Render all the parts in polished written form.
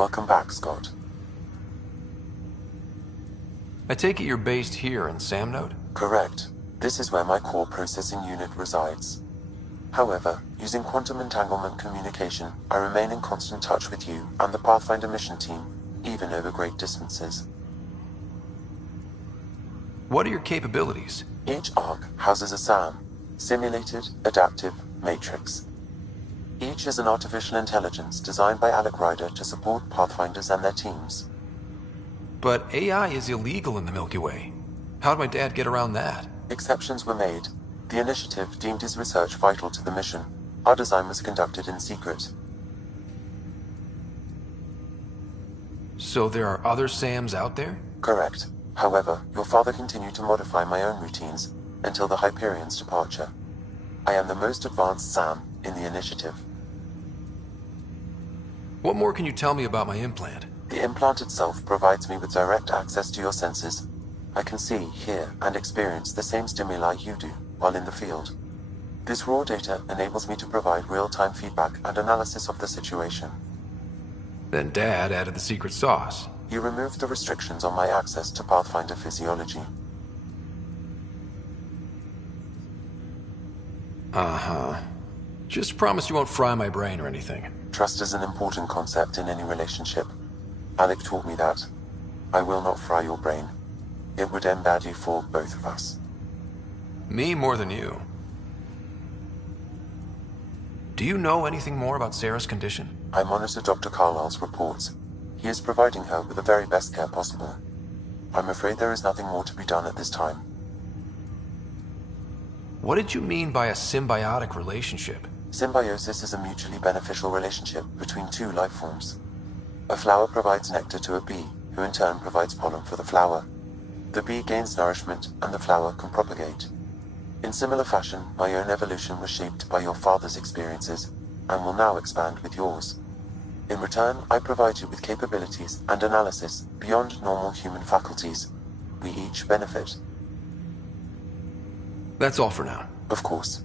Welcome back, Scott. I take it you're based here in Samnode? Correct. This is where my core processing unit resides. However, using quantum entanglement communication, I remain in constant touch with you and the Pathfinder mission team, even over great distances. What are your capabilities? Each ARC houses a SAM, Simulated Adaptive Matrix. Each is an artificial intelligence designed by Alec Ryder to support Pathfinders and their teams. But AI is illegal in the Milky Way. How'd my dad get around that? Exceptions were made. The initiative deemed his research vital to the mission. Our design was conducted in secret. So there are other SAMs out there? Correct. However, your father continued to modify my own routines until the Hyperion's departure. I am the most advanced SAM in the initiative. What more can you tell me about my implant? The implant itself provides me with direct access to your senses. I can see, hear, and experience the same stimuli you do while in the field. This raw data enables me to provide real-time feedback and analysis of the situation. Then Dad added the secret sauce. You removed the restrictions on my access to Pathfinder physiology. Uh-huh. Just promise you won't fry my brain or anything. Trust is an important concept in any relationship. Alec taught me that. I will not fry your brain. It would end badly for both of us. Me more than you. Do you know anything more about Sarah's condition? I monitor Dr. Carlisle's reports. He is providing her with the very best care possible. I'm afraid there is nothing more to be done at this time. What did you mean by a symbiotic relationship? Symbiosis is a mutually beneficial relationship between two life forms. A flower provides nectar to a bee, who in turn provides pollen for the flower. The bee gains nourishment, and the flower can propagate. In similar fashion, my own evolution was shaped by your father's experiences, and will now expand with yours. In return, I provide you with capabilities and analysis beyond normal human faculties. We each benefit. That's all for now. Of course.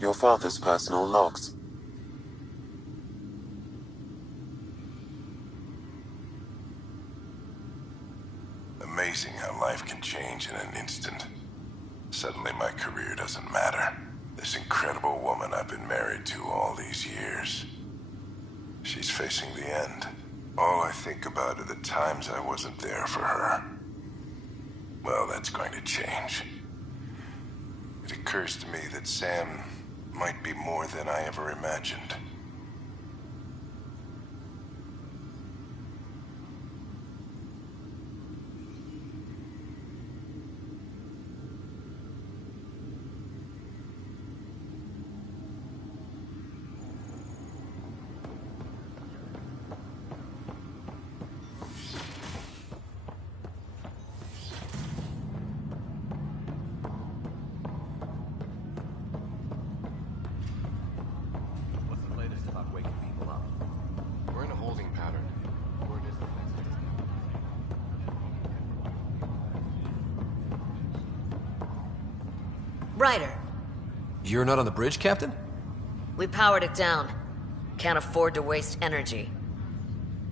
Your father's personal logs. amazing how life can change in an instant. Suddenly my career doesn't matter. This incredible woman I've been married to all these years. She's facing the end. All I think about are the times I wasn't there for her. Well, that's going to change. It occurs to me that Sam might be more than I ever imagined. Ryder. You're not on the bridge, Captain? We powered it down. Can't afford to waste energy.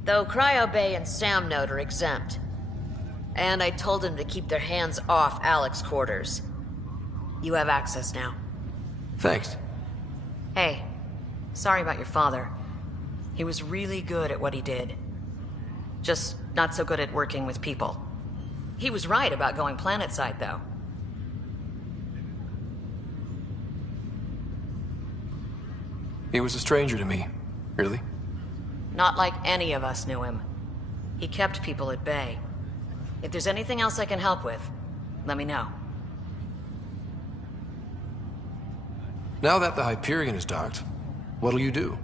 Though Cryo Bay and Sam Node are exempt. And I told them to keep their hands off Alec's quarters. You have access now. Thanks. Hey, sorry about your father. He was really good at what he did. Just not so good at working with people. He was right about going planetside, though. He was a stranger to me. Really? Not like any of us knew him. He kept people at bay. If there's anything else I can help with, let me know. Now that the Hyperion is docked, what'll you do?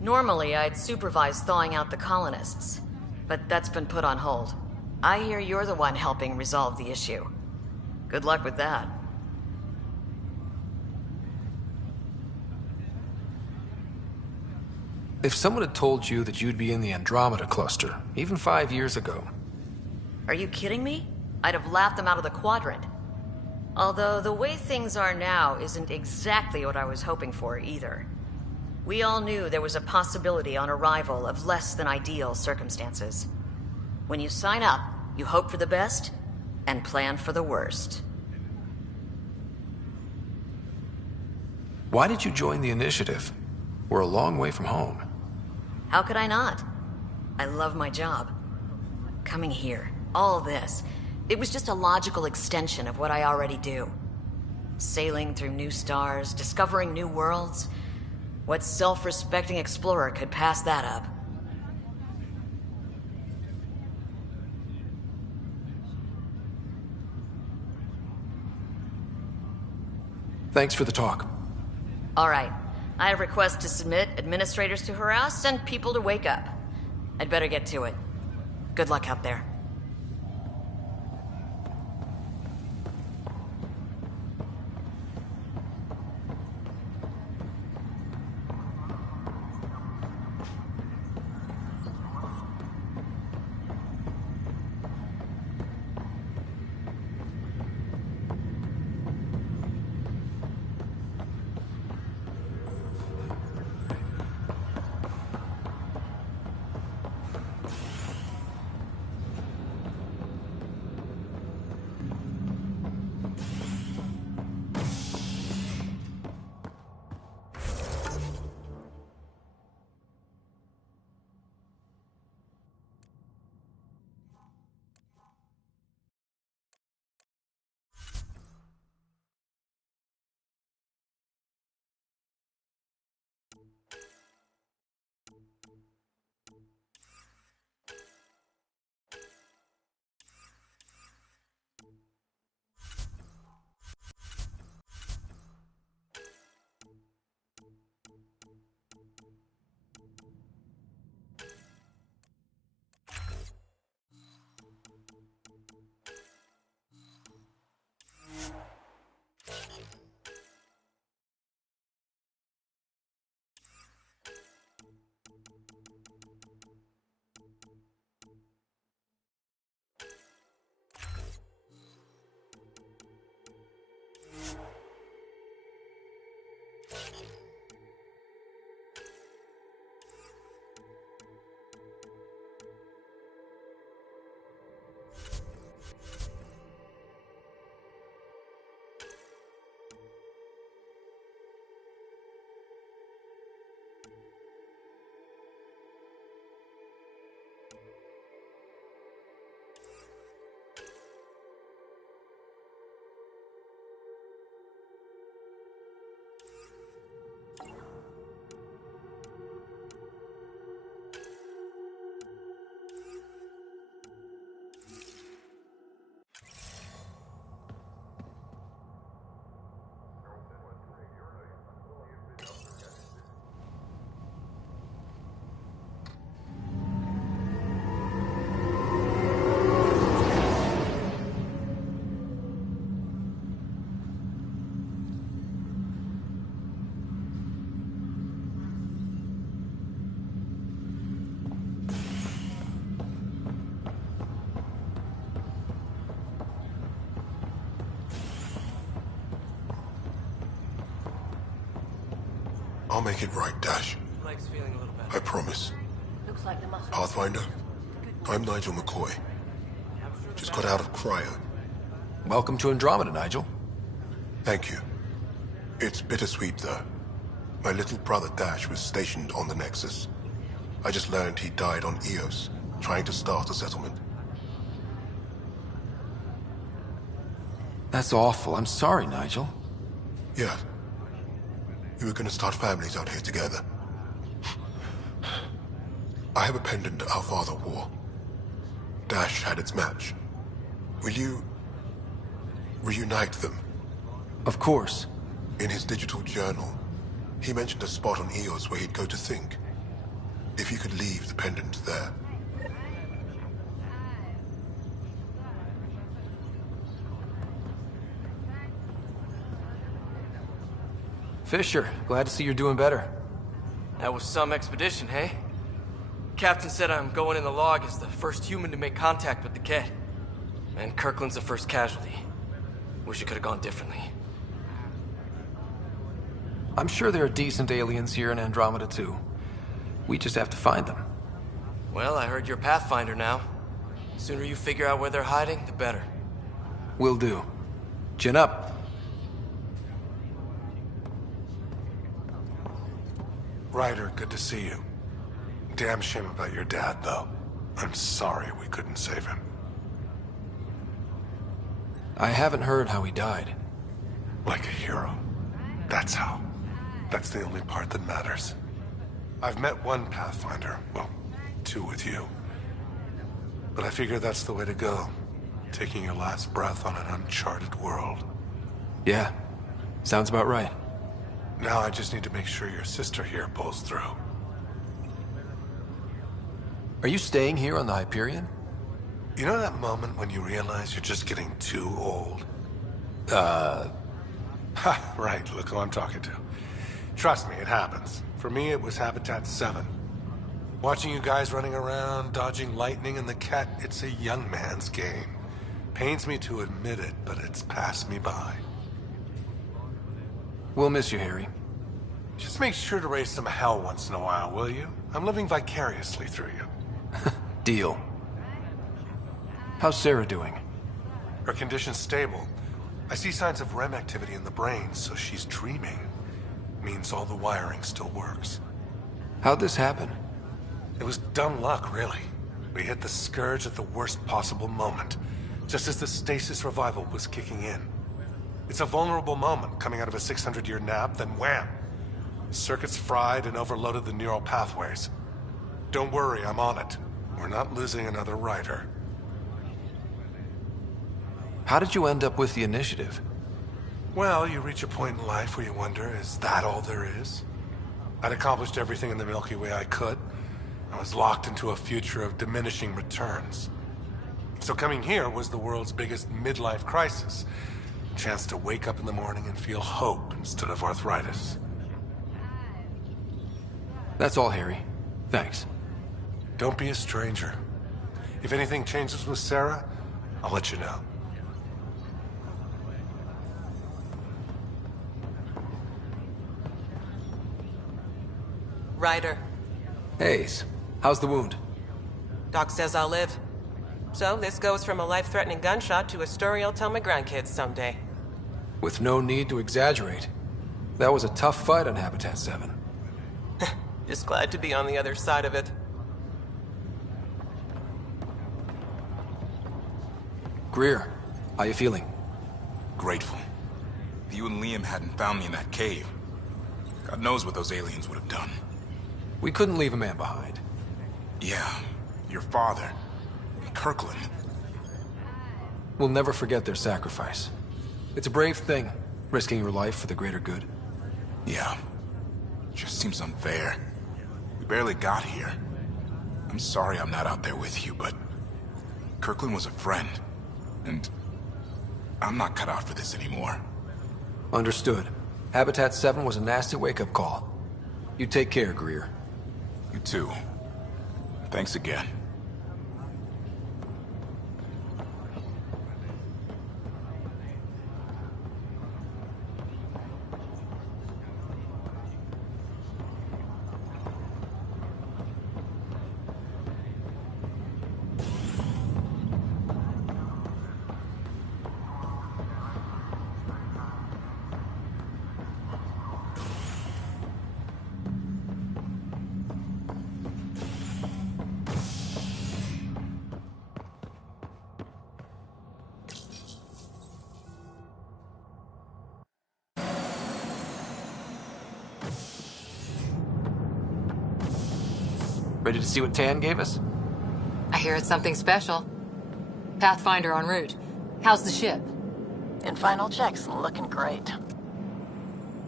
Normally, I'd supervise thawing out the colonists, but that's been put on hold. I hear you're the one helping resolve the issue. Good luck with that. If someone had told you that you'd be in the Andromeda cluster, even 5 years ago... Are you kidding me? I'd have laughed them out of the quadrant. Although the way things are now isn't exactly what I was hoping for either. We all knew there was a possibility on arrival of less than ideal circumstances. When you sign up, you hope for the best and plan for the worst. Why did you join the initiative? We're a long way from home. How could I not? I love my job. Coming here, all this, it was just a logical extension of what I already do. Sailing through new stars, discovering new worlds. What self-respecting explorer could pass that up? Thanks for the talk. All right. I have requests to submit, administrators to harass, and people to wake up. I'd better get to it. Good luck out there. I'll make it right, Dash. Leg's feeling a little better. I promise. Looks like the muscle. Pathfinder, I'm Nigel McCoy. Just got out of cryo. Welcome to Andromeda, Nigel. Thank you. It's bittersweet, though. My little brother Dash was stationed on the Nexus. I just learned he died on Eos, trying to start a settlement. That's awful. I'm sorry, Nigel. Yeah. We were gonna start families out here together. I have a pendant our father wore. Dash had its match. Will you reunite them? Of course. In his digital journal, he mentioned a spot on Eos where he'd go to think. If you could leave the pendant there. Fisher, glad to see you're doing better. That was some expedition, hey? Captain said I'm going in the log as the first human to make contact with the Ket. And Kirkland's the first casualty. Wish it could have gone differently. I'm sure there are decent aliens here in Andromeda too. We just have to find them. Well, I heard you're Pathfinder now. The sooner you figure out where they're hiding, the better. Will do. Chin up. Ryder, good to see you. Damn shame about your dad, though. I'm sorry we couldn't save him. I haven't heard how he died. Like a hero. That's how. That's the only part that matters. I've met one Pathfinder. Well, two with you. But I figure that's the way to go. Taking your last breath on an uncharted world. Yeah, sounds about right. Now I just need to make sure your sister here pulls through. Are you staying here on the Hyperion? You know that moment when you realize you're just getting too old? Ha, right, look who I'm talking to. Trust me, it happens. For me, it was Habitat 7. Watching you guys running around, dodging lightning and the Ket, it's a young man's game. Pains me to admit it, but it's passed me by. We'll miss you, Harry. Just make sure to raise some hell once in a while, will you? I'm living vicariously through you. Deal. How's Sarah doing? Her condition's stable. I see signs of REM activity in the brain, so she's dreaming. Means all the wiring still works. How'd this happen? It was dumb luck, really. We hit the Scourge at the worst possible moment, just as the stasis revival was kicking in. It's a vulnerable moment, coming out of a 600-year nap, then wham! Circuits fried and overloaded the neural pathways. Don't worry, I'm on it. We're not losing another rider. How did you end up with the initiative? Well, you reach a point in life where you wonder, is that all there is? I'd accomplished everything in the Milky Way I could. I was locked into a future of diminishing returns. So coming here was the world's biggest midlife crisis. A chance to wake up in the morning and feel hope instead of arthritis. That's all, Harry. Thanks. Don't be a stranger. If anything changes with Sarah, I'll let you know. Ryder. Hayes, how's the wound? Doc says I'll live. So this goes from a life-threatening gunshot to a story I'll tell my grandkids someday. With no need to exaggerate. That was a tough fight on Habitat 7. Just glad to be on the other side of it. Greer, how you feeling? Grateful. If you and Liam hadn't found me in that cave, God knows what those aliens would have done. We couldn't leave a man behind. Yeah, your father, and Kirkland. We'll never forget their sacrifice. It's a brave thing, risking your life for the greater good. Yeah, just seems unfair. We barely got here. I'm sorry I'm not out there with you, but Kirkland was a friend, and I'm not cut out for this anymore. Understood. Habitat 7 was a nasty wake-up call. You take care, Greer. You too. Thanks again. Ready to see what Tan gave us? I hear it's something special. Pathfinder en route. How's the ship? In final checks, looking great.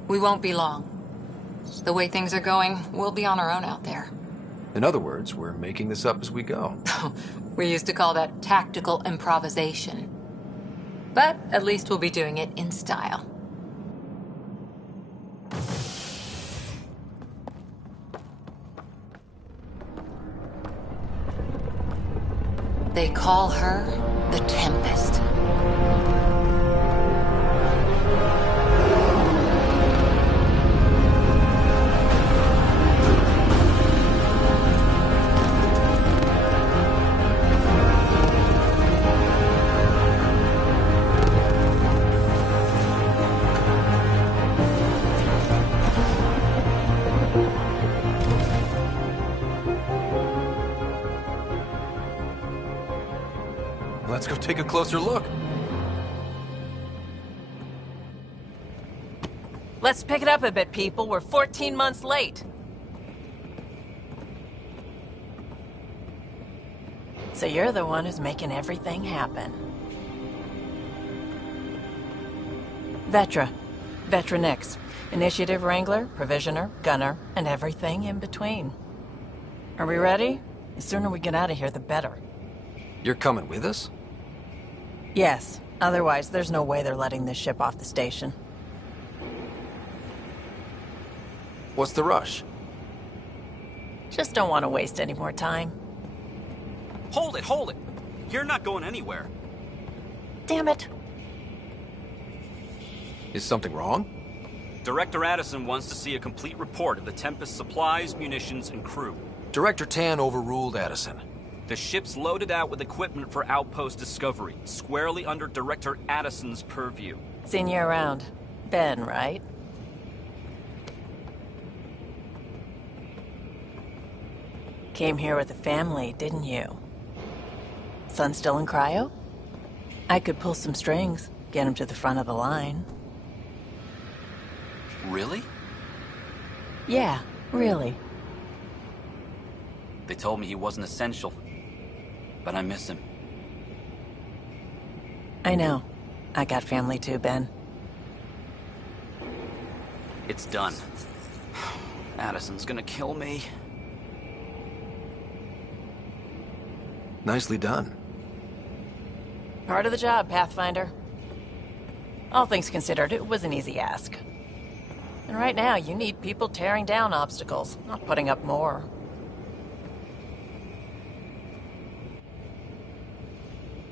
We won't be long. The way things are going, we'll be on our own out there. In other words, we're making this up as we go. We used to call that tactical improvisation. But at least we'll be doing it in style. They call her the Tempest. Let's go take a closer look. Let's pick it up a bit, people. We're 14 months late. So you're the one who's making everything happen. Vetra. Vetra Nix. Initiative Wrangler, Provisioner, Gunner, and everything in between. Are we ready? The sooner we get out of here, the better. You're coming with us? Yes. Otherwise, there's no way they're letting this ship off the station. What's the rush? Just don't want to waste any more time. Hold it, hold it! You're not going anywhere. Damn it. Is something wrong? Director Addison wants to see a complete report of the Tempest's supplies, munitions, and crew. Director Tan overruled Addison. The ship's loaded out with equipment for outpost discovery, squarely under Director Addison's purview. Seen you around. Ben, right? Came here with a family, didn't you? Son still in cryo? I could pull some strings, get him to the front of the line. Really? Yeah, really. They told me he wasn't essential, but I miss him. I know. I got family too, Ben. It's done. Addison's gonna kill me. Nicely done. Part of the job, Pathfinder. All things considered, it was an easy ask. And right now, you need people tearing down obstacles, not putting up more.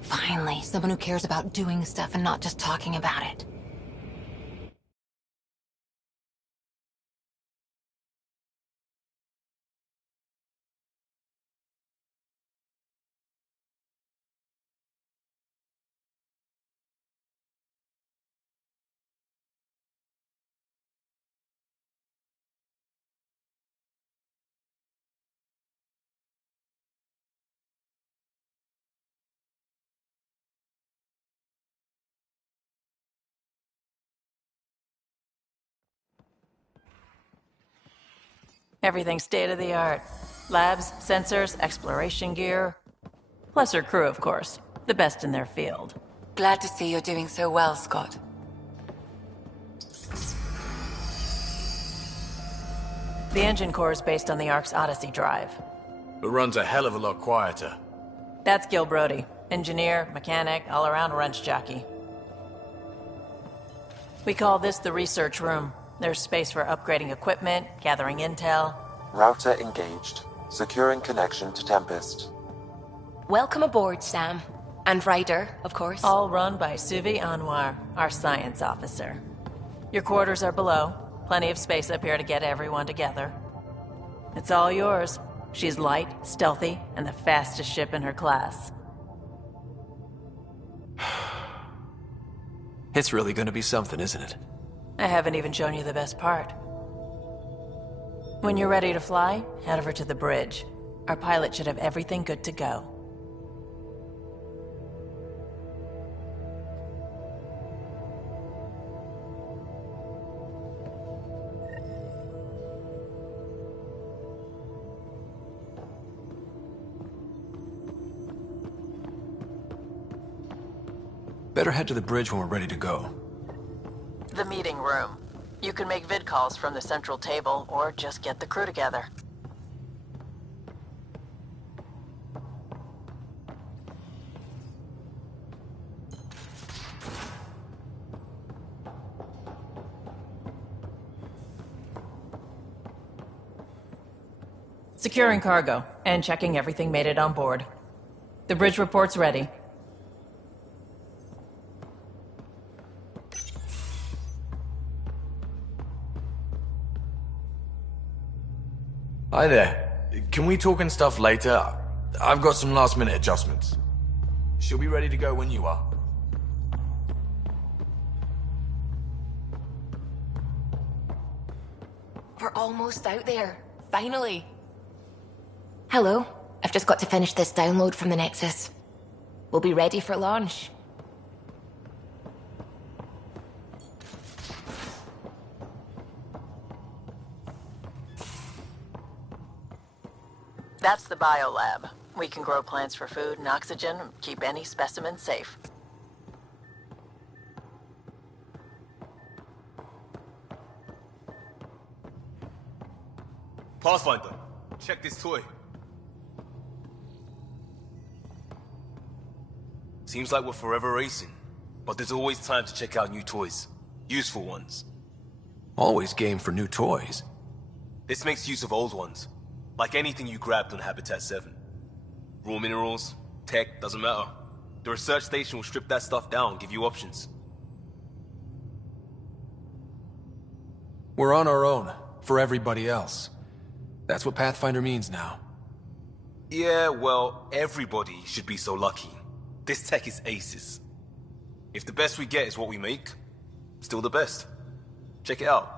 Finally, someone who cares about doing stuff and not just talking about it. Everything's state-of-the-art. Labs, sensors, exploration gear. Plus her crew, of course. The best in their field. Glad to see you're doing so well, Scott. The engine core is based on the Ark's Odyssey drive. It runs a hell of a lot quieter. That's Gil Brody. Engineer, mechanic, all-around wrench jockey. We call this the research room. There's space for upgrading equipment, gathering intel. Router engaged. Securing connection to Tempest. Welcome aboard, Sam. And Ryder, of course. All run by Suvi Anwar, our science officer. Your quarters are below. Plenty of space up here to get everyone together. It's all yours. She's light, stealthy, and the fastest ship in her class. It's really gonna be something, isn't it? I haven't even shown you the best part. When you're ready to fly, head over to the bridge. Our pilot should have everything good to go. Better head to the bridge when we're ready to go. The meeting room. You can make vid calls from the central table, or just get the crew together. Securing cargo, and checking everything made it on board. The bridge report's ready. Hi there. Can we talk and stuff later? I've got some last-minute adjustments. She'll be ready to go when you are. We're almost out there. Finally. Hello. I've just got to finish this download from the Nexus. We'll be ready for launch. That's the biolab. We can grow plants for food and oxygen, keep any specimen safe. Pathfinder, check this toy. Seems like we're forever racing, but there's always time to check out new toys. Useful ones. Always game for new toys. This makes use of old ones, like anything you grabbed on Habitat 7. Raw minerals, tech, doesn't matter. The research station will strip that stuff down, give you options. We're on our own, for everybody else. That's what Pathfinder means now. Yeah, well, everybody should be so lucky. This tech is aces. If the best we get is what we make, still the best. Check it out.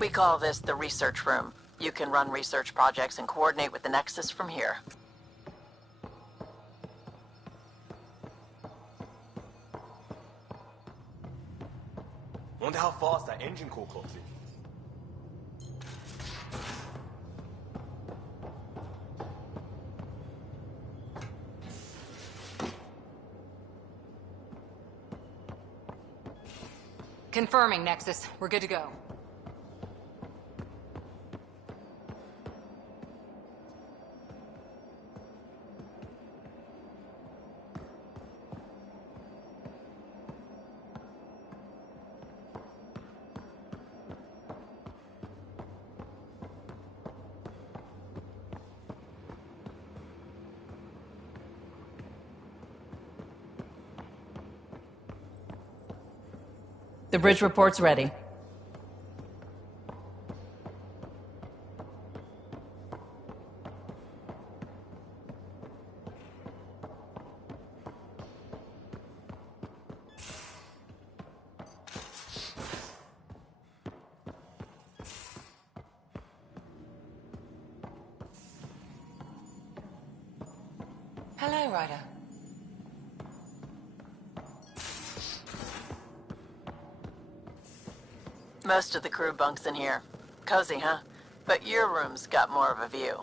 We call this the research room. You can run research projects and coordinate with the Nexus from here. Wonder how fast that engine core clocks in. Confirming, Nexus. We're good to go. The bridge report's ready. Hello, Ryder. Most of the crew bunks in here. Cozy, huh? But your room's got more of a view.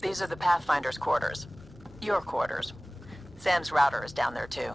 These are the Pathfinder's quarters. Your quarters. Sam's router is down there too.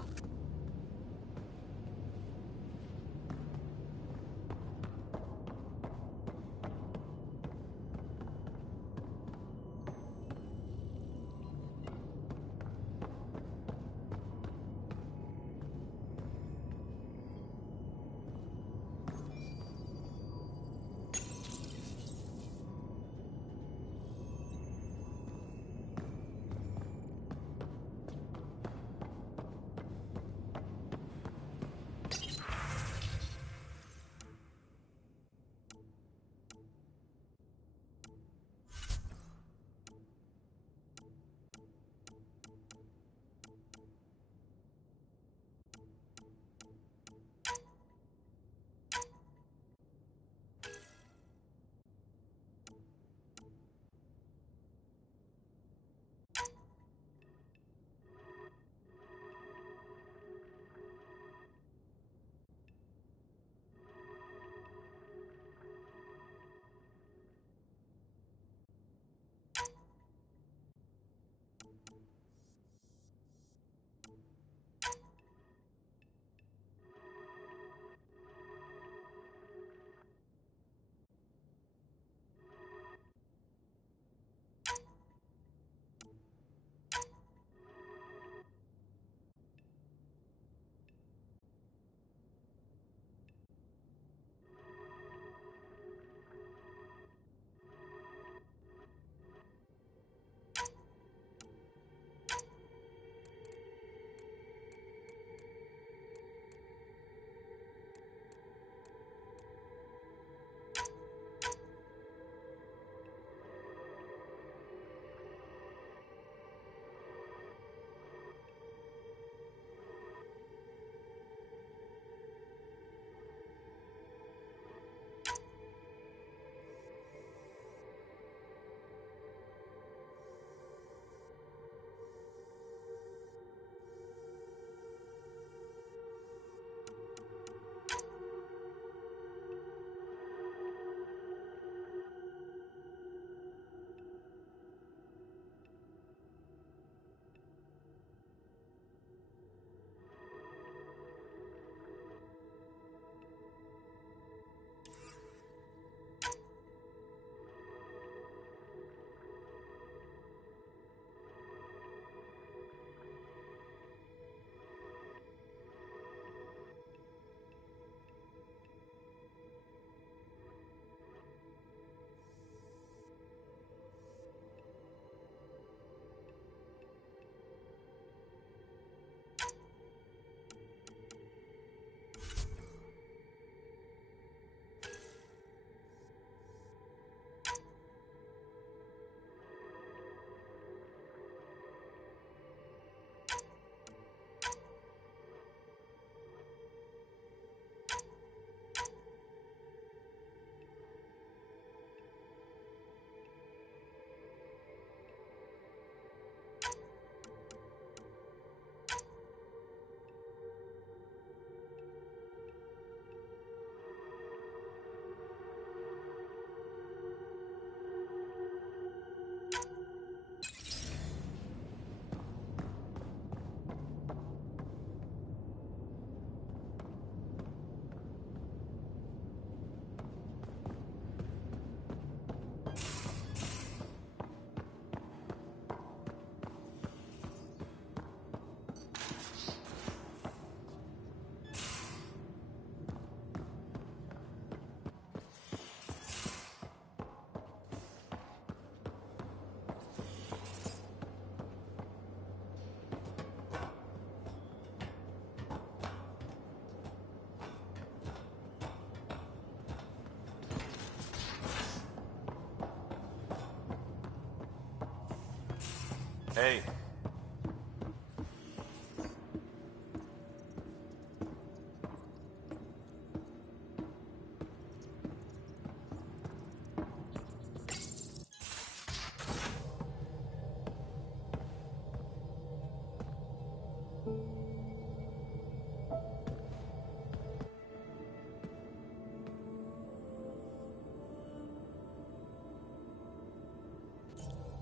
Hey.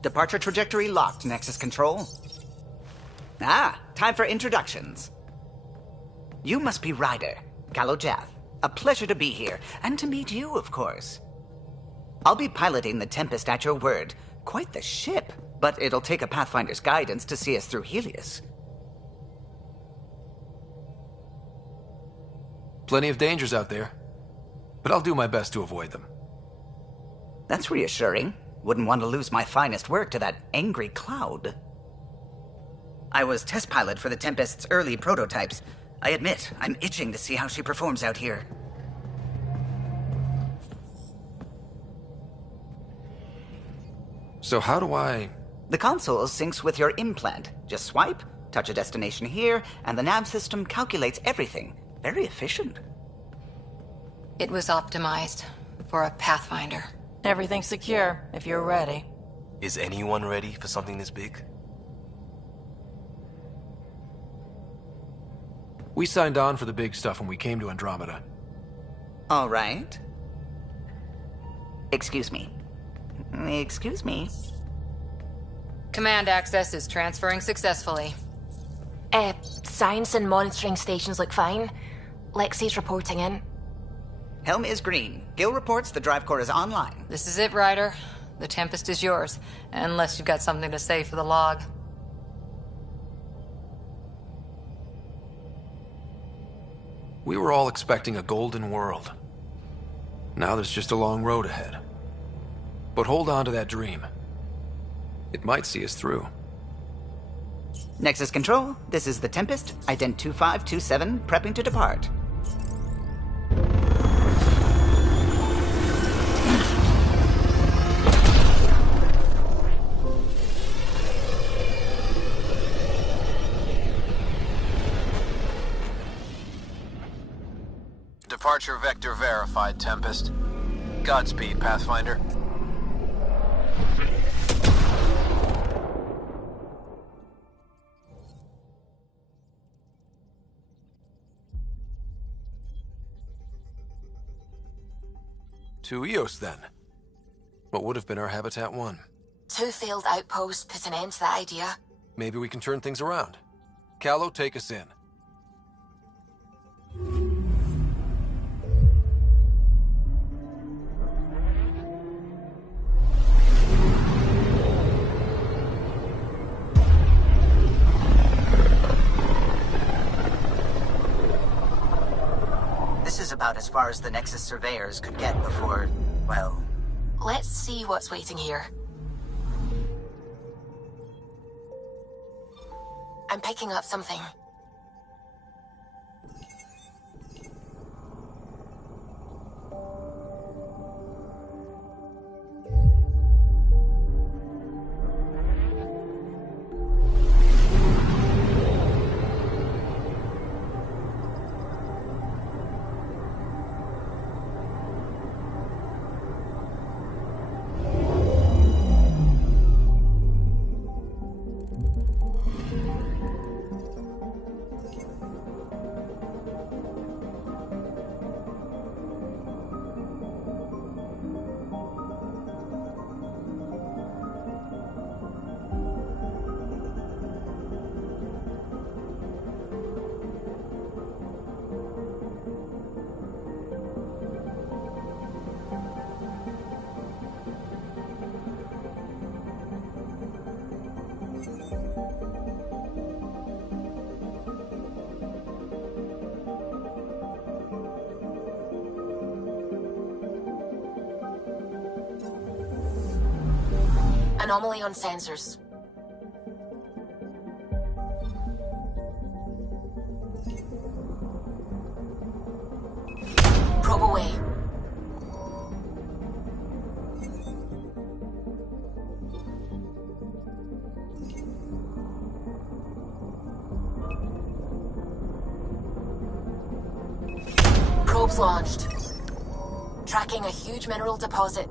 Departure trajectory locked, Nexus Control. Ah, time for introductions. You must be Ryder, Kalojath. A pleasure to be here, and to meet you, of course. I'll be piloting the Tempest at your word. Quite the ship, but it'll take a Pathfinder's guidance to see us through Helios. Plenty of dangers out there, but I'll do my best to avoid them. That's reassuring. Wouldn't want to lose my finest work to that angry cloud. I was test pilot for the Tempest's early prototypes. I admit, I'm itching to see how she performs out here. So how do I... The console syncs with your implant. Just swipe, touch a destination here, and the nav system calculates everything. Very efficient. It was optimized for a Pathfinder. Everything's secure, if you're ready. Is anyone ready for something this big? We signed on for the big stuff when we came to Andromeda. All right. Excuse me. Excuse me. Command access is transferring successfully. Science and monitoring stations look fine. Lexi's reporting in. Helm is green. Gil reports the drive core is online. This is it, Ryder. The Tempest is yours, unless you've got something to say for the log. We were all expecting a golden world. Now there's just a long road ahead. But hold on to that dream. It might see us through. Nexus Control, this is the Tempest, ident 2527, prepping to depart. Departure vector verified, Tempest. Godspeed, Pathfinder. To Eos, then. What would have been our Habitat 1? 2 failed outposts put an end to that idea. Maybe we can turn things around. Calo, take us in. This is about as far as the Nexus surveyors could get before, well... Let's see what's waiting here. I'm picking up something. Anomaly on sensors. Probe away. Probes launched. Tracking a huge mineral deposit.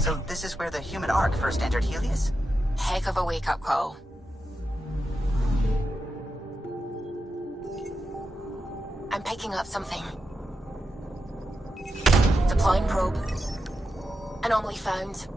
So this is where the human ark first entered Helios? Heck of a wake-up call. I'm picking up something. Deploying probe. Anomaly found.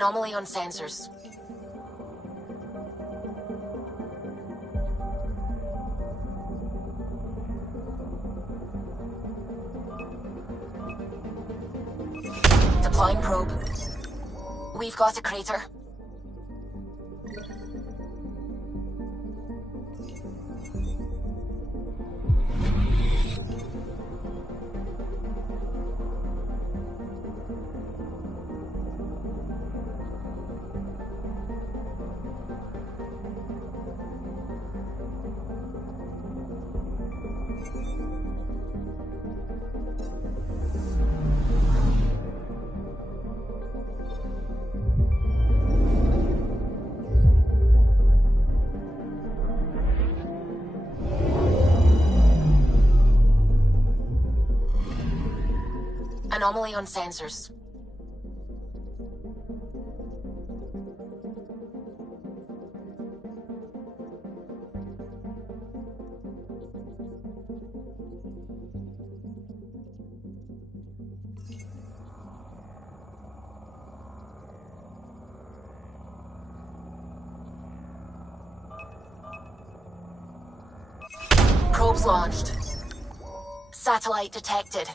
Anomaly on sensors. Deploying probe. We've got a crater. Anomaly on sensors. Probes launched. Satellite detected.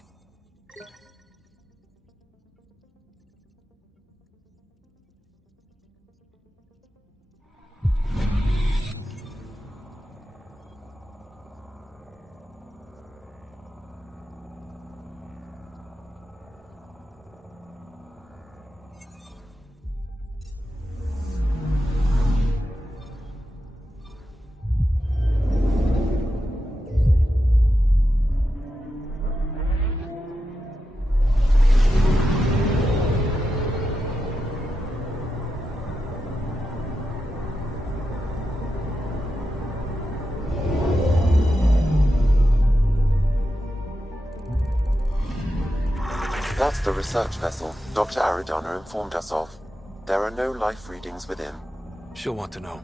That's the research vessel Dr. Aridana informed us of. There are no life readings within. She'll want to know.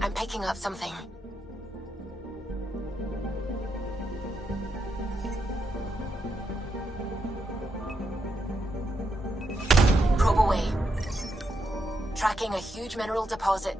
I'm picking up something. Probe away. Tracking a huge mineral deposit.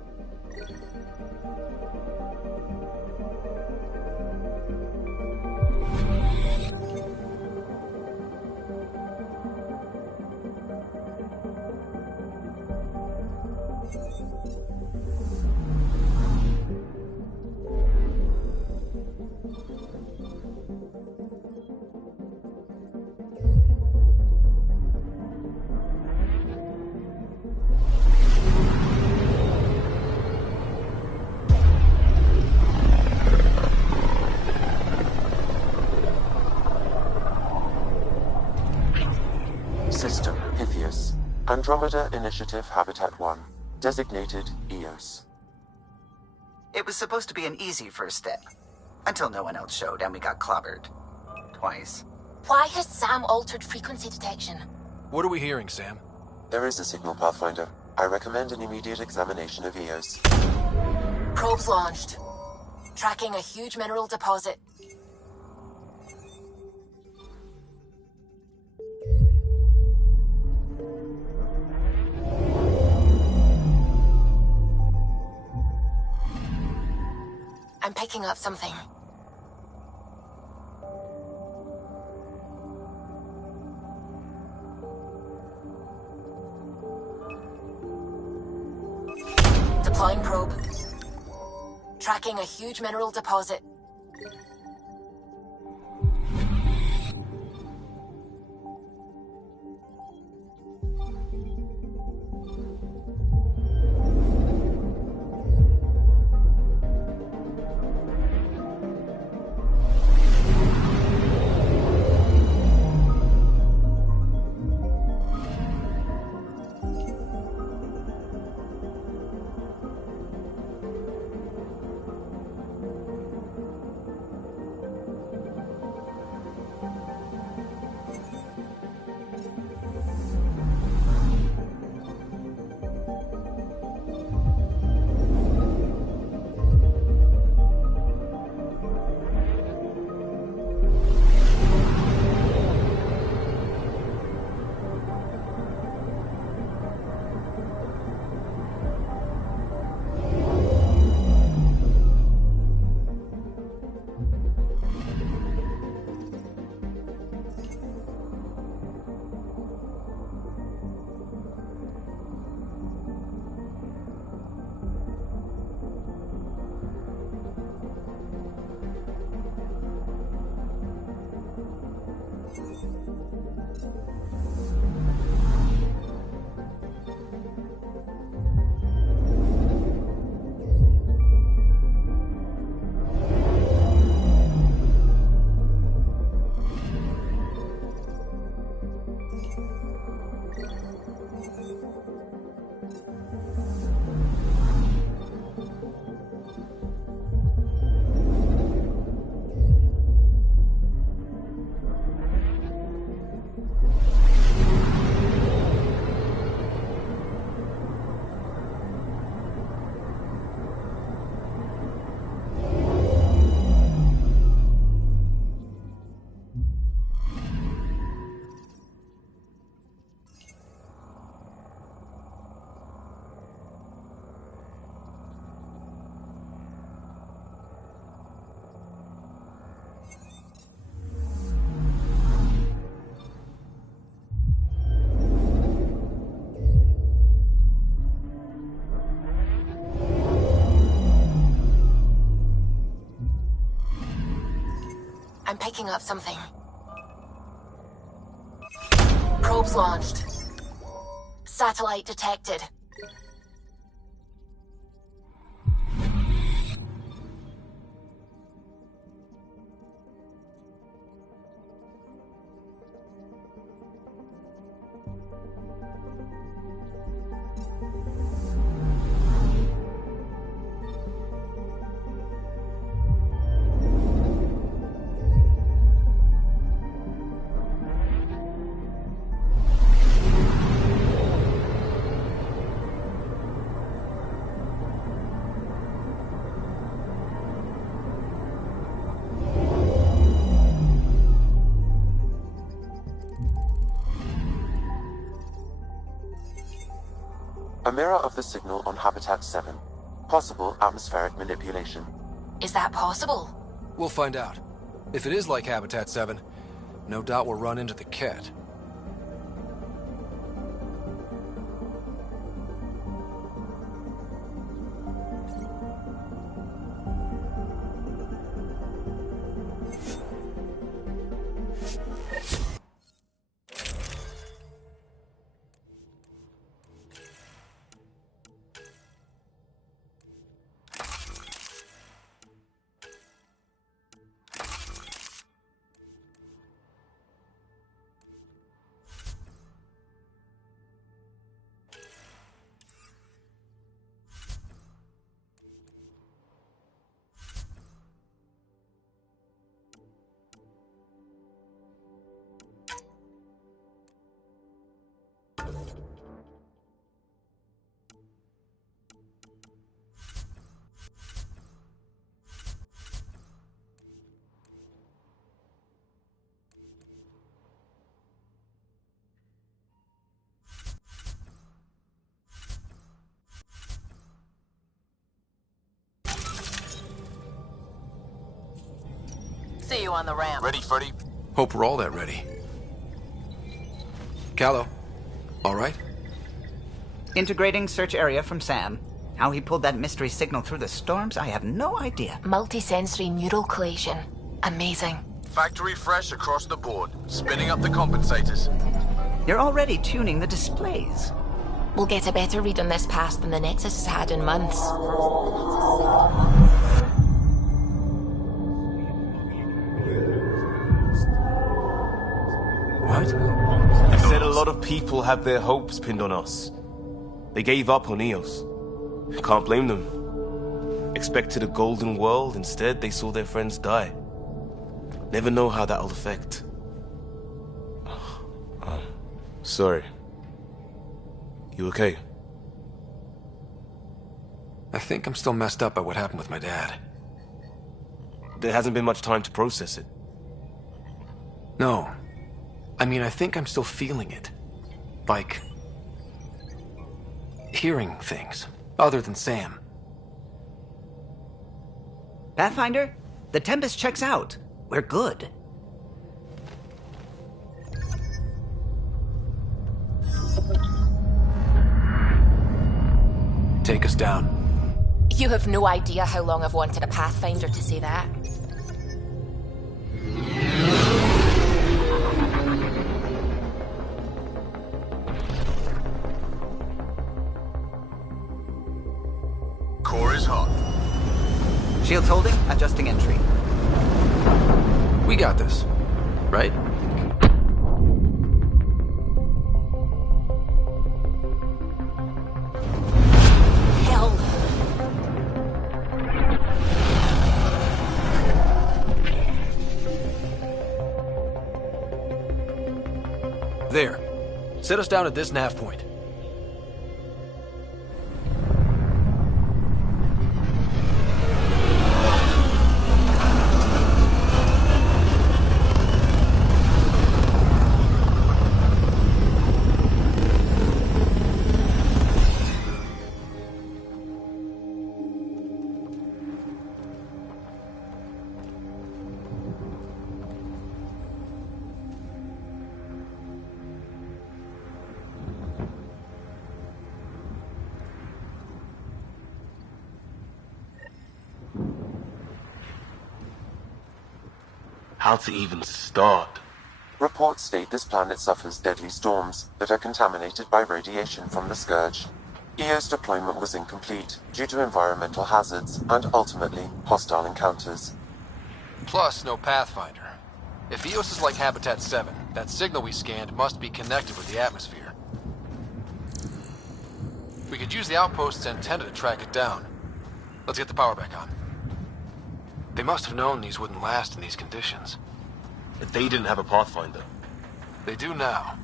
System Pythias. Andromeda Initiative Habitat 1. Designated EOS. It was supposed to be an easy first step. Until no one else showed and we got clobbered. Twice. Why has Sam altered frequency detection? What are we hearing, Sam? There is a signal, Pathfinder. I recommend an immediate examination of EOS. Probes launched. Tracking a huge mineral deposit. I'm picking up something. Deploying probe. Tracking a huge mineral deposit. I'm picking up something. Probes launched. Satellite detected. A mirror of the signal on Habitat 7. Possible atmospheric manipulation. Is that possible? We'll find out. If it is like Habitat 7, no doubt we'll run into the cat. See you on the ramp. Ready, Freddy? Hope we're all that ready. Callow, all right? Integrating search area from Sam. How he pulled that mystery signal through the storms, I have no idea. Multisensory neural collation. Amazing. Factory fresh across the board. Spinning up the compensators. You're already tuning the displays. We'll get a better read on this pass than the Nexus has had in months. What? He said a lot of people have their hopes pinned on us. They gave up on Eos. Can't blame them. Expected a golden world, instead they saw their friends die. Never know how that'll affect. Sorry. You okay? I think I'm still messed up by what happened with my dad. There hasn't been much time to process it. No. I mean, I think I'm still feeling it. Like... hearing things, other than Sam. Pathfinder, the Tempest checks out. We're good. Take us down. You have no idea how long I've wanted a Pathfinder to say that. Core is hot. Shields holding, adjusting entry. We got this, right? Hell. There. Set us down at this nav point. how to even start. Reports state this planet suffers deadly storms that are contaminated by radiation from the Scourge. EO's deployment was incomplete due to environmental hazards and, ultimately, hostile encounters. Plus, no Pathfinder. If EOS is like Habitat 7, that signal we scanned must be connected with the atmosphere. We could use the outpost's antenna to track it down. Let's get the power back on. They must have known these wouldn't last in these conditions. They didn't have a Pathfinder. They do now.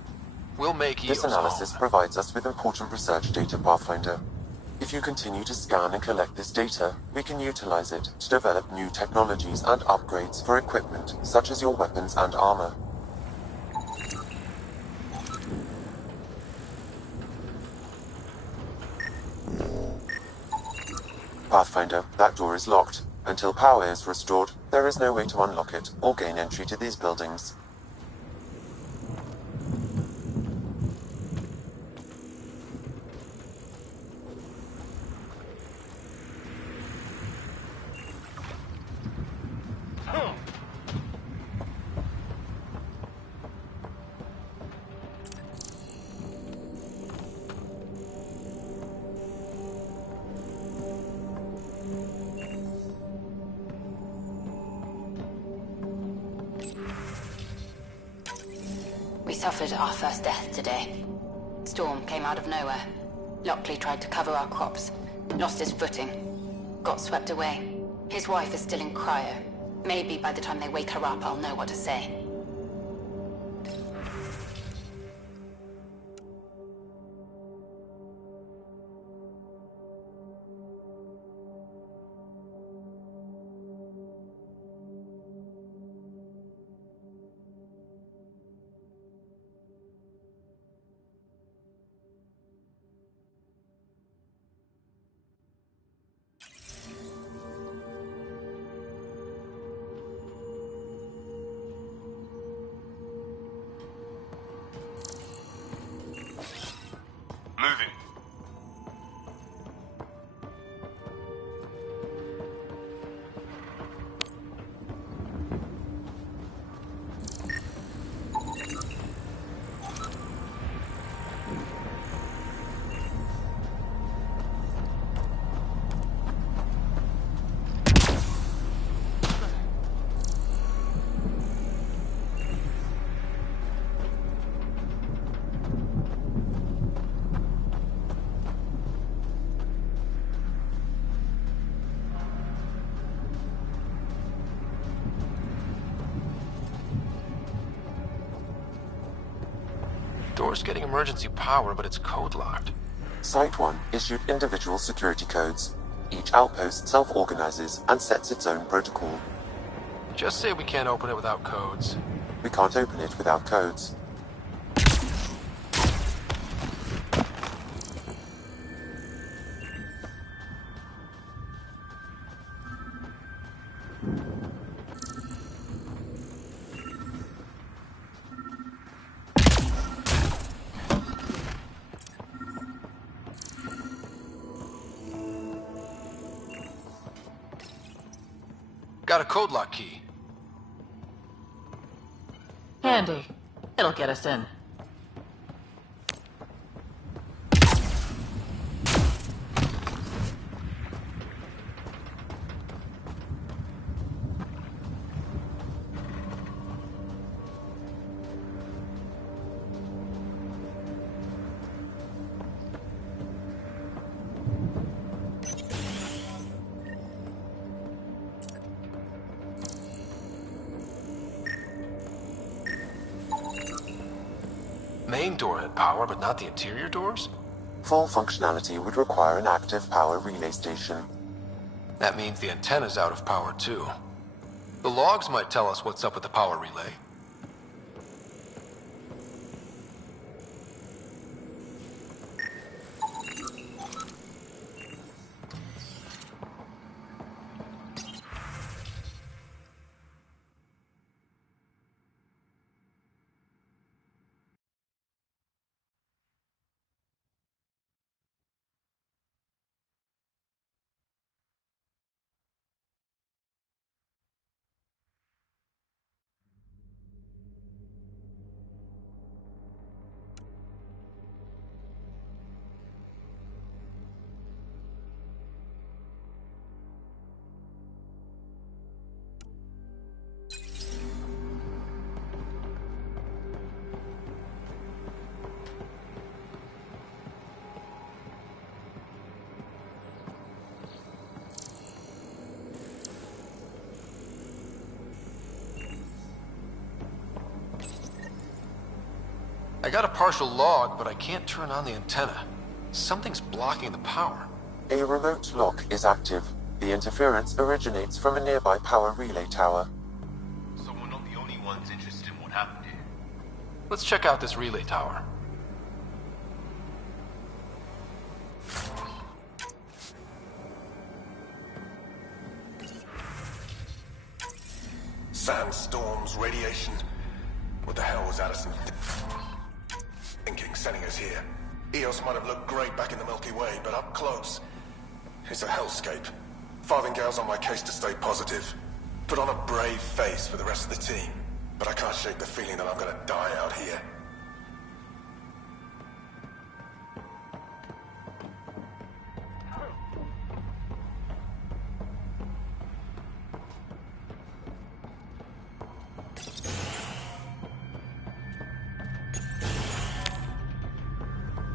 We'll make EOS This analysis home. provides us with important research data, Pathfinder. If you continue to scan and collect this data, we can utilize it to develop new technologies and upgrades for equipment such as your weapons and armor. Pathfinder, that door is locked. Until power is restored, there is no way to unlock it or gain entry to these buildings. We suffered our first death today. Storm came out of nowhere. Lockley tried to cover our crops. Lost his footing. Got swept away. His wife is still in cryo. Maybe by the time they wake her up, I'll know what to say. Moving. Door's getting emergency power, but it's code locked. Site 1 issued individual security codes. Each outpost self-organizes and sets its own protocol. Just say we can't open it without codes. We can't open it without codes. Got a code lock key. Handy. It'll get us in. Main door had power, but not the interior doors? Full functionality would require an active power relay station. That means the antenna's out of power, too. The logs might tell us what's up with the power relay. I got a partial log, but I can't turn on the antenna. Something's blocking the power. A remote lock is active. The interference originates from a nearby power relay tower. So we're not the only ones interested in what happened here. Let's check out this relay tower. Sandstorms, radiation. What the hell was Addison thinking, sending us here? Eos might have looked great back in the Milky Way, but up close, it's a hellscape. Farthingale's on my case to stay positive. Put on a brave face for the rest of the team, but I can't shake the feeling that I'm gonna die out here.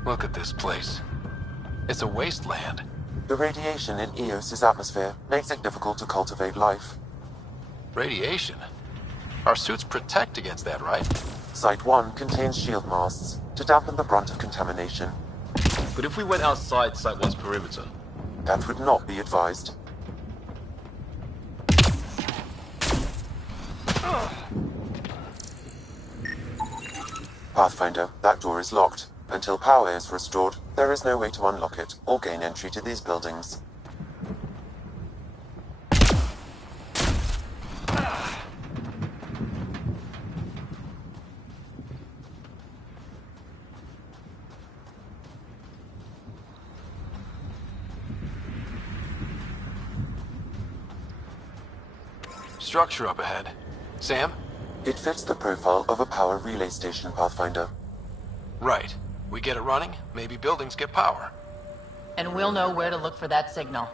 Look at this place. It's a wasteland. The radiation in Eos's atmosphere makes it difficult to cultivate life. Radiation? Our suits protect against that, right? Site 1 contains shield masts to dampen the brunt of contamination. But if we went outside Site 1's perimeter? That would not be advised. Pathfinder, that door is locked. Until power is restored, there is no way to unlock it or gain entry to these buildings. Structure up ahead. Sam? It fits the profile of a power relay station, Pathfinder. Right. We get it running, maybe buildings get power. And we'll know where to look for that signal.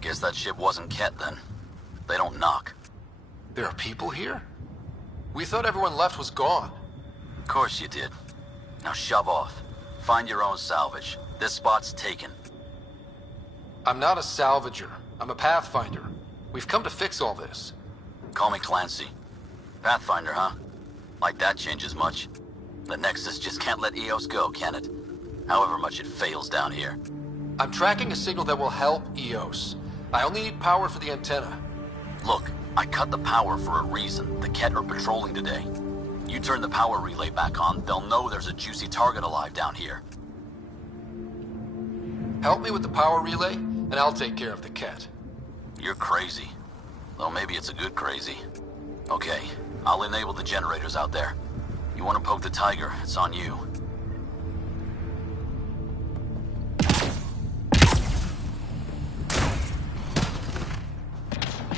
Guess that ship wasn't Ket then. They don't knock. There are people here? We thought everyone left was gone. Of course you did. Now shove off. Find your own salvage. This spot's taken. I'm not a salvager. I'm a pathfinder. We've come to fix all this. Call me Clancy. Pathfinder, huh? Like that changes much. The Nexus just can't let Eos go, can it? However much it fails down here. I'm tracking a signal that will help Eos. I only need power for the antenna. Look, I cut the power for a reason. The Ket are patrolling today. You turn the power relay back on, they'll know there's a juicy target alive down here. Help me with the power relay, and I'll take care of the Ket. You're crazy. Well, maybe it's a good crazy. Okay, I'll enable the generators out there. You want to poke the tiger, it's on you.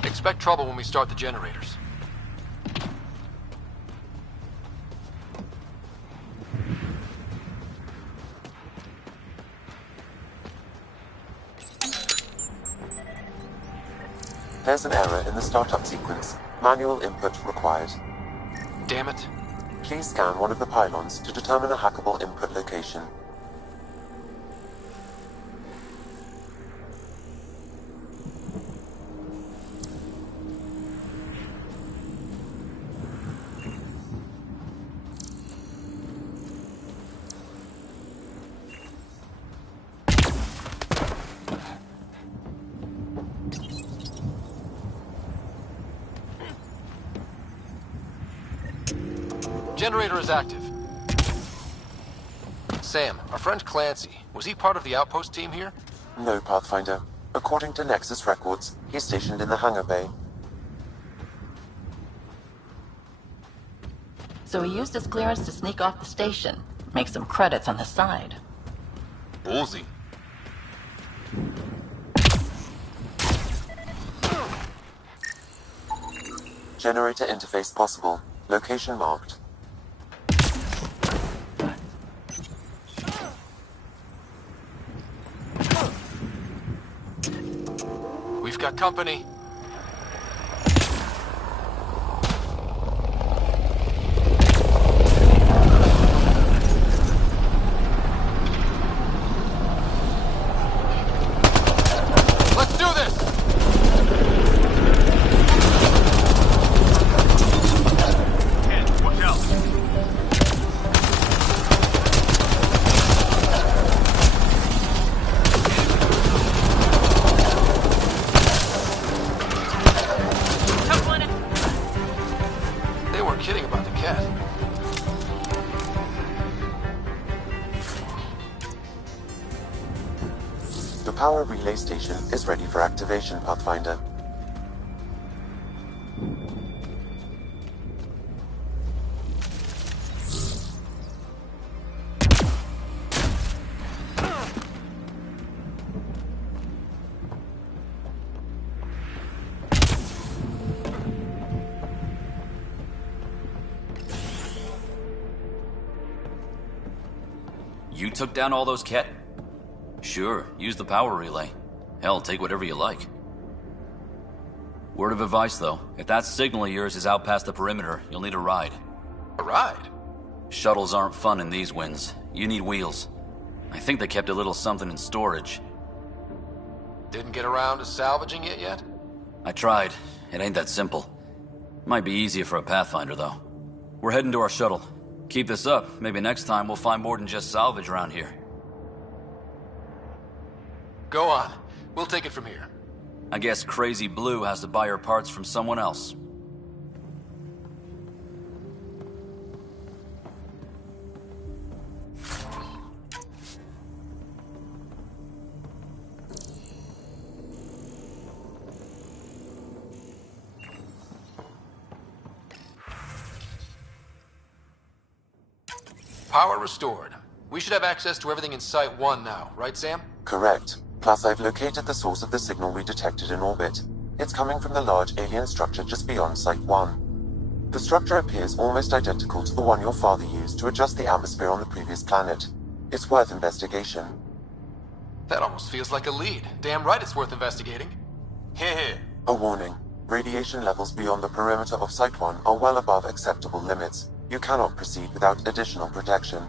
Expect trouble when we start the generators. There's an error in the startup sequence. Manual input required. Damn it. Please scan one of the pylons to determine a hackable input location. Generator is active. Sam, our friend Clancy, was he part of the outpost team here? No, Pathfinder. According to Nexus records, he's stationed in the hangar bay. So he used his clearance to sneak off the station. Make some credits on the side. Ballsy. Generator interface possible. Location marked. We've got company. Let's do this! Ken, watch out. They weren't kidding about the cat. The power relay station is ready for activation, Pathfinder. You took down all those cat? Sure, use the power relay. Hell, take whatever you like. Word of advice, though. If that signal of yours is out past the perimeter, you'll need a ride. A ride? Shuttles aren't fun in these winds. You need wheels. I think they kept a little something in storage. Didn't get around to salvaging it yet? I tried. It ain't that simple. Might be easier for a Pathfinder, though. We're heading to our shuttle. Keep this up. Maybe next time we'll find more than just salvage around here. Go on. We'll take it from here. I guess Crazy Blue has to buy her parts from someone else. Power restored. We should have access to everything in Site 1 now, right, Sam? Correct. Plus, I've located the source of the signal we detected in orbit. It's coming from the large alien structure just beyond Site 1. The structure appears almost identical to the one your father used to adjust the atmosphere on the previous planet. It's worth investigation. That almost feels like a lead. Damn right it's worth investigating. Heh. A warning. Radiation levels beyond the perimeter of Site 1 are well above acceptable limits. You cannot proceed without additional protection.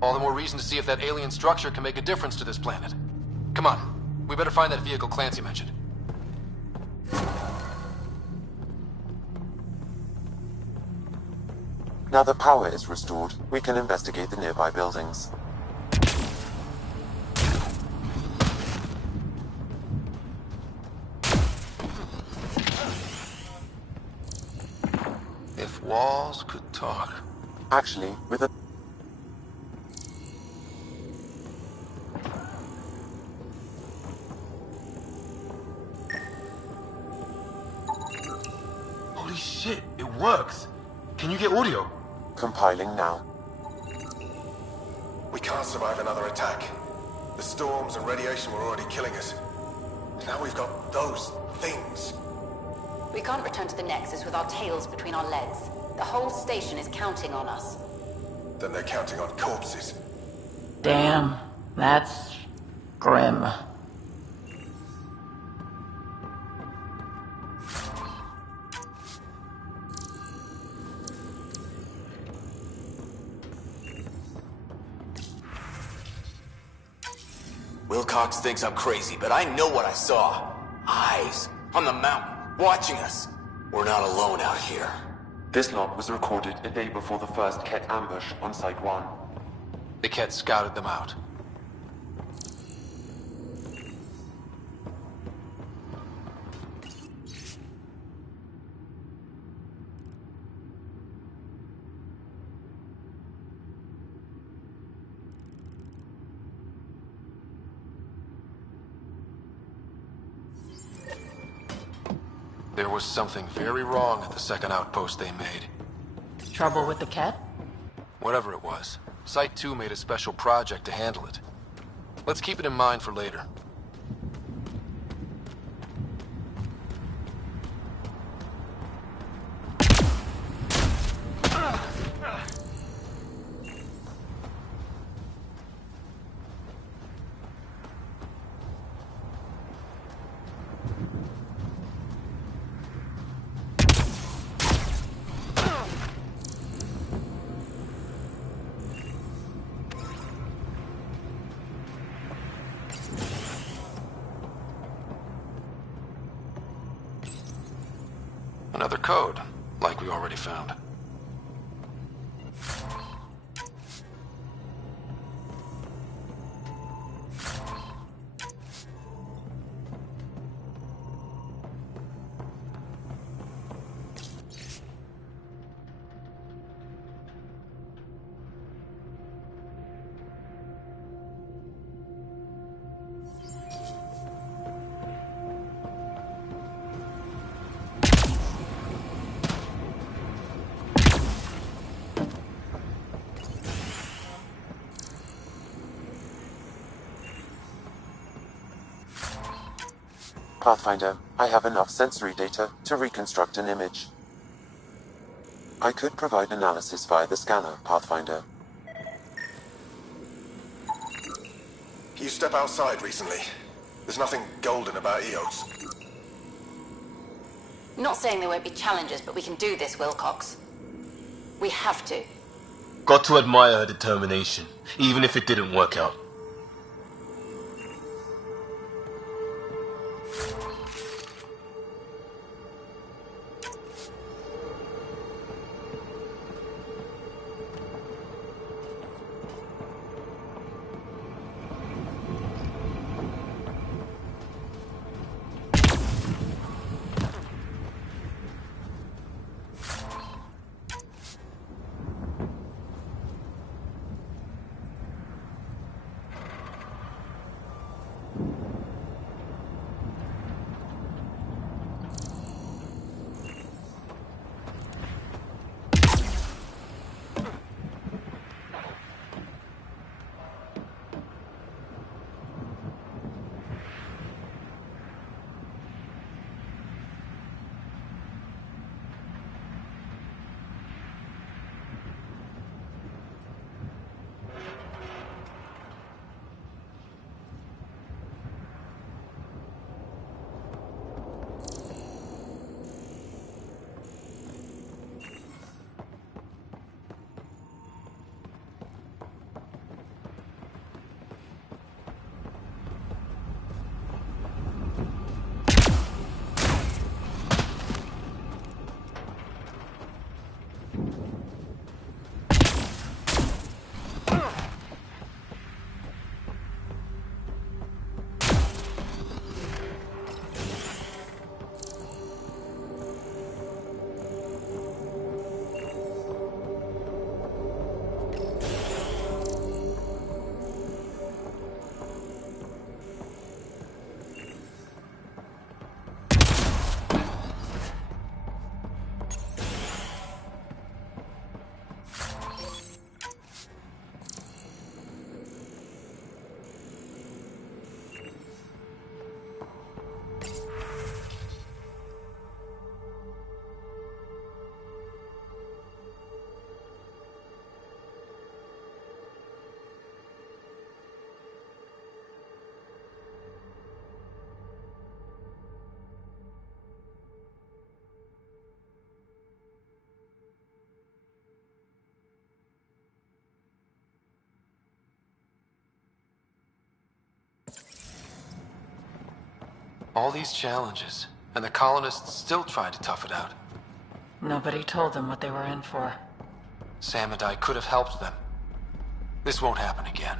All the more reason to see if that alien structure can make a difference to this planet. Come on. We better find that vehicle Clancy mentioned. Now that power is restored, we can investigate the nearby buildings. If walls could talk. Actually, with a... Holy shit, it works. Can you get audio? Compiling now. We can't survive another attack. The storms and radiation were already killing us. Now we've got those things. We can't return to the Nexus with our tails between our legs. The whole station is counting on us. Then they're counting on corpses. Damn, that's grim. Wilcox thinks I'm crazy, but I know what I saw. Eyes on the mountain, watching us. We're not alone out here. This log was recorded a day before the first Ket ambush on Site 1. The Ket scouted them out. There was something very wrong at the second outpost they made. Trouble with the cat? Whatever it was, Site 2 made a special project to handle it. Let's keep it in mind for later. Another code, like we already found. Pathfinder, I have enough sensory data to reconstruct an image. I could provide analysis via the scanner, Pathfinder. You step outside recently. There's nothing golden about Eos. Not saying there won't be challenges, but we can do this, Wilcox. We have to. Got to admire her determination, even if it didn't work out. All these challenges, and the colonists still tried to tough it out. Nobody told them what they were in for. Sam and I could have helped them. This won't happen again.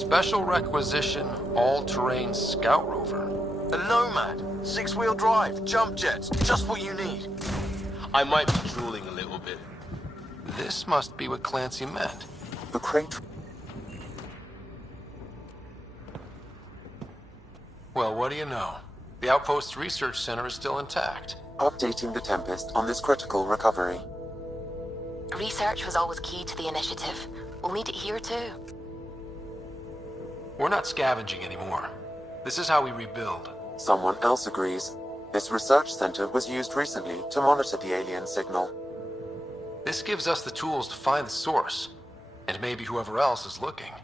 Special requisition, all-terrain scout rover. A Nomad, 6-wheel drive, jump jets, just what you need. I might be drooling a little bit. This must be what Clancy meant. The crate. Well, what do you know? The Outpost Research Center is still intact. Updating the Tempest on this critical recovery. Research was always key to the initiative. We'll need it here too. We're not scavenging anymore. This is how we rebuild. Someone else agrees. This research center was used recently to monitor the alien signal. This gives us the tools to find the source, and maybe whoever else is looking.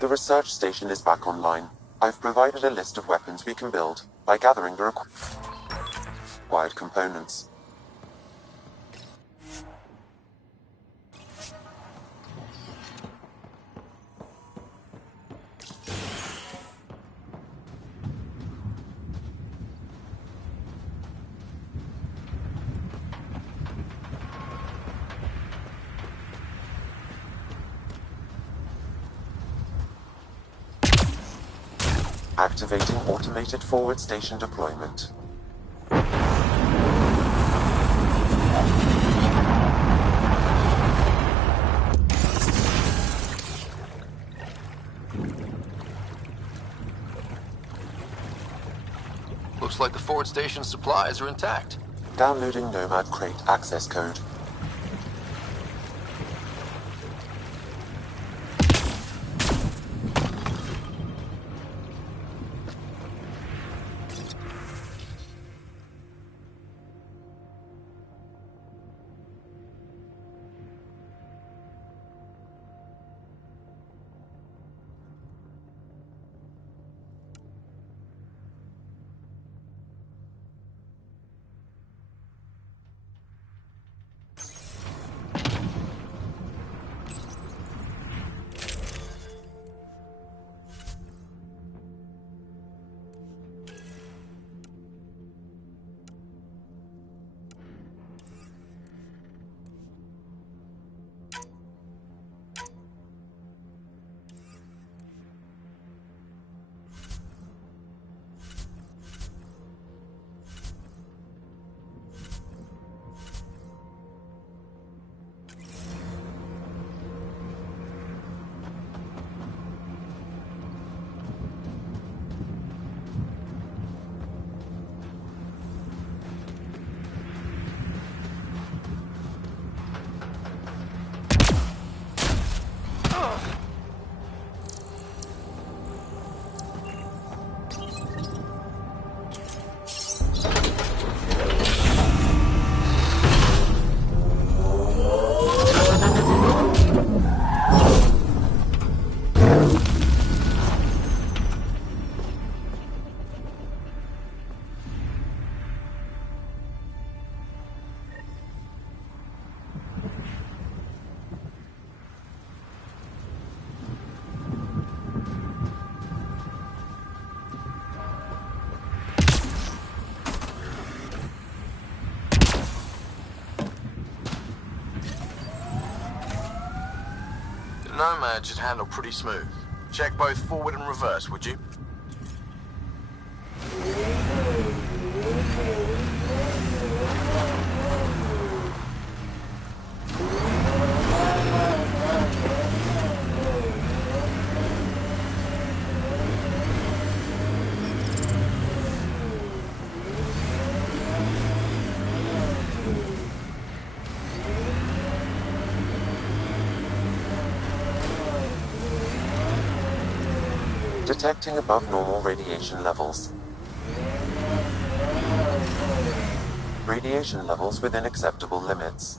The research station is back online. I've provided a list of weapons we can build by gathering the required components. Activating automated forward station deployment. Looks like the forward station supplies are intact. Downloading Nomad Crate access code. Nomad should handle pretty smooth. Check both forward and reverse, would you? Detecting above normal radiation levels. Radiation levels within acceptable limits.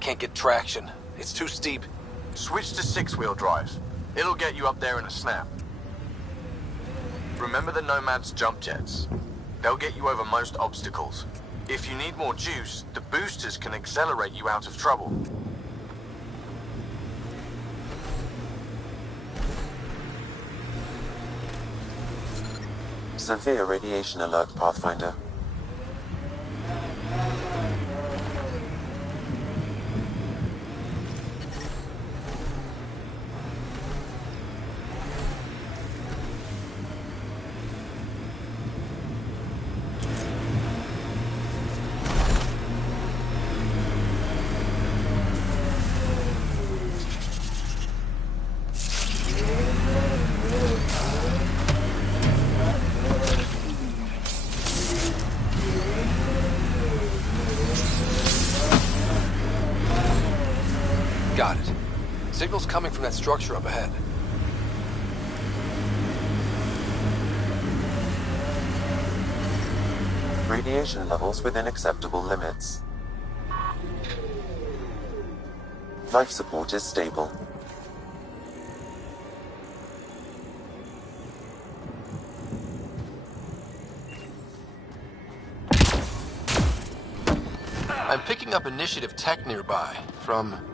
Can't get traction. It's too steep. Switch to six-wheel drive. It'll get you up there in a snap. Remember the Nomad's jump jets? They'll get you over most obstacles. If you need more juice, the boosters can accelerate you out of trouble. Severe radiation alert, Pathfinder. Got it. Signal's coming from that structure up ahead. Radiation levels within acceptable limits. Life support is stable. I'm picking up initiative tech nearby, from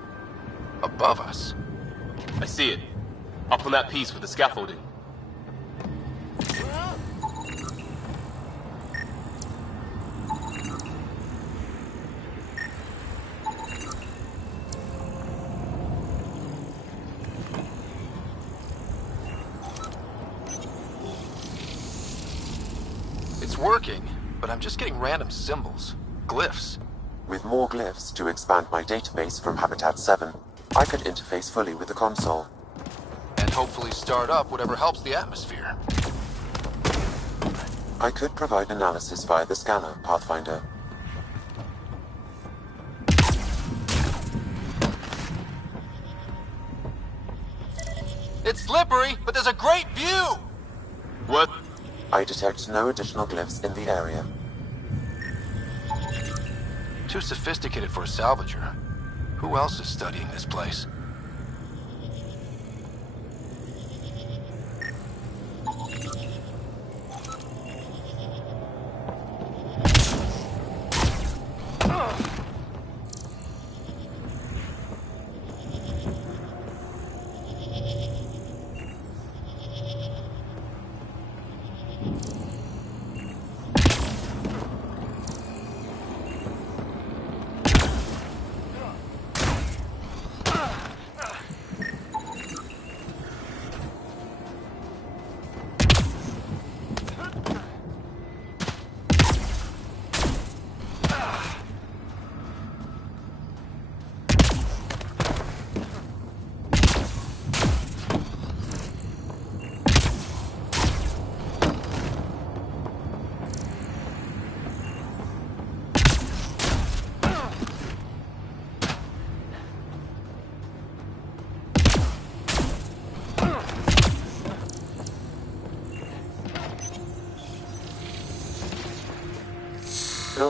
above us. I see it. Up on that piece with the scaffolding. It's working, but I'm just getting random symbols. Glyphs. With more glyphs to expand my database from Habitat 7, I could interface fully with the console. And hopefully start up whatever helps the atmosphere. I could provide analysis via the scanner, Pathfinder. It's slippery, but there's a great view! What? I detect no additional glyphs in the area. Too sophisticated for a salvager. Who else is studying this place?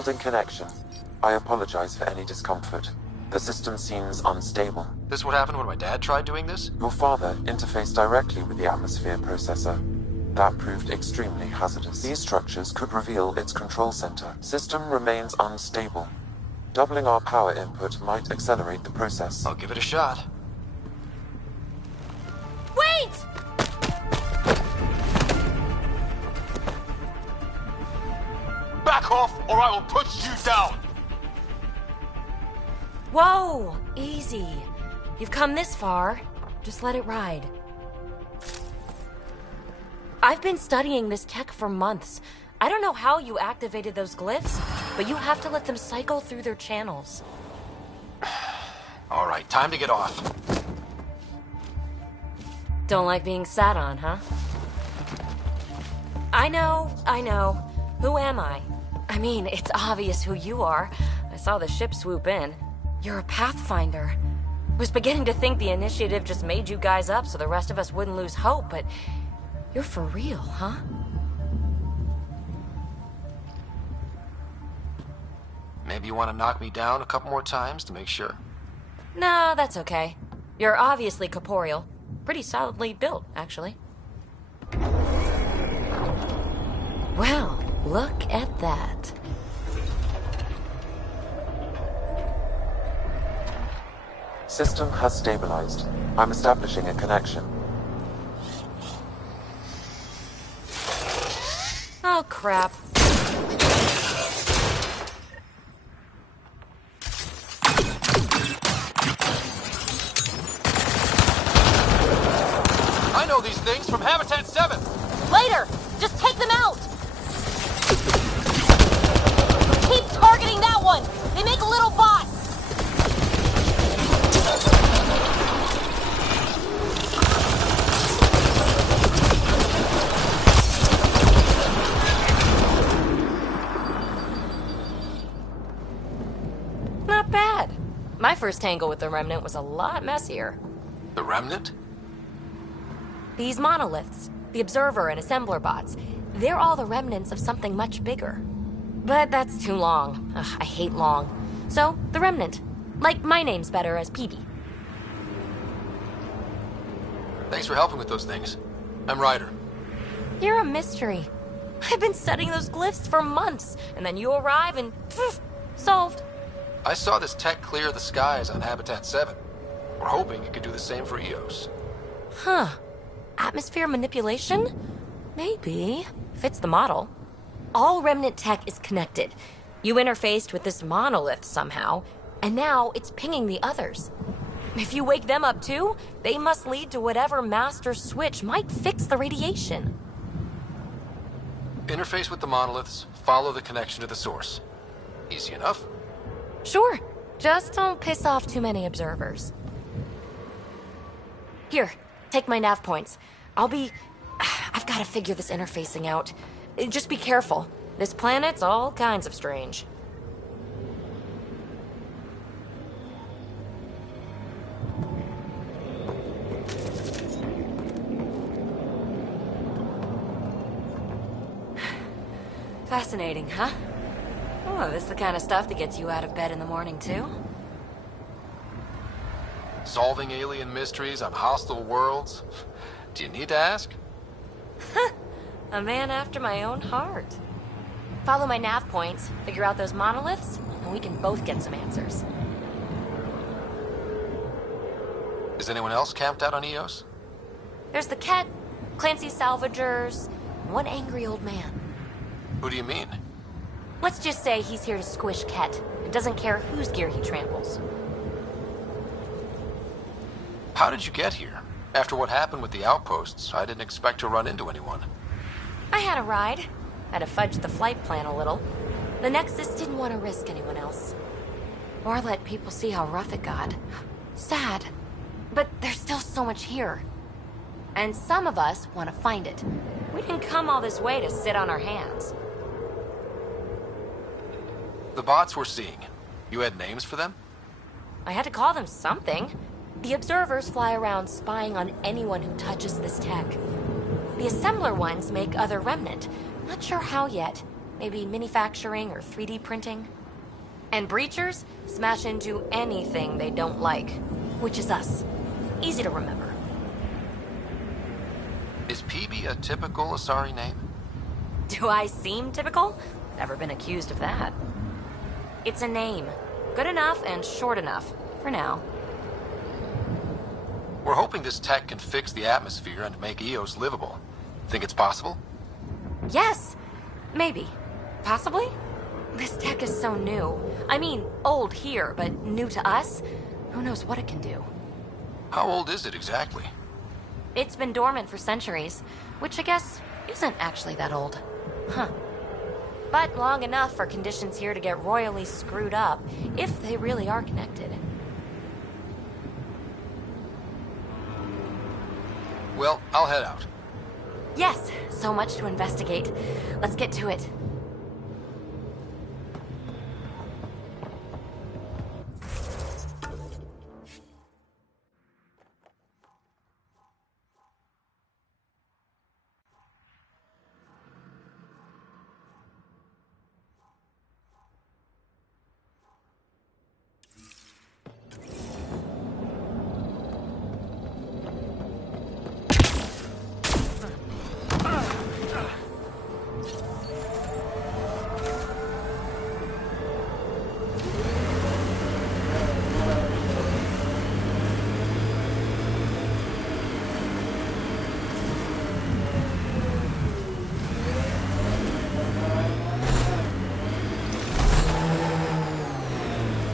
Building connection. I apologize for any discomfort. The system seems unstable. This what happened when my dad tried doing this? Your father interfaced directly with the atmosphere processor. That proved extremely hazardous. These structures could reveal its control center. System remains unstable. Doubling our power input might accelerate the process. I'll give it a shot. Wait! Back off, or I will push you down! Whoa! Easy. You've come this far. Just let it ride. I've been studying this tech for months. I don't know how you activated those glyphs, but you have to let them cycle through their channels. All right, time to get off. Don't like being sat on, huh? I know. Who am I? I mean, it's obvious who you are. I saw the ship swoop in. You're a Pathfinder. Was beginning to think the initiative just made you guys up so the rest of us wouldn't lose hope, but you're for real, huh? Maybe you want to knock me down a couple more times to make sure? No, that's okay. You're obviously corporeal. Pretty solidly built, actually. Well, look at that. System has stabilized. I'm establishing a connection. Oh, crap. I know these things from Habitat 7! Later! Just take them out! Keep targeting that one! They make little bots! Not bad. My first tangle with the Remnant was a lot messier. The Remnant? These monoliths, the Observer and Assembler bots, they're all the remnants of something much bigger. But that's too long. Ugh, I hate long. So, the Remnant. Like, my name's better as Peavy. Thanks for helping with those things. I'm Ryder. You're a mystery. I've been studying those glyphs for months, and then you arrive and poof, solved. I saw this tech clear the skies on Habitat 7. We're hoping it could do the same for EOS. Huh. Atmosphere manipulation? Maybe. Fits the model. All Remnant tech is connected. You interfaced with this monolith somehow, and now it's pinging the others. If you wake them up too, they must lead to whatever master switch might fix the radiation. Interface with the monoliths, follow the connection to the source. Easy enough. Sure. Just don't piss off too many observers. Here, take my nav points. I've got to figure this interfacing out. Just be careful. This planet's all kinds of strange. Fascinating, huh? Oh, this is the kind of stuff that gets you out of bed in the morning, too? Solving alien mysteries on hostile worlds? Do you need to ask? A man after my own heart. Follow my nav points, figure out those monoliths, and we can both get some answers. Is anyone else camped out on EOS? There's the Ket, Clancy's salvagers, and one angry old man. Who do you mean? Let's just say he's here to squish Ket, and doesn't care whose gear he tramples. How did you get here? After what happened with the outposts, I didn't expect to run into anyone. I had a ride. Had to fudge the flight plan a little. The Nexus didn't want to risk anyone else. Or let people see how rough it got. Sad. But there's still so much here. And some of us want to find it. We didn't come all this way to sit on our hands. The bots we're seeing, you had names for them? I had to call them something. The observers fly around spying on anyone who touches this tech. The assembler ones make other Remnant. Not sure how yet. Maybe manufacturing or 3D printing. And breachers smash into anything they don't like, which is us. Easy to remember. Is PB a typical Asari name? Do I seem typical? Never been accused of that. It's a name. Good enough and short enough, for now. We're hoping this tech can fix the atmosphere and make Eos livable. Think it's possible? Yes! Maybe. Possibly? This tech is so new. I mean, old here, but new to us? Who knows what it can do? How old is it exactly? It's been dormant for centuries, which I guess isn't actually that old. Huh. But long enough for conditions here to get royally screwed up, if they really are connected. Well, I'll head out. Yes, so much to investigate. Let's get to it.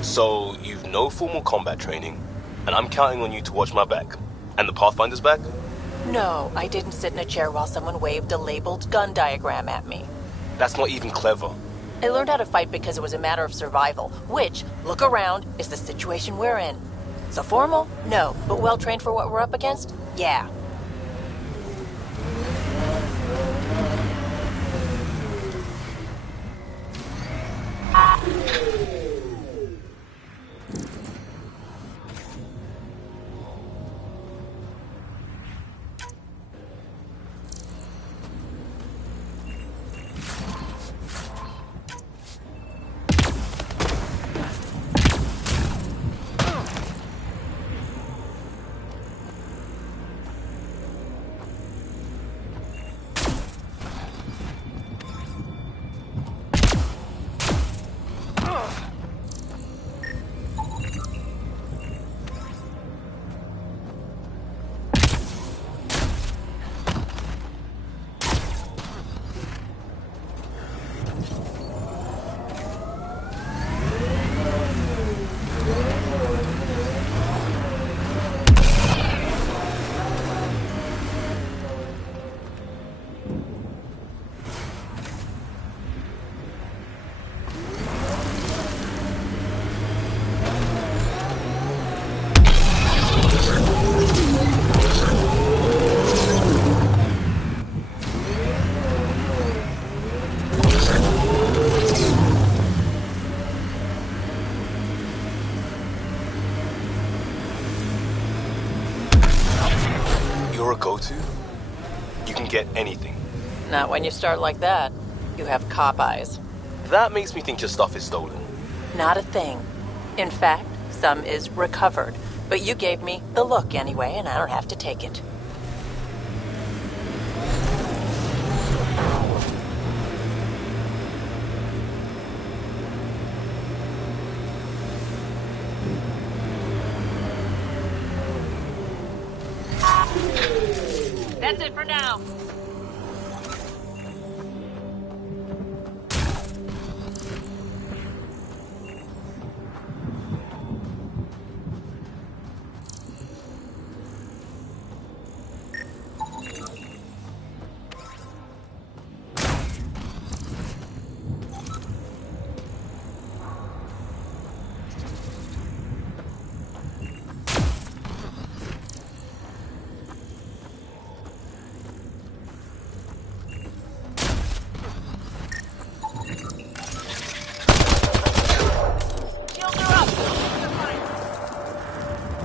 So, you've no formal combat training, and I'm counting on you to watch my back. And the Pathfinder's back? No, I didn't sit in a chair while someone waved a labeled gun diagram at me. That's not even clever. I learned how to fight because it was a matter of survival, which, look around, is the situation we're in. So formal? No. But well-trained for what we're up against? Yeah. You're a go-to? You can get anything. Not when you start like that. You have cop eyes. That makes me think your stuff is stolen. Not a thing. In fact, some is recovered. But you gave me the look anyway, and I don't have to take it. That's it for now.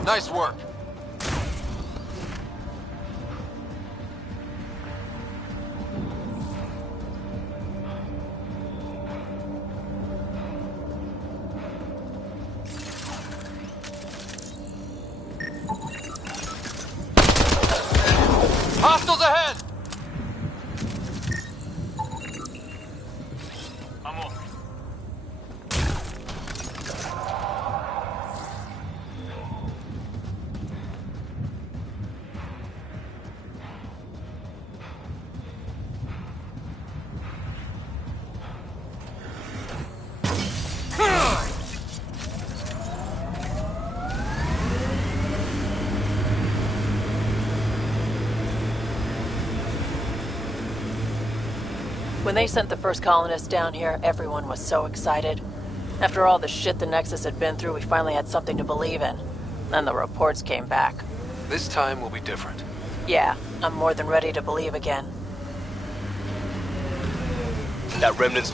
Nice work. Hostiles ahead! When they sent the first colonists down here, everyone was so excited. After all the shit the Nexus had been through, we finally had something to believe in. Then the reports came back. This time will be different. Yeah, I'm more than ready to believe again. That remnant's...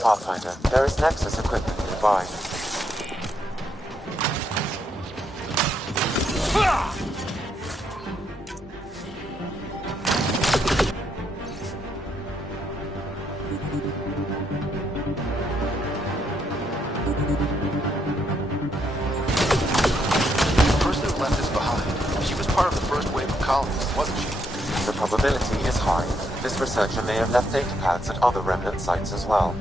Pathfinder, there is Nexus equipment nearby. The person who left us behind, she was part of the first wave of colonists, wasn't she? The probability is high. This researcher may have left data pads at other remnant sites as well.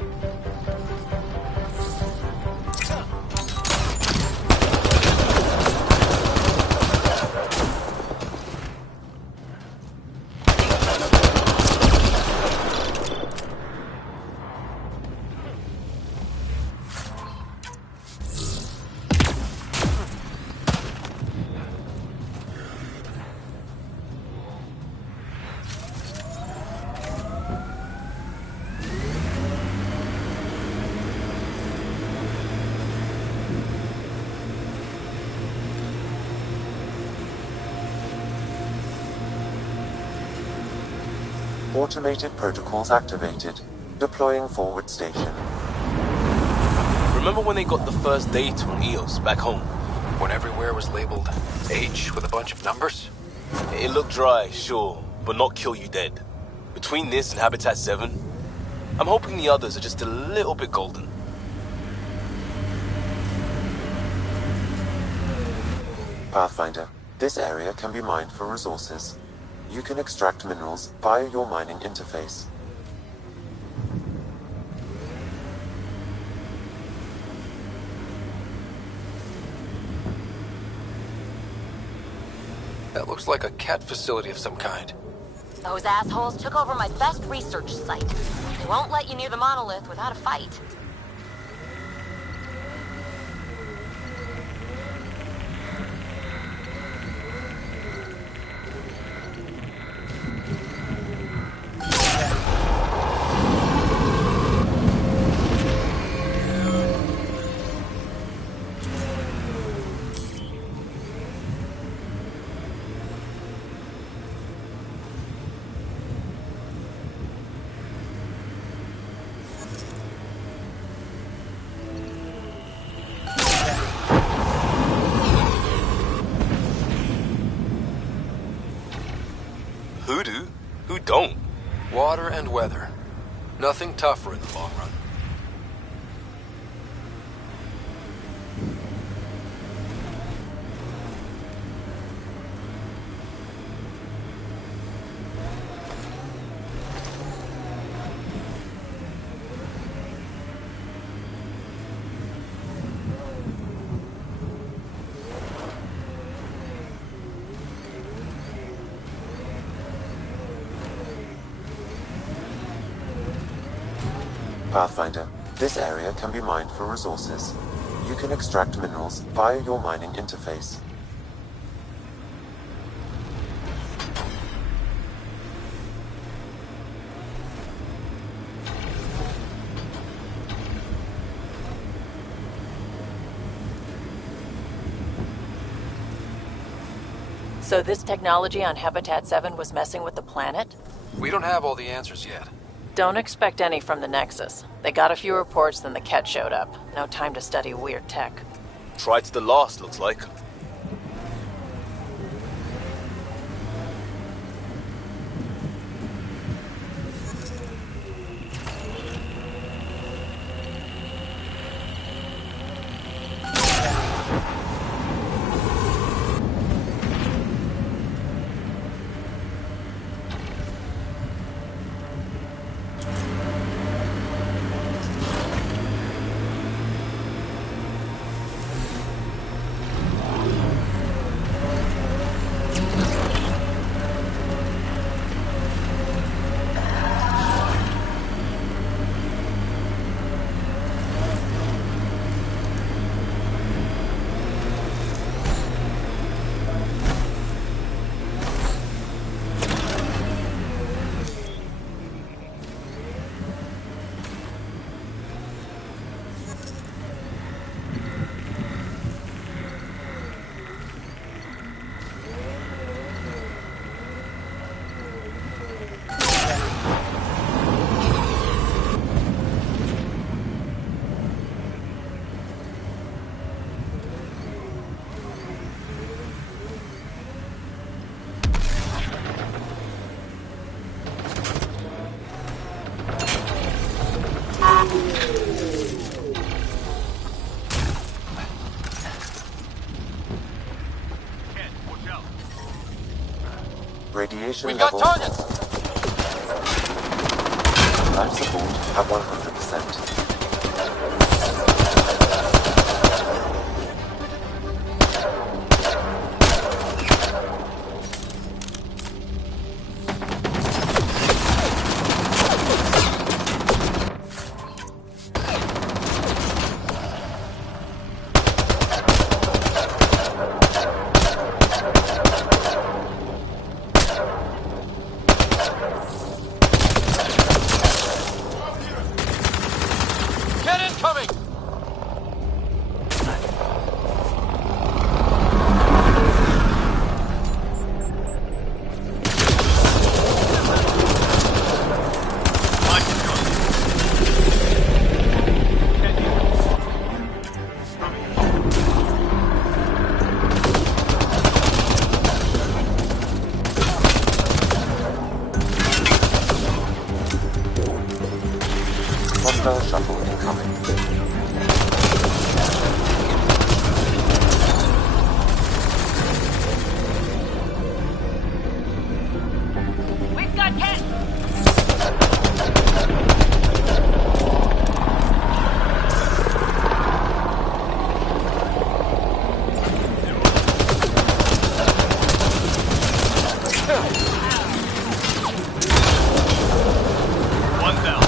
Automated protocols activated. Deploying forward station. Remember when they got the first data on EOS back home? When everywhere was labeled H with a bunch of numbers? It looked dry, sure, but not kill you dead. Between this and Habitat 7, I'm hoping the others are just a little bit golden. Pathfinder, this area can be mined for resources. You can extract minerals via your mining interface. That looks like a cat facility of some kind. Those assholes took over my best research site. They won't let you near the monolith without a fight. Who do? Who don't? Water and weather. Nothing tougher in the long run. Pathfinder, this area can be mined for resources. You can extract minerals via your mining interface. So this technology on Habitat 7 was messing with the planet? We don't have all the answers yet. Don't expect any from the Nexus. They got a few reports, then the Ket showed up. No time to study weird tech. Try to the last, looks like. Radiation We've got level. targets! Life support at 100%. Hostile shuttle incoming. We've got hit! One down.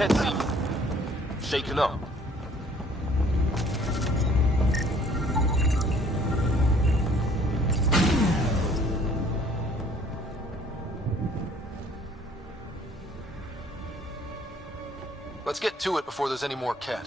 Ket seem shaken up. Let's get to it before there's any more Ket.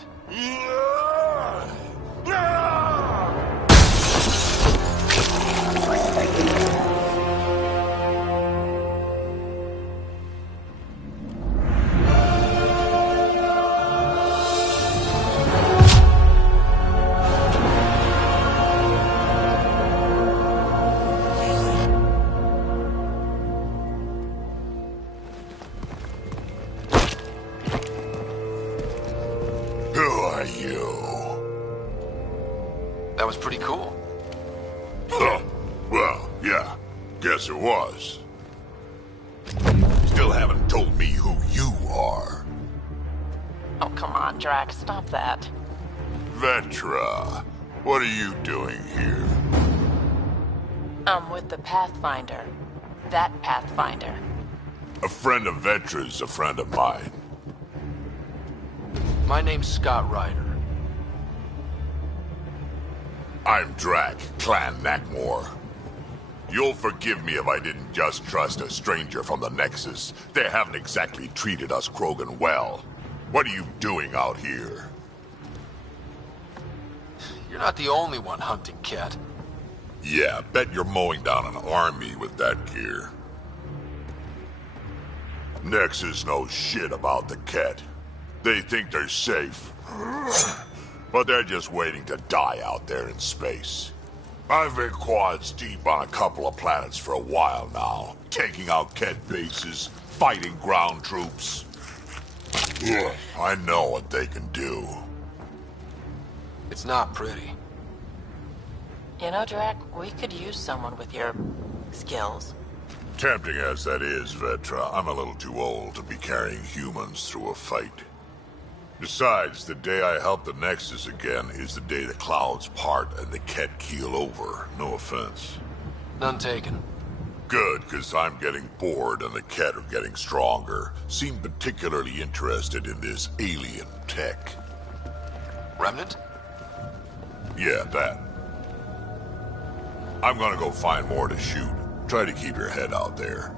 Who are you? That was pretty cool. Huh. Well, yeah. Guess it was. Still haven't told me who you are. Oh, come on, Drax. Stop that. Vetra, what are you doing here? I'm with the Pathfinder. That Pathfinder. A friend of Vetra's a friend of mine. My name's Scott Ryder. I'm Drac, Clan Nakmor. You'll forgive me if I didn't just trust a stranger from the Nexus. They haven't exactly treated us Krogan well. What are you doing out here? You're not the only one hunting Ket. Yeah, bet you're mowing down an army with that gear. Nexus knows shit about the Ket. They think they're safe. But they're just waiting to die out there in space. I've been quads deep on a couple of planets for a while now, taking out Ket bases, fighting ground troops. Ugh, I know what they can do. It's not pretty. You know, Drac, we could use someone with your skills. Tempting as that is, Vetra, I'm a little too old to be carrying humans through a fight. Besides, the day I help the Nexus again is the day the clouds part and the Ket keel over. No offense. None taken. Good, because I'm getting bored and the Ket are getting stronger. Seem particularly interested in this alien tech. Remnant? Yeah, that. I'm gonna go find more to shoot. Try to keep your head out there.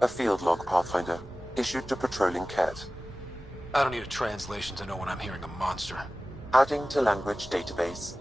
A field log, Pathfinder. Issued to patrolling Ket. I don't need a translation to know when I'm hearing a monster. Adding to language database.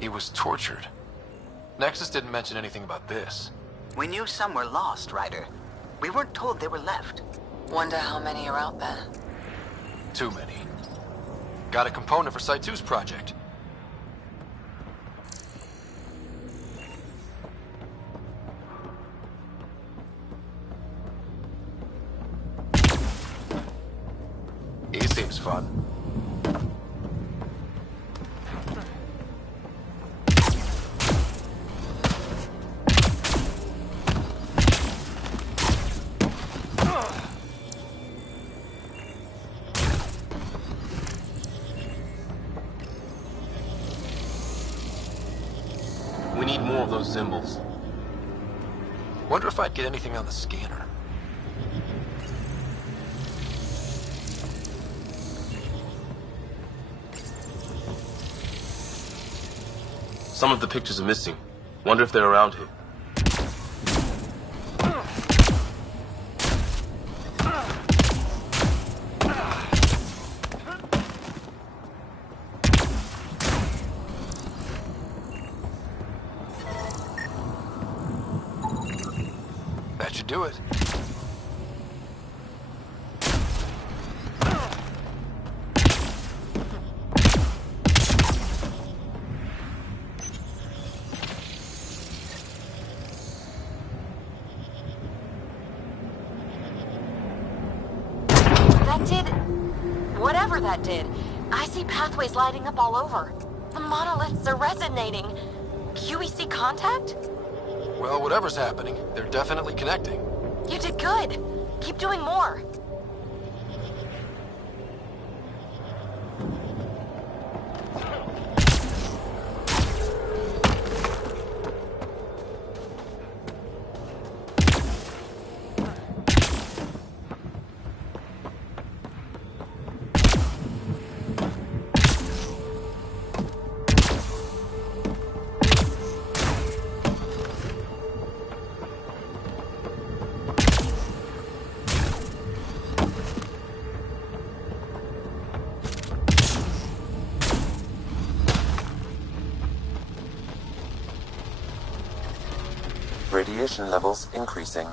He was tortured. Nexus didn't mention anything about this. We knew some were lost, Ryder. We weren't told they were left. Wonder how many are out there. Too many. Got a component for Site 2's project. fun. We need more of those symbols. Wonder if I'd get anything on the scanner. Some of the pictures are missing. Wonder if they're around here. That should do it. That did... whatever that did. I see pathways lighting up all over. The monoliths are resonating. QEC contact? Well, whatever's happening, they're definitely connecting. You did good. Keep doing more. Radiation levels increasing.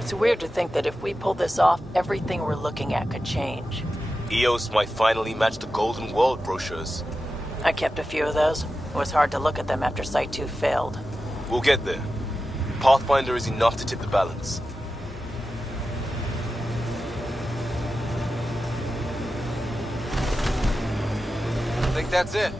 It's weird to think that if we pull this off, everything we're looking at could change. EOS might finally match the Golden World brochures. I kept a few of those. It was hard to look at them after Site 2 failed. We'll get there. Pathfinder is enough to tip the balance. I think that's it.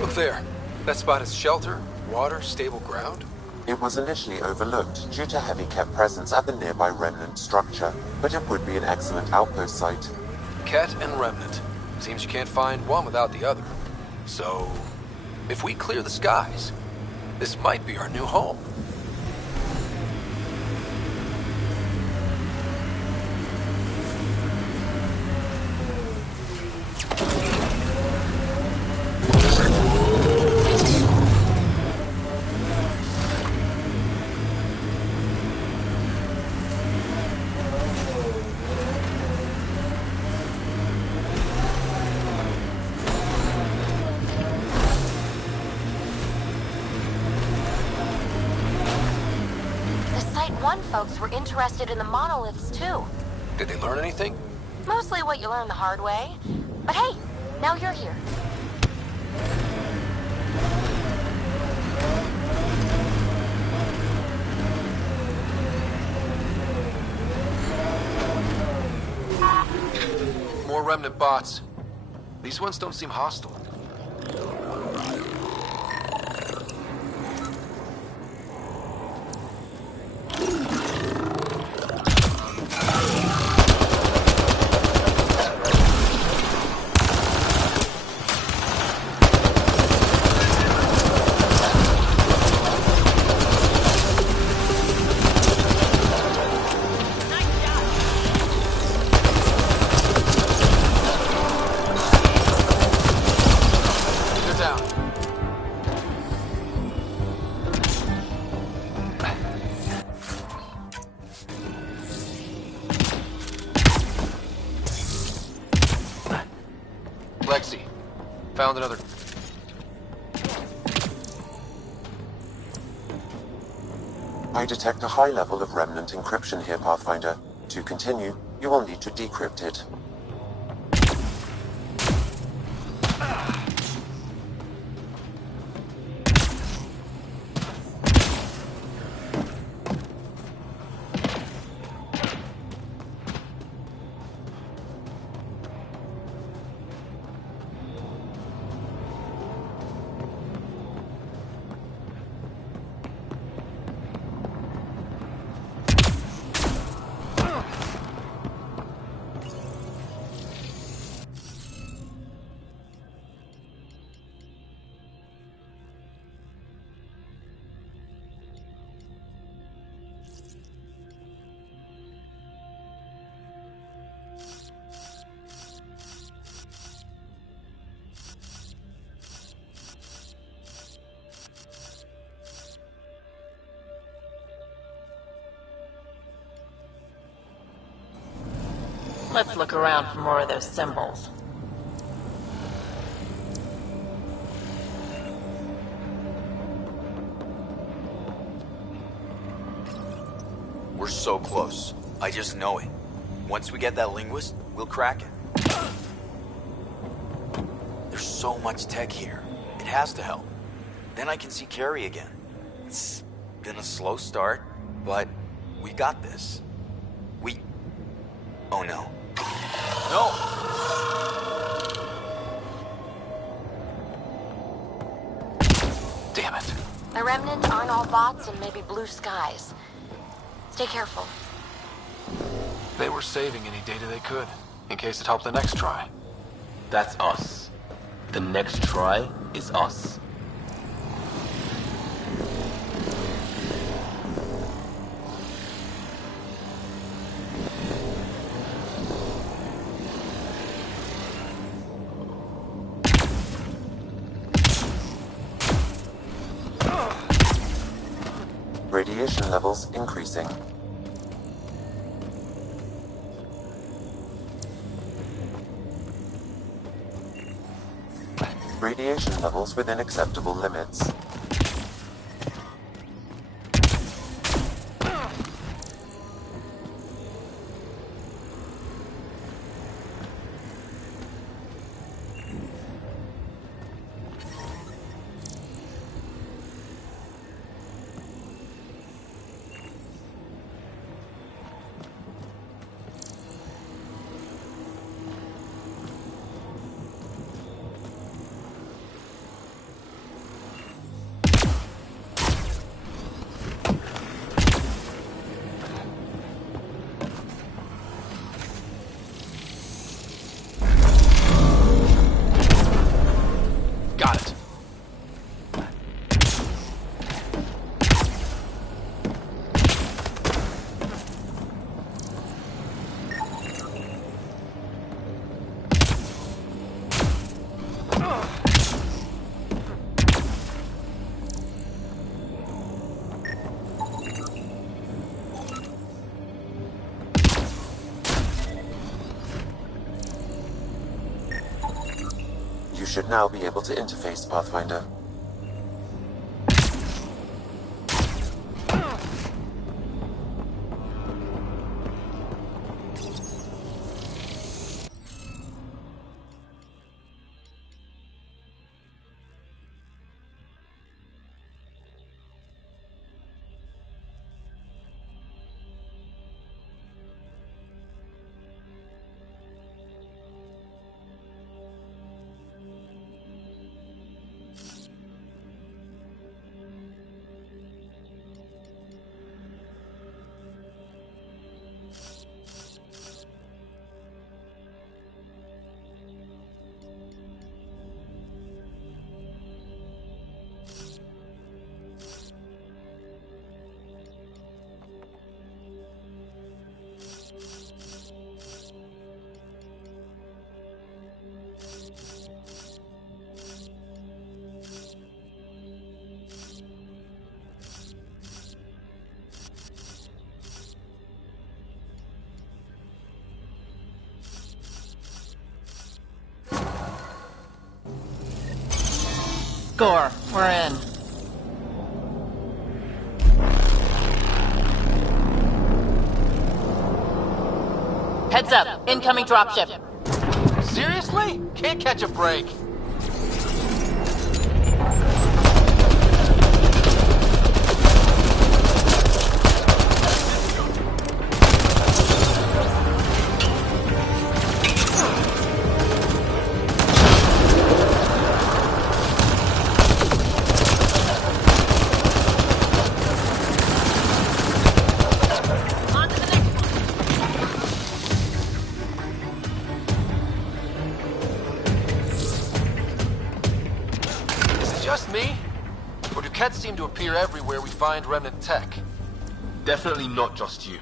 Look there. That spot is shelter, water, stable ground. It was initially overlooked due to heavy kept presence at the nearby remnant structure, but it would be an excellent outpost site. Ket and Remnant. Seems you can't find one without the other. So, if we clear the skies, this might be our new home. Folks were interested in the monoliths, too. Did they learn anything? Mostly what you learn the hard way. But hey, now you're here. More Remnant bots. These ones don't seem hostile. Lexi! Found another... I detect a high level of remnant encryption here, Pathfinder. To continue, you will need to decrypt it. Let's look around for more of those symbols. We're so close. I just know it. Once we get that linguist, we'll crack it. There's so much tech here. It has to help. Then I can see Carrie again. It's been a slow start, but we got this. Oh no. No! Damn it. The remnants aren't all bots and maybe blue skies. Stay careful. They were saving any data they could, in case it helped the next try. That's us. The next try is us. Radiation levels increasing. Radiation levels within acceptable limits. Got it. You should now be able to interface, Pathfinder. Score. We're in. Heads up. Incoming dropship. Seriously? Can't catch a break. Just me? Or do Kets seem to appear everywhere we find remnant tech? Definitely not just you.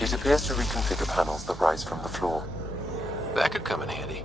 It appears to reconfigure panels that rise from the floor. That could come in handy.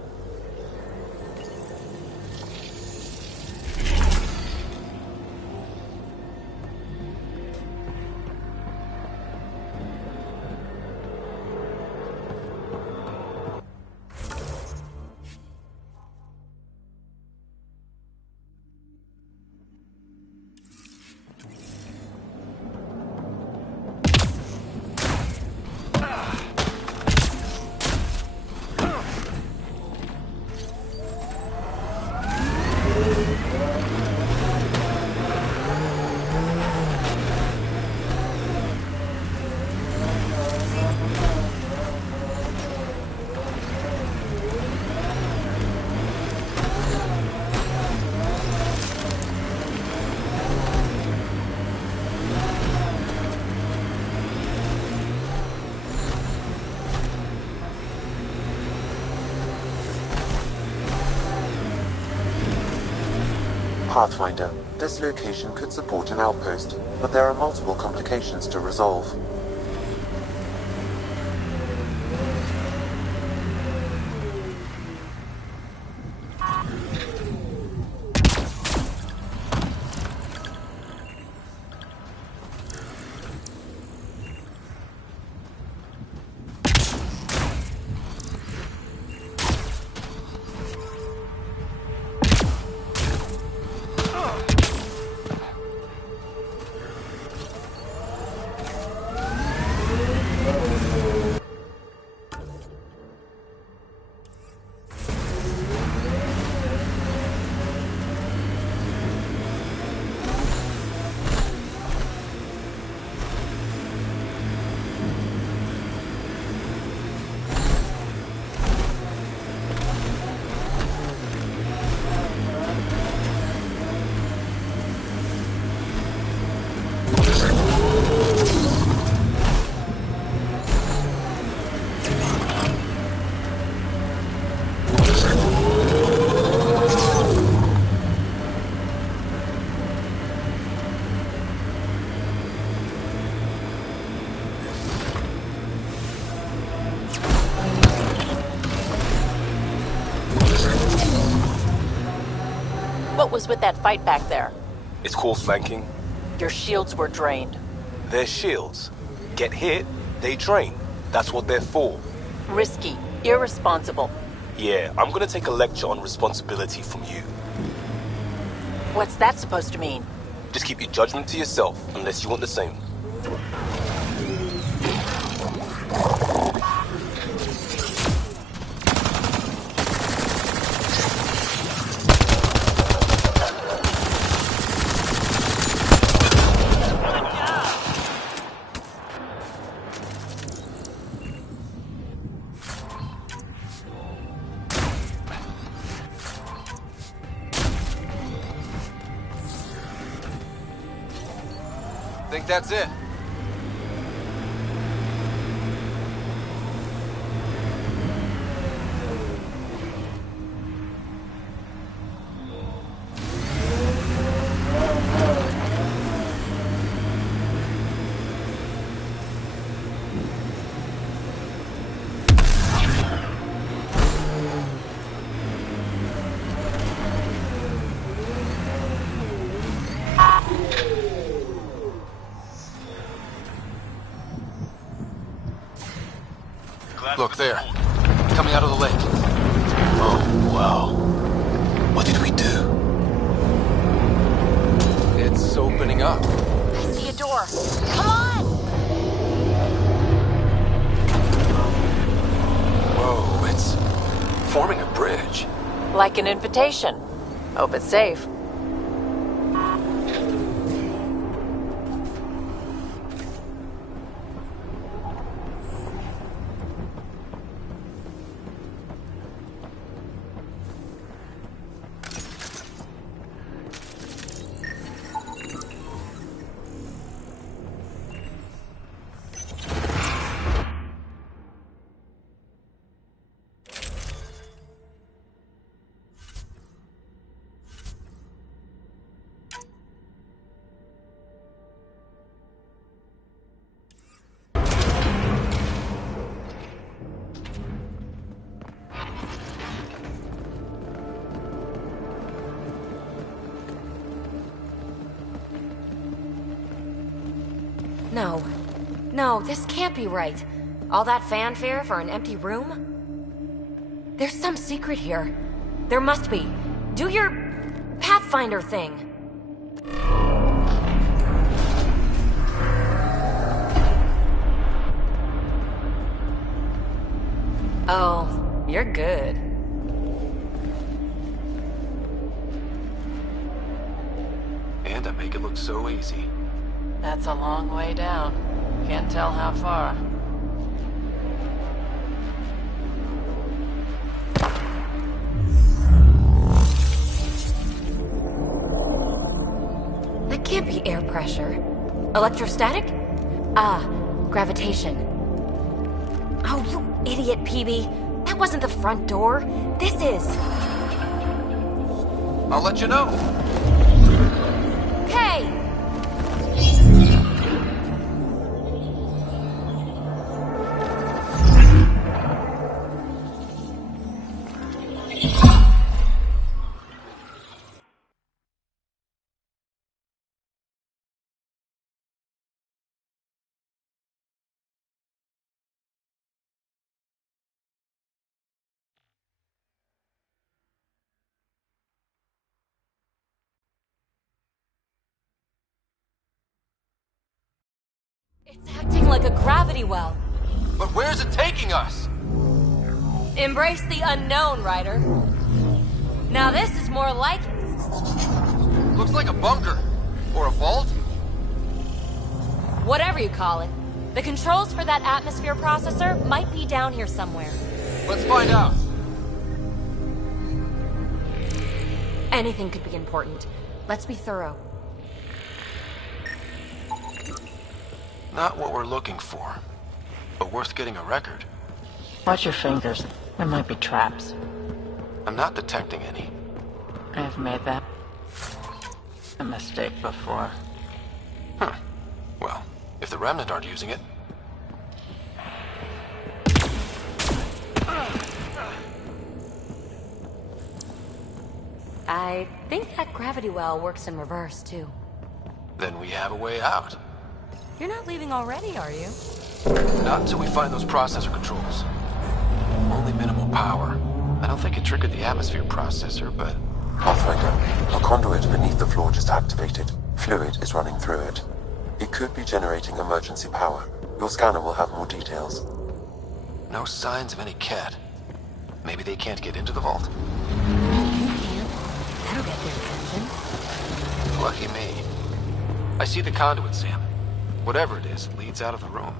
Pathfinder, this location could support an outpost, but there are multiple complications to resolve. What was with that fight back there? It's called flanking. Your shields were drained. They're shields. Get hit, they drain. That's what they're for. Risky. Irresponsible. Yeah, I'm gonna take a lecture on responsibility from you. What's that supposed to mean? Just keep your judgment to yourself, unless you want the same. Think that's it. Look, there. Coming out of the lake. Oh, wow. What did we do? It's opening up. I see a door. Come on! Whoa, it's forming a bridge. Like an invitation. Hope it's safe. No. No, this can't be right. All that fanfare for an empty room? There's some secret here. There must be. Do your Pathfinder thing. Oh, you're good. And I make it look so easy. That's a long way down. Can't tell how far. That can't be air pressure. Electrostatic? Ah, gravitation. Oh, you idiot, PB. That wasn't the front door. This is. I'll let you know. Hey! It's acting like a gravity well. But where's it taking us? Embrace the unknown, Ryder. Now this is more like it. Looks like a bunker. Or a vault. Whatever you call it. The controls for that atmosphere processor might be down here somewhere. Let's find out. Anything could be important. Let's be thorough. Not what we're looking for, but worth getting a record. Watch your fingers. There might be traps. I'm not detecting any. I've made that a mistake before. Huh. Well, if the Remnant aren't using it... I think that gravity well works in reverse, too. Then we have a way out. You're not leaving already, are you? Not until we find those processor controls. Only minimal power. I don't think it triggered the atmosphere processor, but... Pathfinder, a conduit beneath the floor just activated. Fluid is running through it. It could be generating emergency power. Your scanner will have more details. No signs of any cat. Maybe they can't get into the vault? You can't. That'll get their attention. Lucky me. I see the conduit, Sam. Whatever it is, leads out of the room.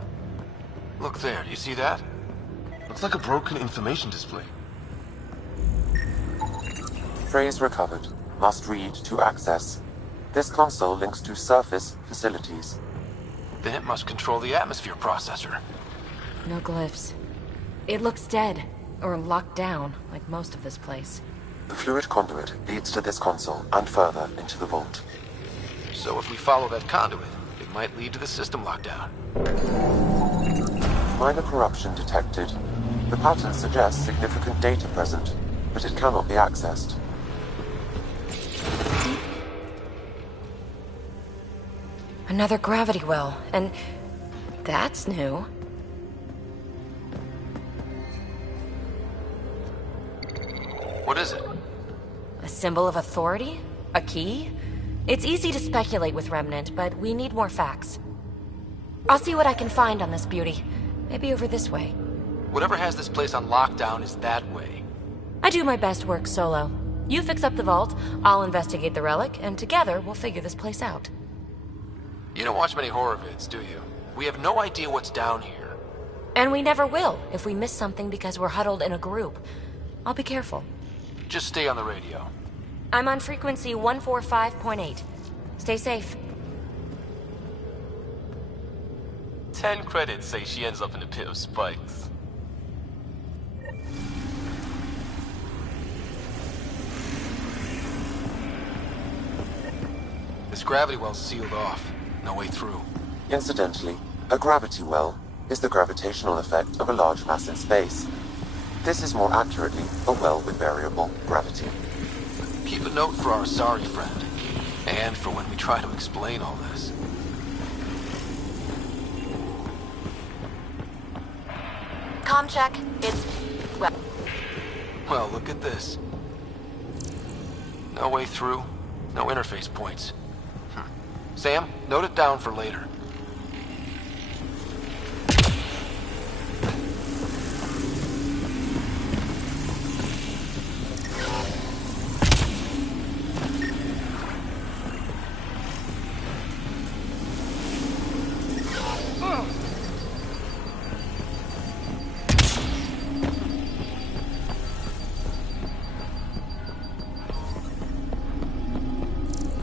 Look there, do you see that? Looks like a broken information display. Phrase recovered. Must read to access. This console links to surface facilities. Then it must control the atmosphere processor. No glyphs. It looks dead, or locked down, like most of this place. The fluid conduit leads to this console and further into the vault. So if we follow that conduit, it might lead to the system lockdown. Minor corruption detected. The pattern suggests significant data present, but it cannot be accessed. Another gravity well, and that's new. What is it? A symbol of authority? A key? It's easy to speculate with Remnant, but we need more facts. I'll see what I can find on this beauty. Maybe over this way. Whatever has this place on lockdown is that way. I do my best work solo. You fix up the vault, I'll investigate the relic, and together we'll figure this place out. You don't watch many horror vids, do you? We have no idea what's down here. And we never will if we miss something because we're huddled in a group. I'll be careful. Just stay on the radio. I'm on frequency 145.8. Stay safe. 10 credits say she ends up in a pit of spikes. This gravity well's sealed off. No way through. Incidentally, a gravity well is the gravitational effect of a large mass in space. This is more accurately a well with variable gravity. Keep a note for our sorry friend, and for when we try to explain all this. Comm check. It's... Well, look at this. No way through, no interface points. Sam, note it down for later.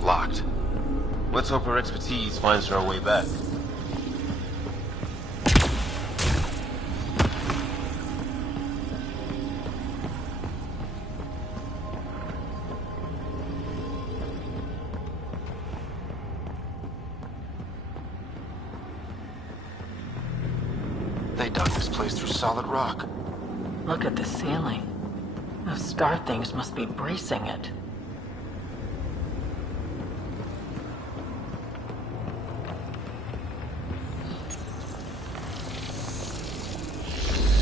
Locked. Let's hope her expertise finds her way back. They dug this place through solid rock. Look at the ceiling. Those star things must be bracing it.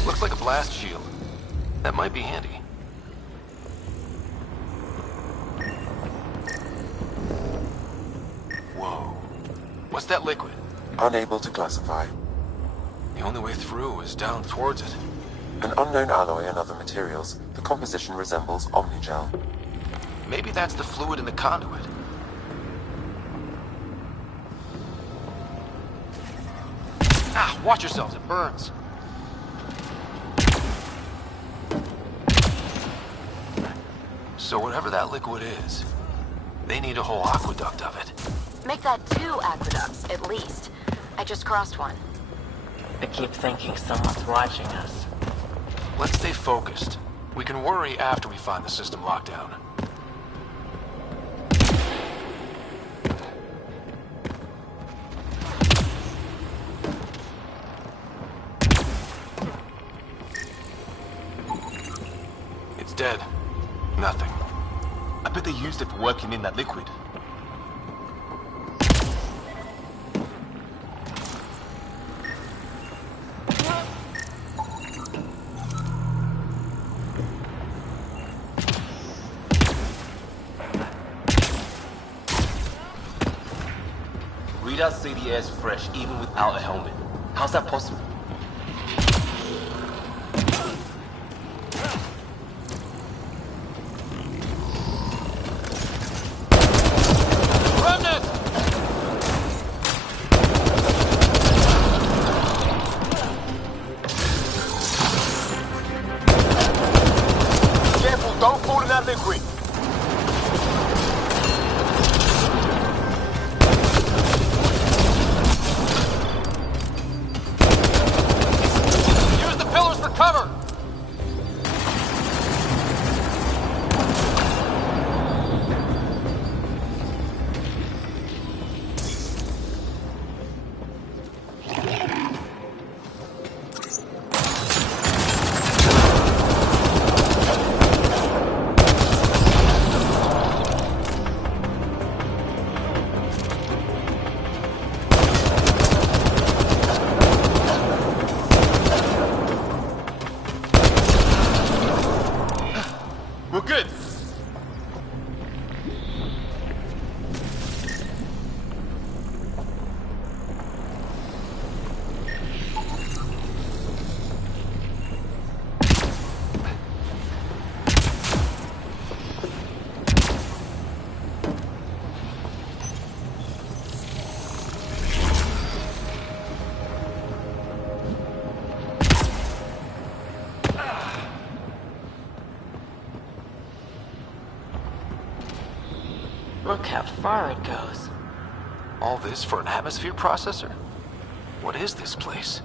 Looks like a blast shield. That might be handy. Whoa. What's that liquid? Unable to classify. The only way through is down towards it. An unknown alloy and other materials. The composition resembles omnigel. Maybe that's the fluid in the conduit. Ah, watch yourselves, it burns. So whatever that liquid is, they need a whole aqueduct of it. Make that 2 aqueducts, at least. I just crossed one. I keep thinking someone's watching us. Let's stay focused. We can worry after we find the system lockdown. It's dead. Nothing. I bet they used it for working in that liquid. Readouts say the air's fresh even without a helmet. How's that possible? Don't fall in that liquid! Use the pillars for cover! Look how far it goes. All this for an atmosphere processor? What is this place?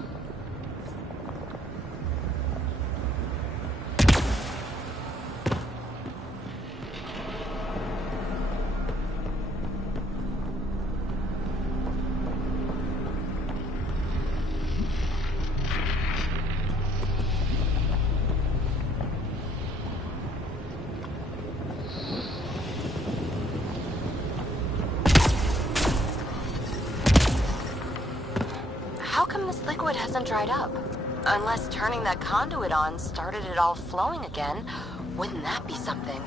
How come this liquid hasn't dried up? Unless turning that conduit on started it all flowing again. Wouldn't that be something?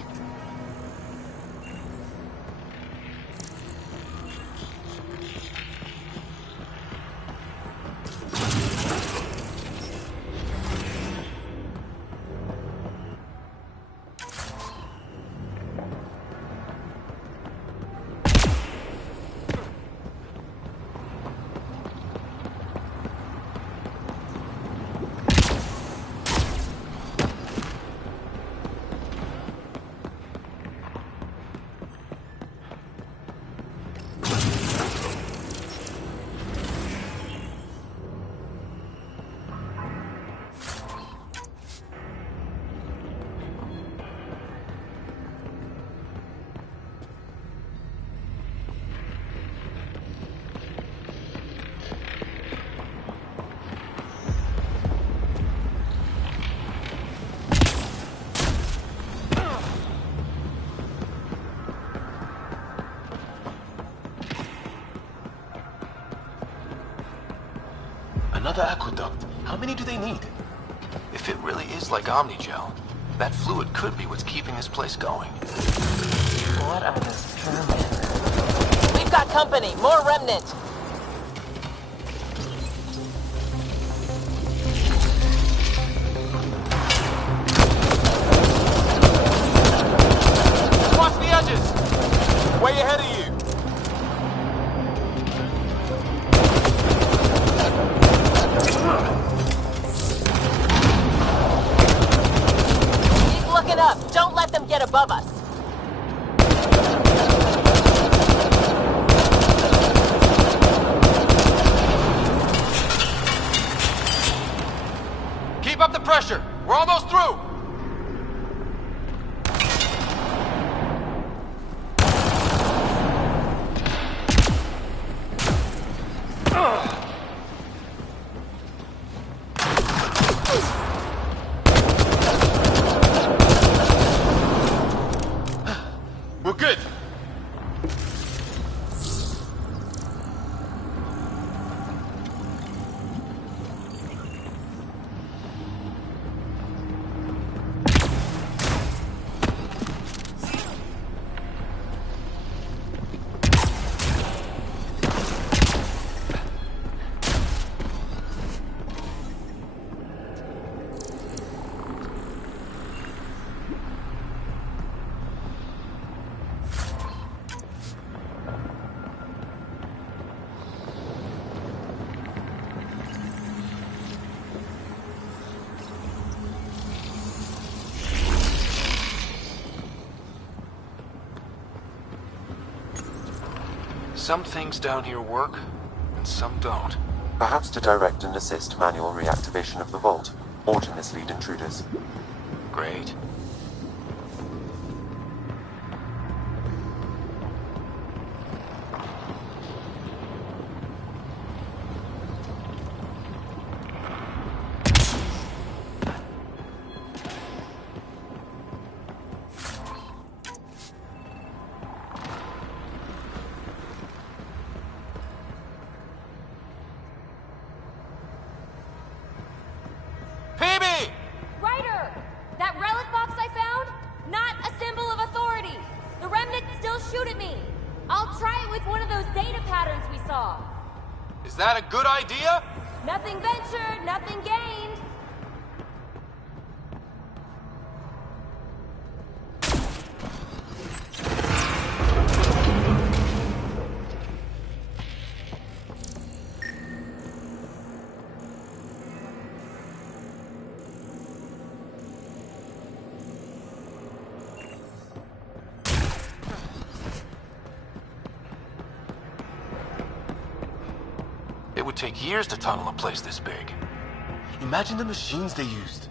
Another aqueduct. How many do they need? If it really is like Omnigel, that fluid could be what's keeping this place going. What are the vermin? We've got company. More remnant. Watch the edges! Way ahead of you! Keep looking up. Don't let them get above us. Keep up the pressure! We're almost through! We're good! Some things down here work, and some don't. Perhaps to direct and assist manual reactivation of the vault, or to mislead intruders. Great. Ryder! That relic box I found? Not a symbol of authority! The remnants still shoot at me! I'll try it with one of those data patterns we saw. Is that a good idea? Nothing ventured, nothing gained. It would take years to tunnel a place this big. Imagine the machines they used.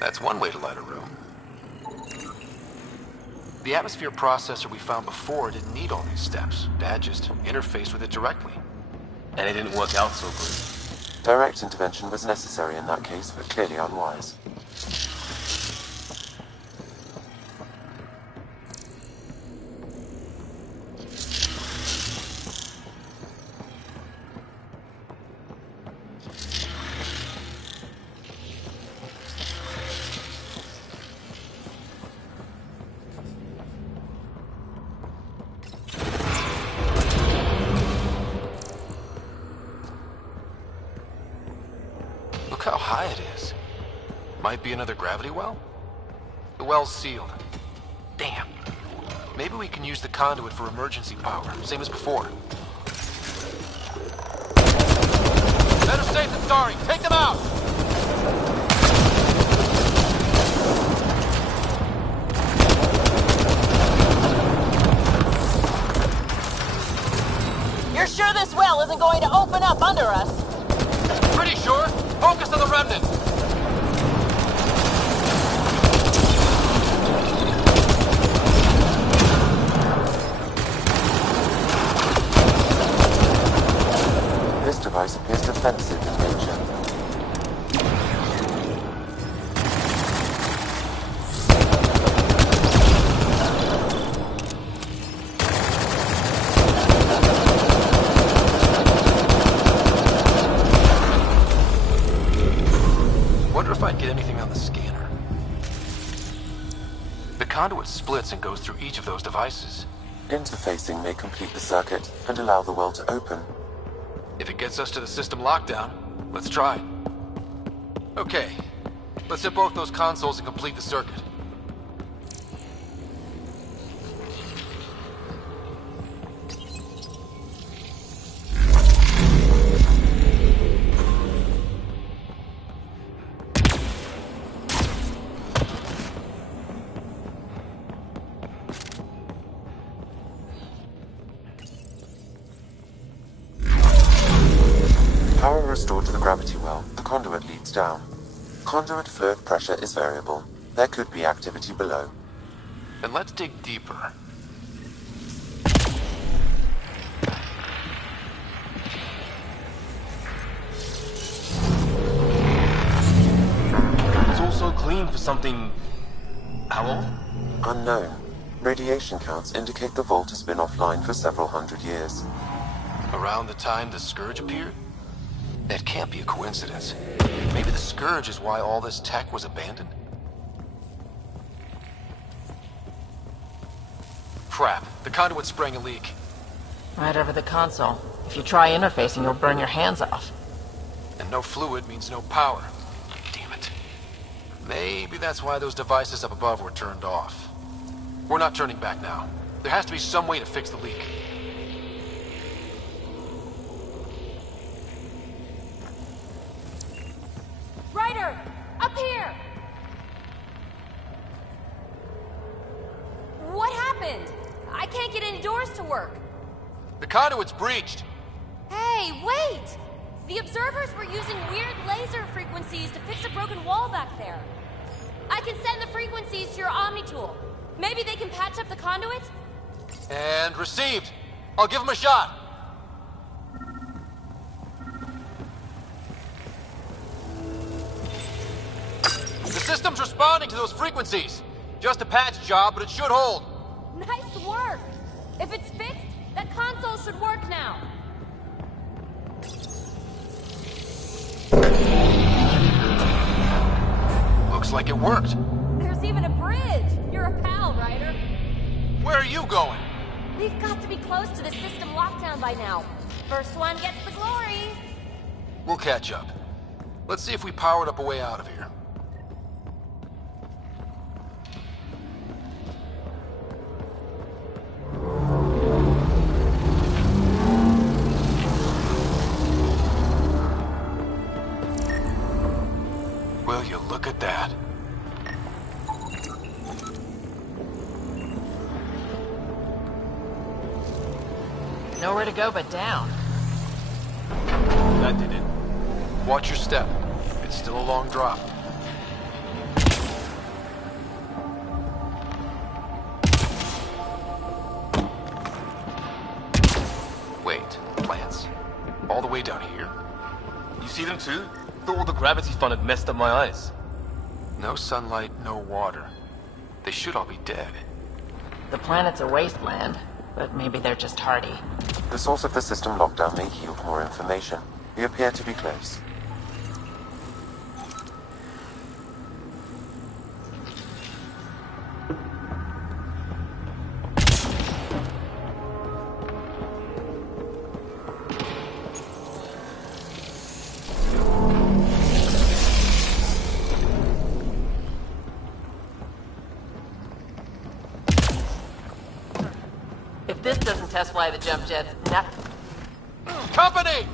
That's one way to light a room. The atmosphere processor we found before didn't need all these steps. Dad just interfaced with it directly. And it didn't work out so good. Direct intervention was necessary in that case, but clearly unwise. Look how high it is. Might be another gravity well? The well's sealed. Damn. Maybe we can use the conduit for emergency power, same as before. Better safe than sorry. Take them out! You're sure this well isn't going to open up under us? Pretty sure. Focus on the remnant. This device appears defensive in nature. Wonder if I'd get anything on the scanner. The conduit splits and goes through each of those devices. Interfacing may complete the circuit and allow the well to open. If it gets us to the system lockdown, let's try. Okay, let's hit both those consoles and complete the circuit. Power restored to the gravity well, the conduit leads down. Conduit fluid pressure is variable. There could be activity below. Then let's dig deeper. It's also clean for something... How old? Unknown. Radiation counts indicate the vault has been offline for several hundred years. Around the time the Scourge appeared? That can't be a coincidence. Maybe the Scourge is why all this tech was abandoned? Crap, the conduit's spraying a leak. Right over the console. If you try interfacing, you'll burn your hands off. And no fluid means no power. Damn it. Maybe that's why those devices up above were turned off. We're not turning back now. There has to be some way to fix the leak. Ryder! Up here! What happened? I can't get any doors to work. The conduit's breached. Hey, wait! The observers were using weird laser frequencies to fix a broken wall back there. I can send the frequencies to your Omni tool. Maybe they can patch up the conduit? And received. I'll give them a shot. The system's responding to those frequencies. Just a patch job, but it should hold. Nice work! If it's fixed, that console should work now. Looks like it worked. There's even a bridge! You're a pal. Where are you going? We've got to be close to the system lockdown by now. First one gets the glory. We'll catch up. Let's see if we powered up a way out of here. Will you look at that? Nowhere to go but down. That did it. Watch your step. It's still a long drop. Wait, plants? All the way down here? You see them too? Thought all the gravity fun had messed up my eyes. No sunlight, no water. They should all be dead. The planet's a wasteland, but maybe they're just hardy. The source of the system lockdown may yield more information. We appear to be close. If this doesn't test fly the jump jets, Company!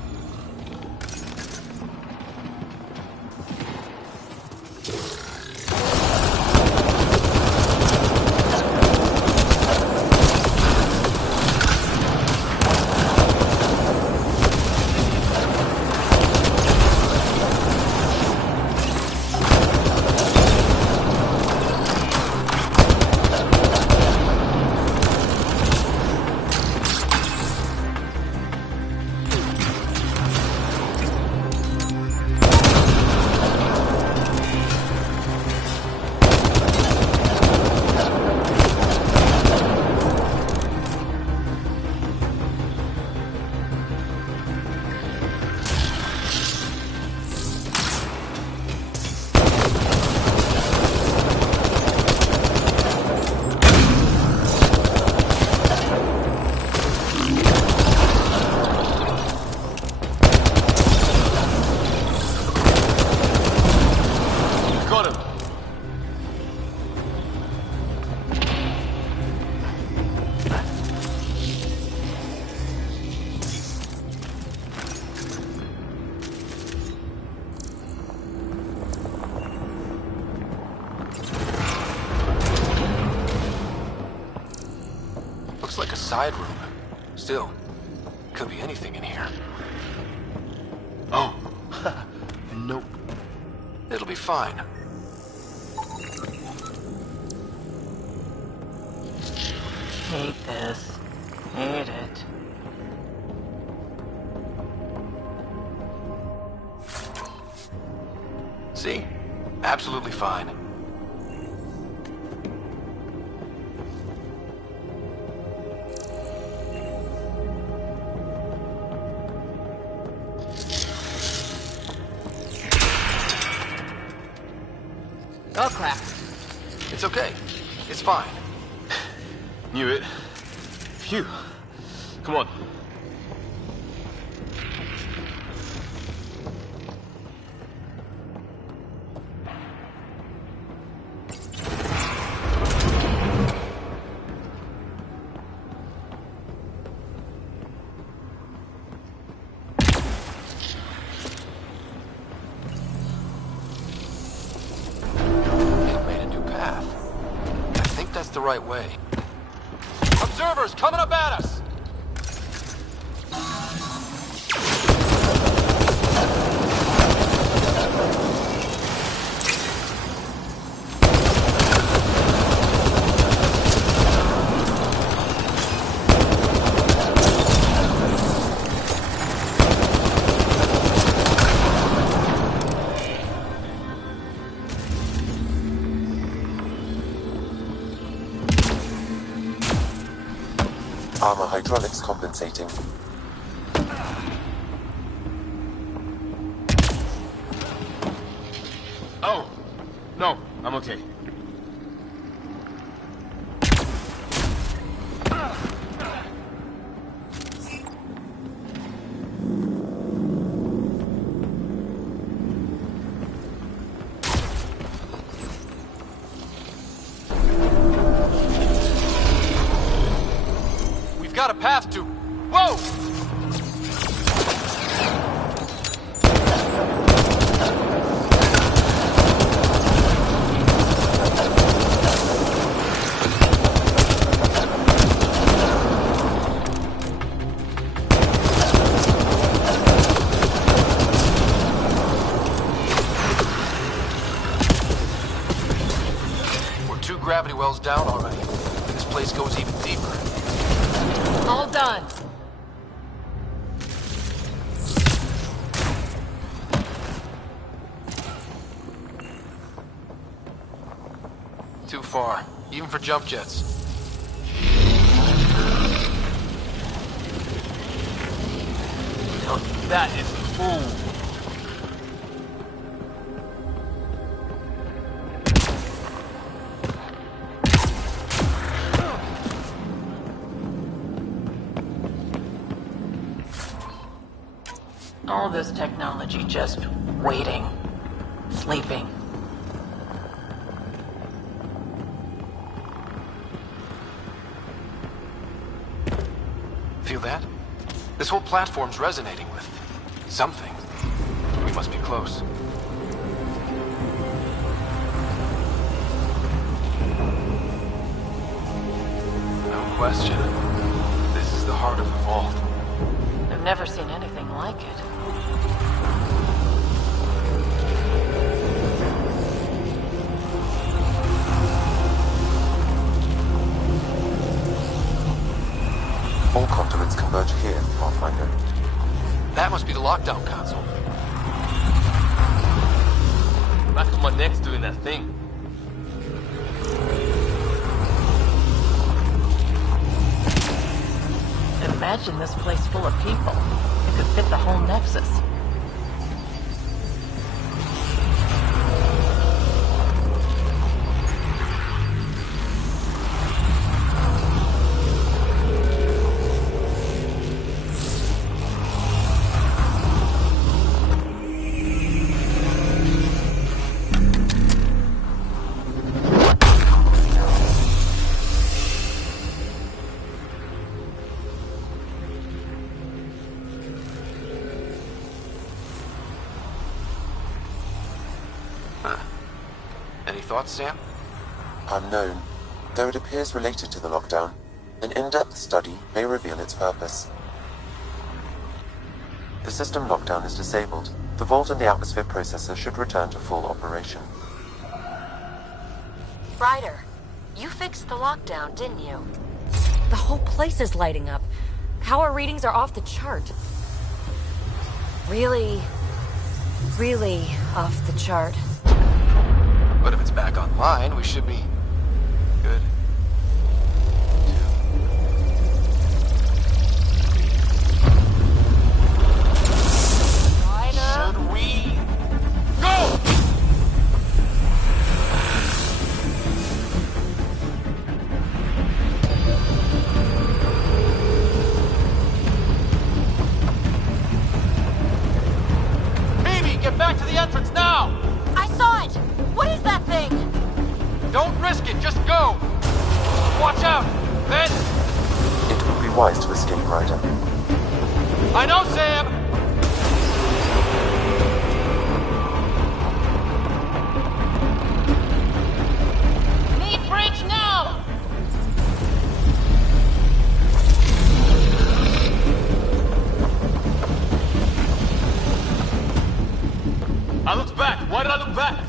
Looks like a side room. Still, could be anything in here. Oh. Nope. It'll be fine. hate this. Hate it. See? Absolutely fine. Oh, crap. It's okay. It's fine. Knew it. Phew. Come on. The right way. Observers coming up at us! Armor hydraulics compensating. Oh! No, I'm okay. Whoa! Gravity well's down already. This place goes even deeper. All done. Too far, even for jump jets. Now, that is cool. All this technology just waiting, sleeping. Feel that? This whole platform's resonating with something. We must be close. No question. This is the heart of the vault. I've never seen anything like it. All conduits converge here, Pathfinder. That must be the lockdown console. Back of my neck's doing that thing. Imagine this place full of people. It could fit the whole Nexus. Thoughts, Sam? Unknown. Though it appears related to the lockdown, an in-depth study may reveal its purpose. The system lockdown is disabled. The vault and the atmosphere processor should return to full operation. Ryder, you fixed the lockdown, didn't you? The whole place is lighting up. Power readings are off the chart. Really off the chart. But if it's back online, we should be good. Should we go? Phoebe, get back to the entrance now! I saw it! What is that thing? Don't risk it, just go! Watch out! Then... It would be wise to escape, Ryder. I know, Sam! Need bridge now! I looked back. Why did I look back?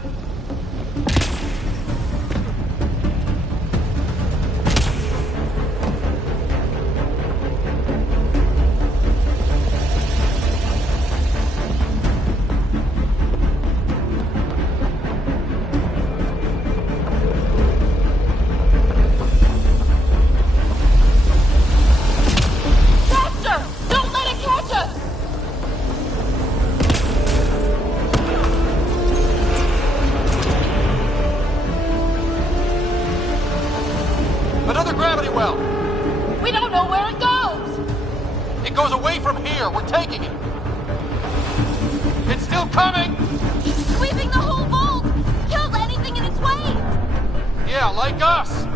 goes away from here. We're taking it. It's still coming! Sweeping the whole vault! Kills anything in its way! Yeah, like us!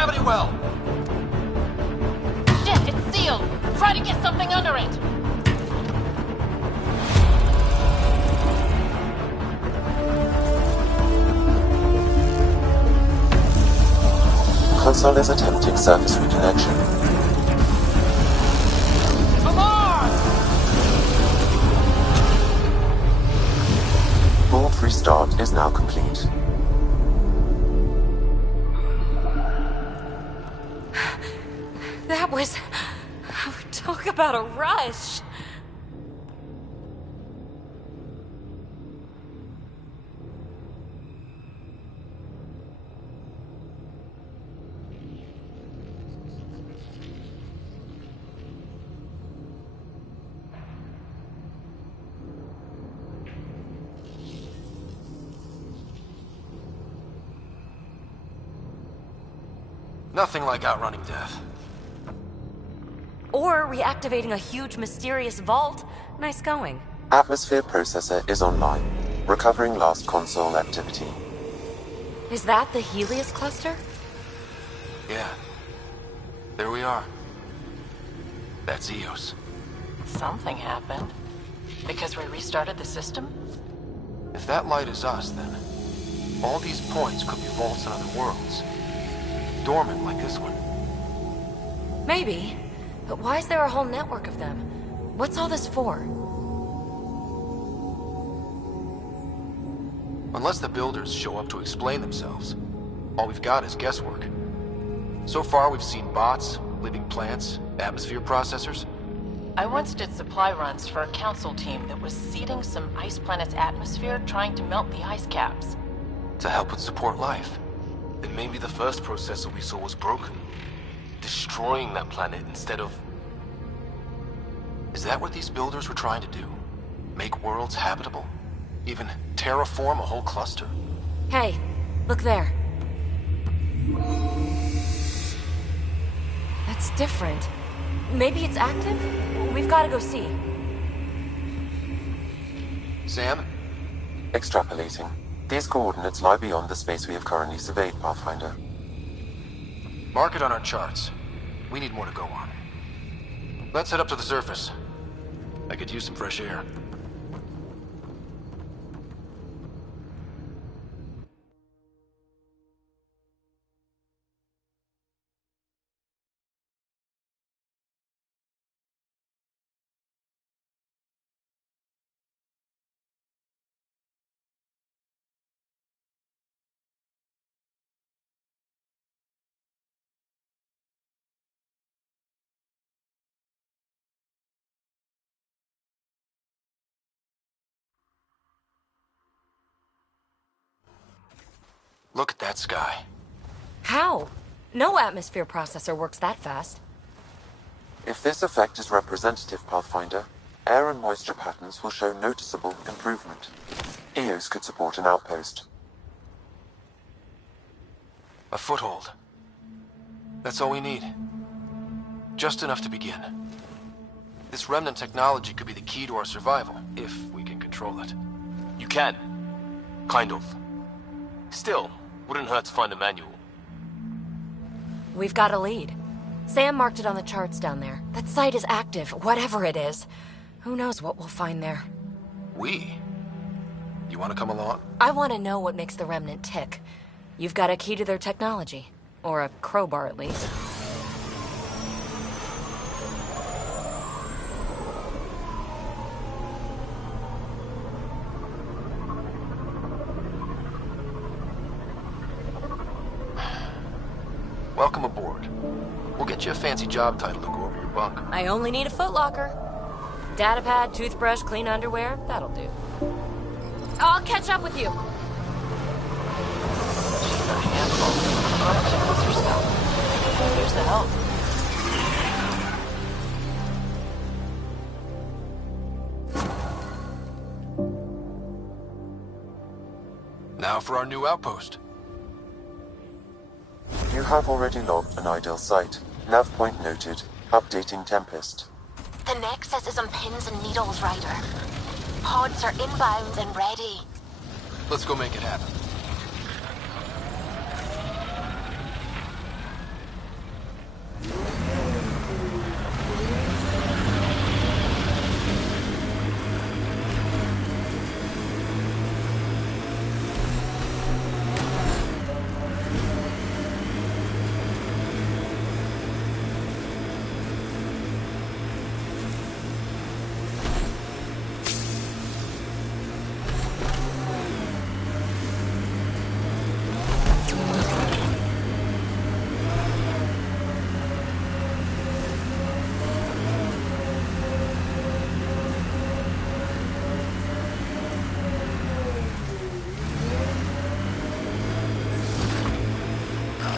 gravity well! Shit, it's sealed! Try to get something under it! Console is attempting surface reconnection. Come on! Board restart is now complete. That was... Talk about a rush. Nothing like outrunning death. Or reactivating a huge, mysterious vault. Nice going. Atmosphere processor is online, recovering last console activity. Is that the Helios cluster? Yeah. There we are. That's Eos. Something happened. Because we restarted the system? If that light is us, then all these points could be vaults in other worlds. Dormant like this one. Maybe. But why is there a whole network of them? What's all this for? Unless the builders show up to explain themselves, all we've got is guesswork. So far we've seen bots, living plants, atmosphere processors. I once did supply runs for a council team that was seeding some ice planet's atmosphere, trying to melt the ice caps. To help with support life. Then maybe the first processor we saw was broken. Destroying that planet instead of... Is that what these builders were trying to do? Make worlds habitable? Even terraform a whole cluster? Hey, look there. That's different. Maybe it's active? We've got to go see. Sam? Extrapolating. These coordinates lie beyond the space we have currently surveyed, Pathfinder. Mark it on our charts. We need more to go on. Let's head up to the surface. I could use some fresh air. Look at that sky. How? No atmosphere processor works that fast. If this effect is representative, Pathfinder, air and moisture patterns will show noticeable improvement. Eos could support an outpost. A foothold. That's all we need. Just enough to begin. This remnant technology could be the key to our survival, if we can control it. You can. Kind of. Still, wouldn't hurt to find a manual. We've got a lead. Sam marked it on the charts down there. That site is active, whatever it is. Who knows what we'll find there. We? You want to come along? I want to know what makes the Remnant tick. You've got a key to their technology. Or a crowbar, at least. Welcome aboard. We'll get you a fancy job title to go over your bunk. I only need a footlocker. Datapad, toothbrush, clean underwear, that'll do. I'll catch up with you. Here's the help. Now for our new outpost. You have already logged an ideal site. Nav point noted. Updating Tempest. The Nexus is on pins and needles, Ryder. Pods are inbound and ready. Let's go make it happen.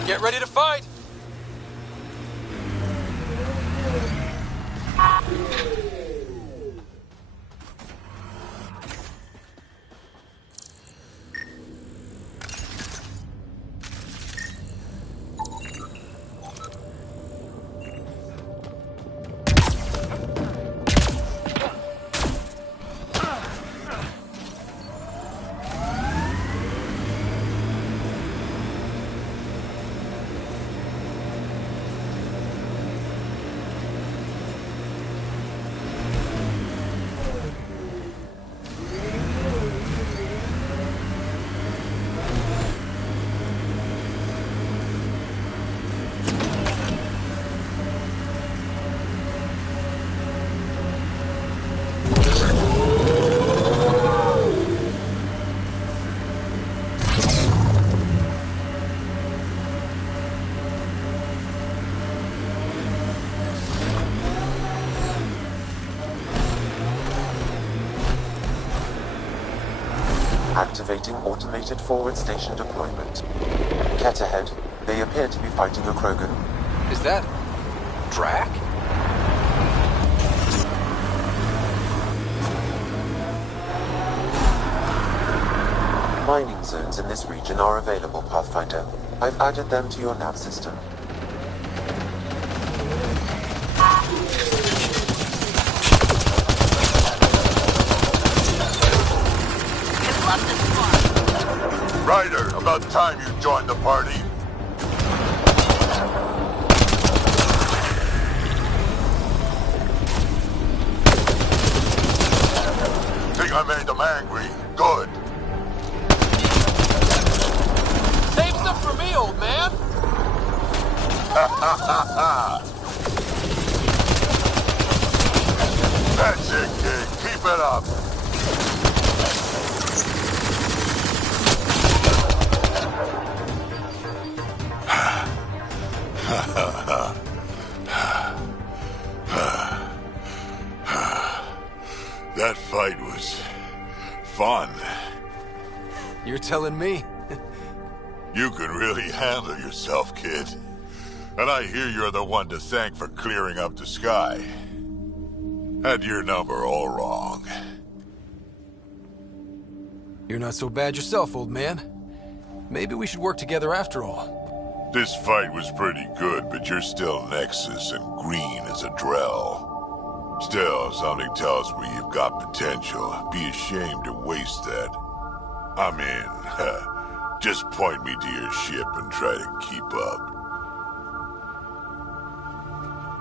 Get ready to fight! Activating automated forward station deployment. Ket ahead. They appear to be fighting a Krogan. Is that... Drac? Mining zones in this region are available, Pathfinder. I've added them to your nav system. Ryder, about time you joined the party. Think I made them angry? Good. Save some for me, old man! Ha ha ha ha! That's it, kid. Keep it up. That fight was fun. You're telling me? You can really handle yourself, kid. And I hear you're the one to thank for clearing up the sky. Had your number all wrong. You're not so bad yourself, old man. Maybe we should work together after all. This fight was pretty good, but you're still Nexus and green as a Drell. Still, something tells me you've got potential. Be ashamed to waste that. I mean, just point me to your ship and try to keep up.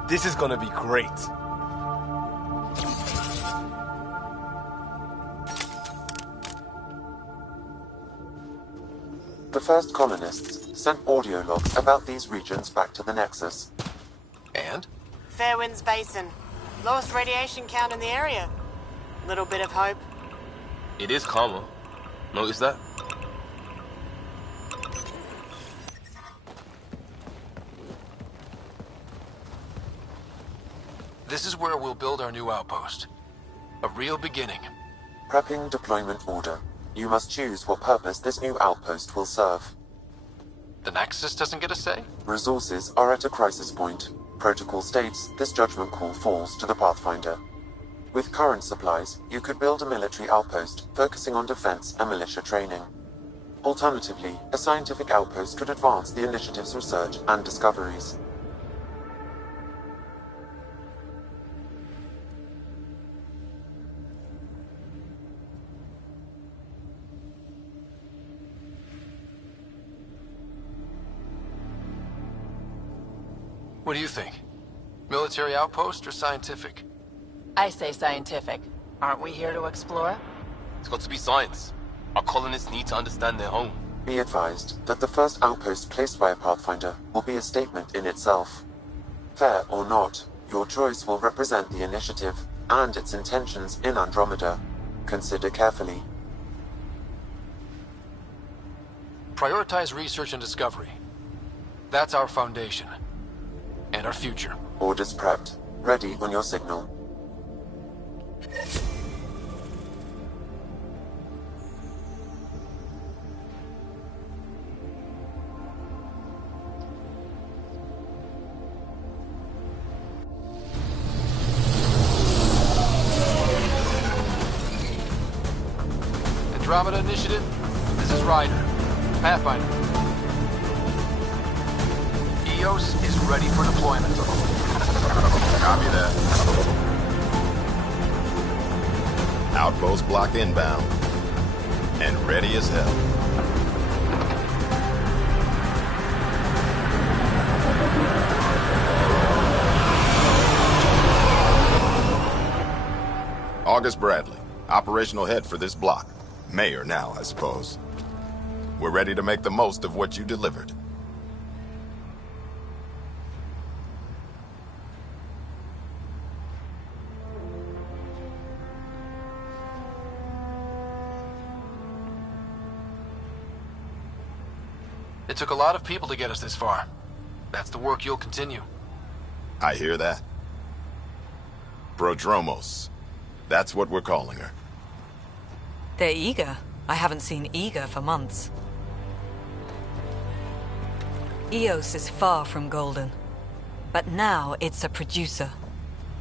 This is gonna be great. The first colonists sent audio logs about these regions back to the Nexus. And? Fairwinds Basin. Lowest radiation count in the area. Little bit of hope. It is calmer. Notice that? This is where we'll build our new outpost. A real beginning. Prepping deployment order. You must choose what purpose this new outpost will serve. The Nexus doesn't get a say? Resources are at a crisis point. Protocol states this judgment call falls to the Pathfinder. With current supplies, you could build a military outpost focusing on defense and militia training. Alternatively, a scientific outpost could advance the initiative's research and discoveries. What do you think? Military outpost or scientific? I say scientific. Aren't we here to explore? It's got to be science. Our colonists need to understand their home. Be advised that the first outpost placed by a Pathfinder will be a statement in itself. Fair or not, your choice will represent the initiative and its intentions in Andromeda. Consider carefully. Prioritize research and discovery. That's our foundation. And our future. Orders prepped. Ready on your signal. Andromeda Initiative, this is Ryder. Pathfinder. EOS is ready for deployment. Copy that. Outpost block inbound. And ready as hell. August Bradley, operational head for this block. Mayor now, I suppose. We're ready to make the most of what you delivered. It took a lot of people to get us this far. That's the work you'll continue. I hear that. Prodromos. That's what we're calling her. They're eager. I haven't seen eager for months. EOS is far from golden. But now it's a producer.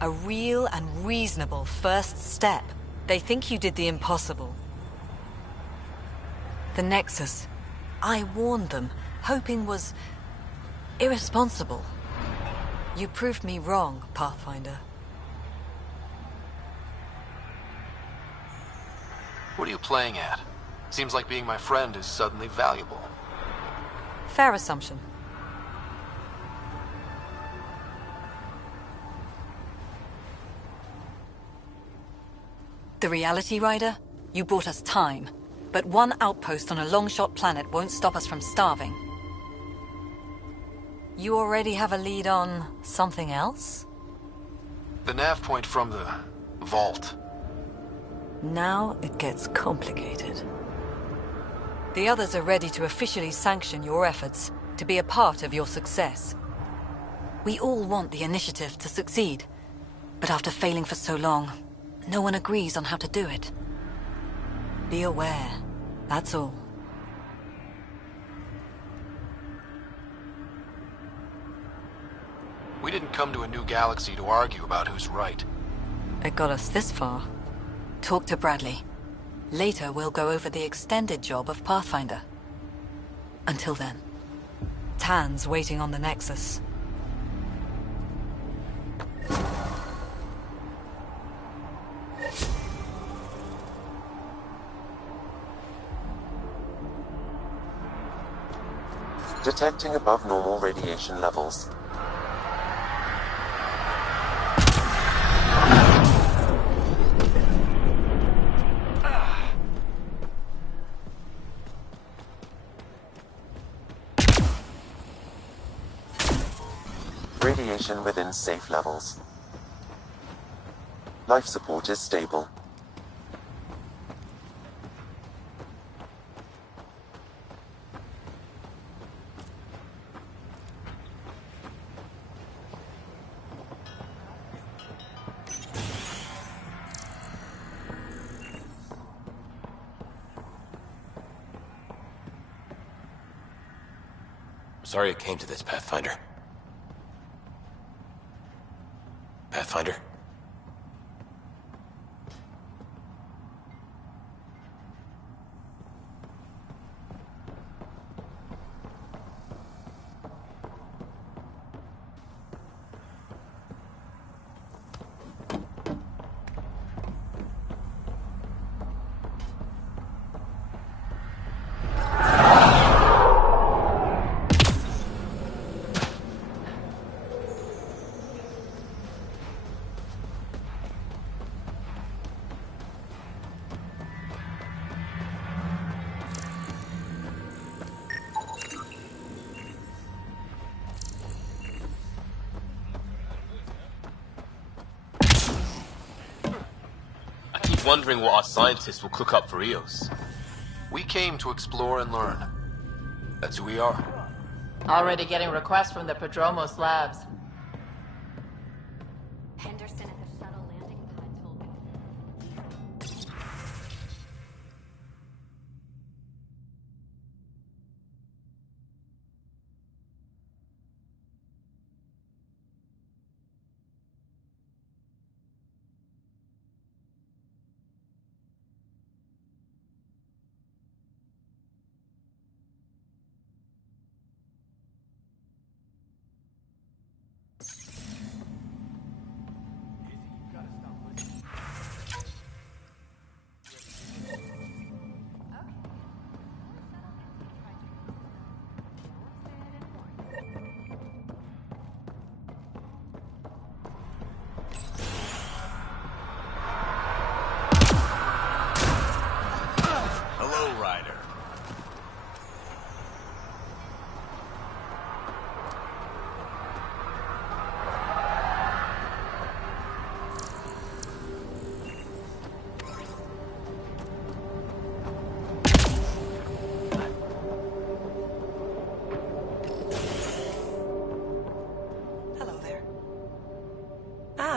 A real and reasonable first step. They think you did the impossible. The Nexus. I warned them, hoping was irresponsible. You proved me wrong, Pathfinder. What are you playing at? Seems like being my friend is suddenly valuable. Fair assumption. The Reality Rider? You brought us time. But one outpost on a long-shot planet won't stop us from starving. You already have a lead on something else? The nav point from the vault. Now it gets complicated. The others are ready to officially sanction your efforts, to be a part of your success. We all want the initiative to succeed, but after failing for so long, no one agrees on how to do it. Be aware, that's all. We didn't come to a new galaxy to argue about who's right. It got us this far. Talk to Bradley. Later, we'll go over the extended job of Pathfinder. Until then, Tan's waiting on the Nexus. Detecting above normal radiation levels. Radiation within safe levels. Life support is stable. Sorry it came to this, Pathfinder. Pathfinder? Wondering what our scientists will cook up for EOS. We came to explore and learn. That's who we are. Already getting requests from the Prodromos labs. Henderson at the shuttle landing pod told me.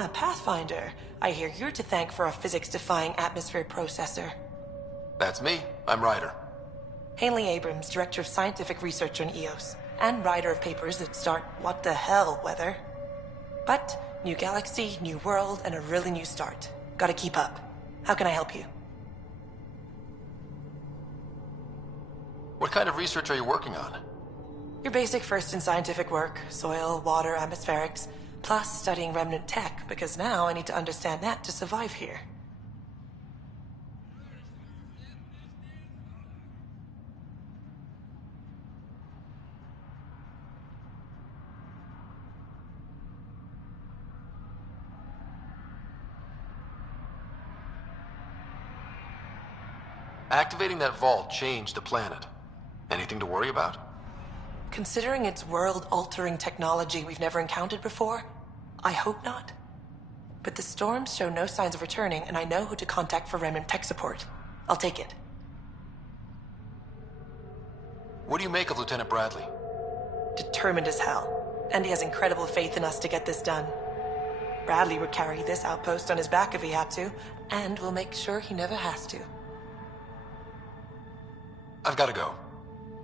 Pathfinder. I hear you're to thank for a physics-defying atmosphere processor. That's me. I'm Ryder. Haley Abrams, Director of Scientific Research on EOS, and writer of papers that start what the hell weather. But, new galaxy, new world, and a really new start. Gotta keep up. How can I help you? What kind of research are you working on? Your basic first in scientific work, soil, water, atmospherics, plus studying remnant tech, because now I need to understand that to survive here. Activating that vault changed the planet. Anything to worry about? Considering it's world-altering technology we've never encountered before, I hope not. But the storms show no signs of returning, and I know who to contact for remnant tech support. I'll take it. What do you make of Lieutenant Bradley? Determined as hell. And he has incredible faith in us to get this done. Bradley would carry this outpost on his back if he had to, and we'll make sure he never has to. I've got to go.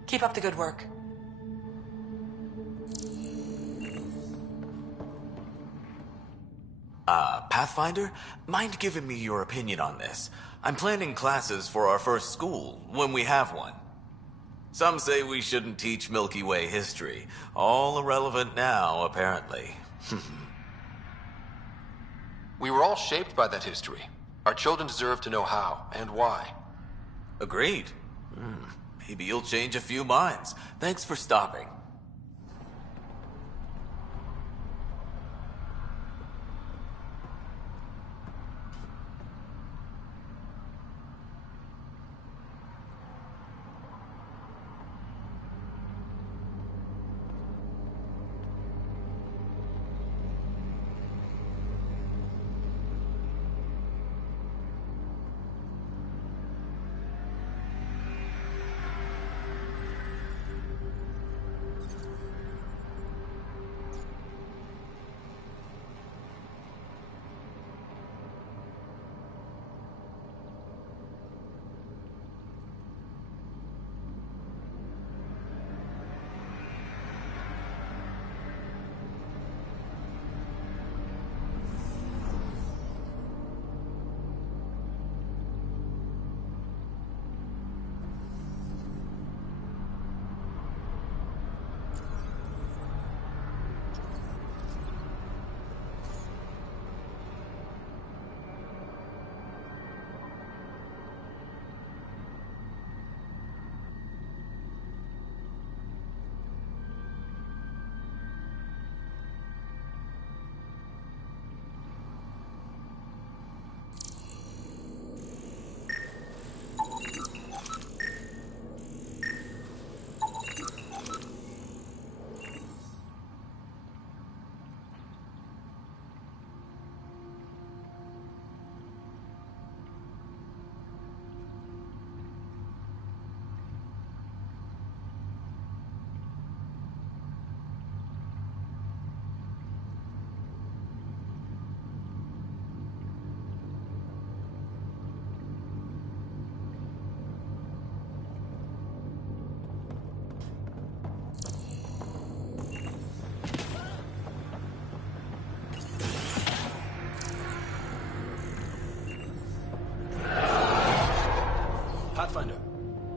Keep up the good work. Pathfinder? Mind giving me your opinion on this? I'm planning classes for our first school, when we have one. Some say we shouldn't teach Milky Way history. All irrelevant now, apparently. We were all shaped by that history. Our children deserve to know how and why. Agreed. Maybe you'll change a few minds. Thanks for stopping.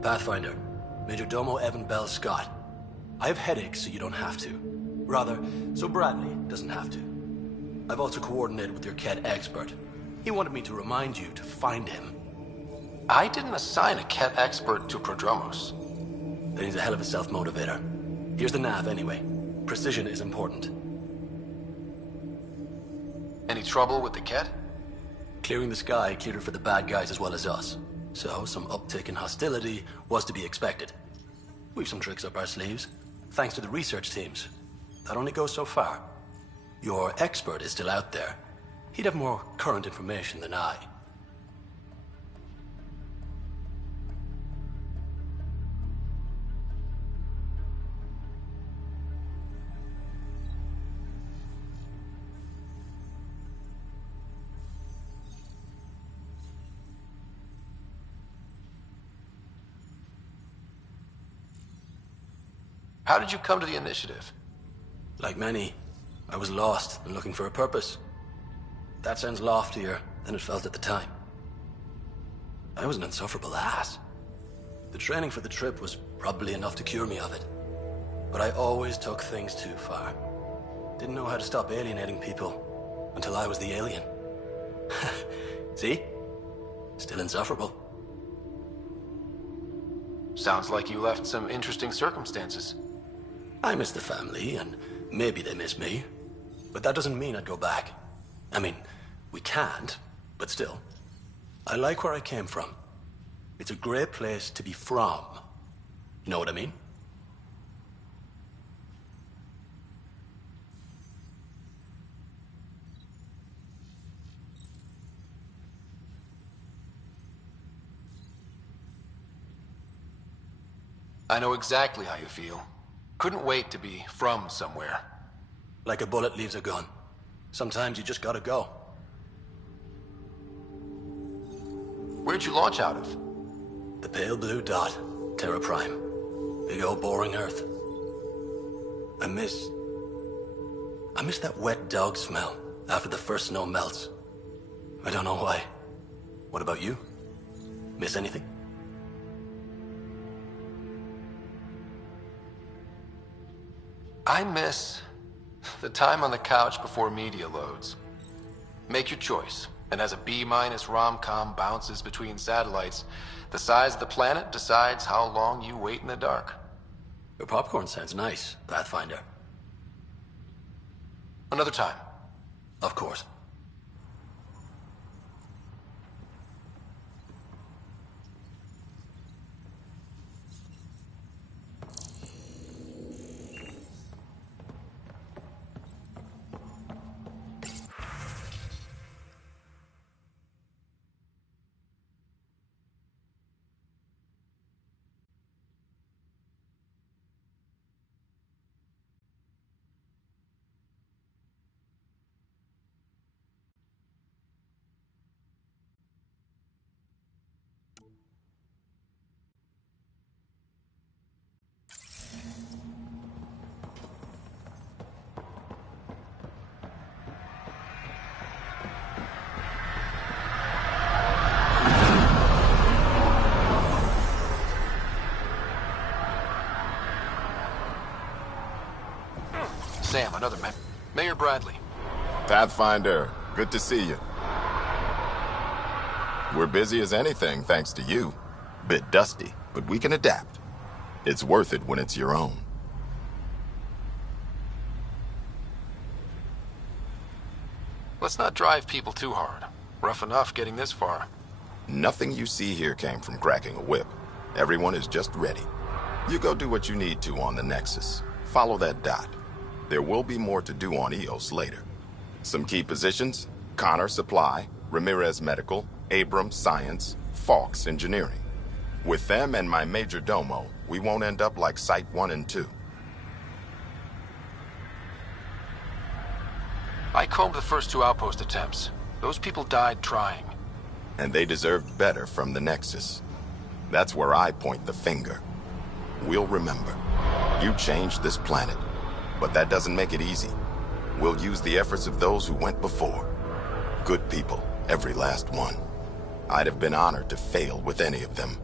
Pathfinder, Major Domo Evan Bell Scott. I have headaches so you don't have to. Rather, so Bradley doesn't have to. I've also coordinated with your Ket expert. He wanted me to remind you to find him. I didn't assign a Ket expert to Prodromos. Then he's a hell of a self-motivator. Here's the nav anyway. Precision is important. Any trouble with the Ket? Clearing the sky cleared it for the bad guys as well as us. So, some uptick in hostility was to be expected. We've some tricks up our sleeves, thanks to the research teams. That only goes so far. Your expert is still out there. He'd have more current information than I. How did you come to the initiative? Like many, I was lost and looking for a purpose. That sounds loftier than it felt at the time. I was an insufferable ass. The training for the trip was probably enough to cure me of it. But I always took things too far. Didn't know how to stop alienating people until I was the alien. See? Still insufferable. Sounds like you left some interesting circumstances. I miss the family, and maybe they miss me. But that doesn't mean I'd go back. I mean, we can't, but still. I like where I came from. It's a great place to be from. You know what I mean? I know exactly how you feel. Couldn't wait to be from somewhere. Like a bullet leaves a gun. Sometimes you just gotta go. Where'd you launch out of? The pale blue dot, Terra Prime. Big old boring Earth. I miss that wet dog smell after the first snow melts. I don't know why. What about you? Miss anything? I miss the time on the couch before media loads. Make your choice, and as a B- rom-com bounces between satellites, the size of the planet decides how long you wait in the dark. Your popcorn sounds nice, Pathfinder. Another time. Of course. Sam, another man. Mayor Bradley. Pathfinder, good to see you. We're busy as anything, thanks to you. Bit dusty, but we can adapt. It's worth it when it's your own. Let's not drive people too hard. Rough enough getting this far. Nothing you see here came from cracking a whip. Everyone is just ready. You go do what you need to on the Nexus. Follow that dot. There will be more to do on EOS later. Some key positions: Connor Supply, Ramirez Medical, Abrams Science, Fawkes Engineering. With them and my major domo, we won't end up like Site 1 and 2. I combed the first 2 outpost attempts. Those people died trying. And they deserved better from the Nexus. That's where I point the finger. We'll remember. You changed this planet. But that doesn't make it easy. We'll use the efforts of those who went before. Good people, every last one. I'd have been honored to fail with any of them.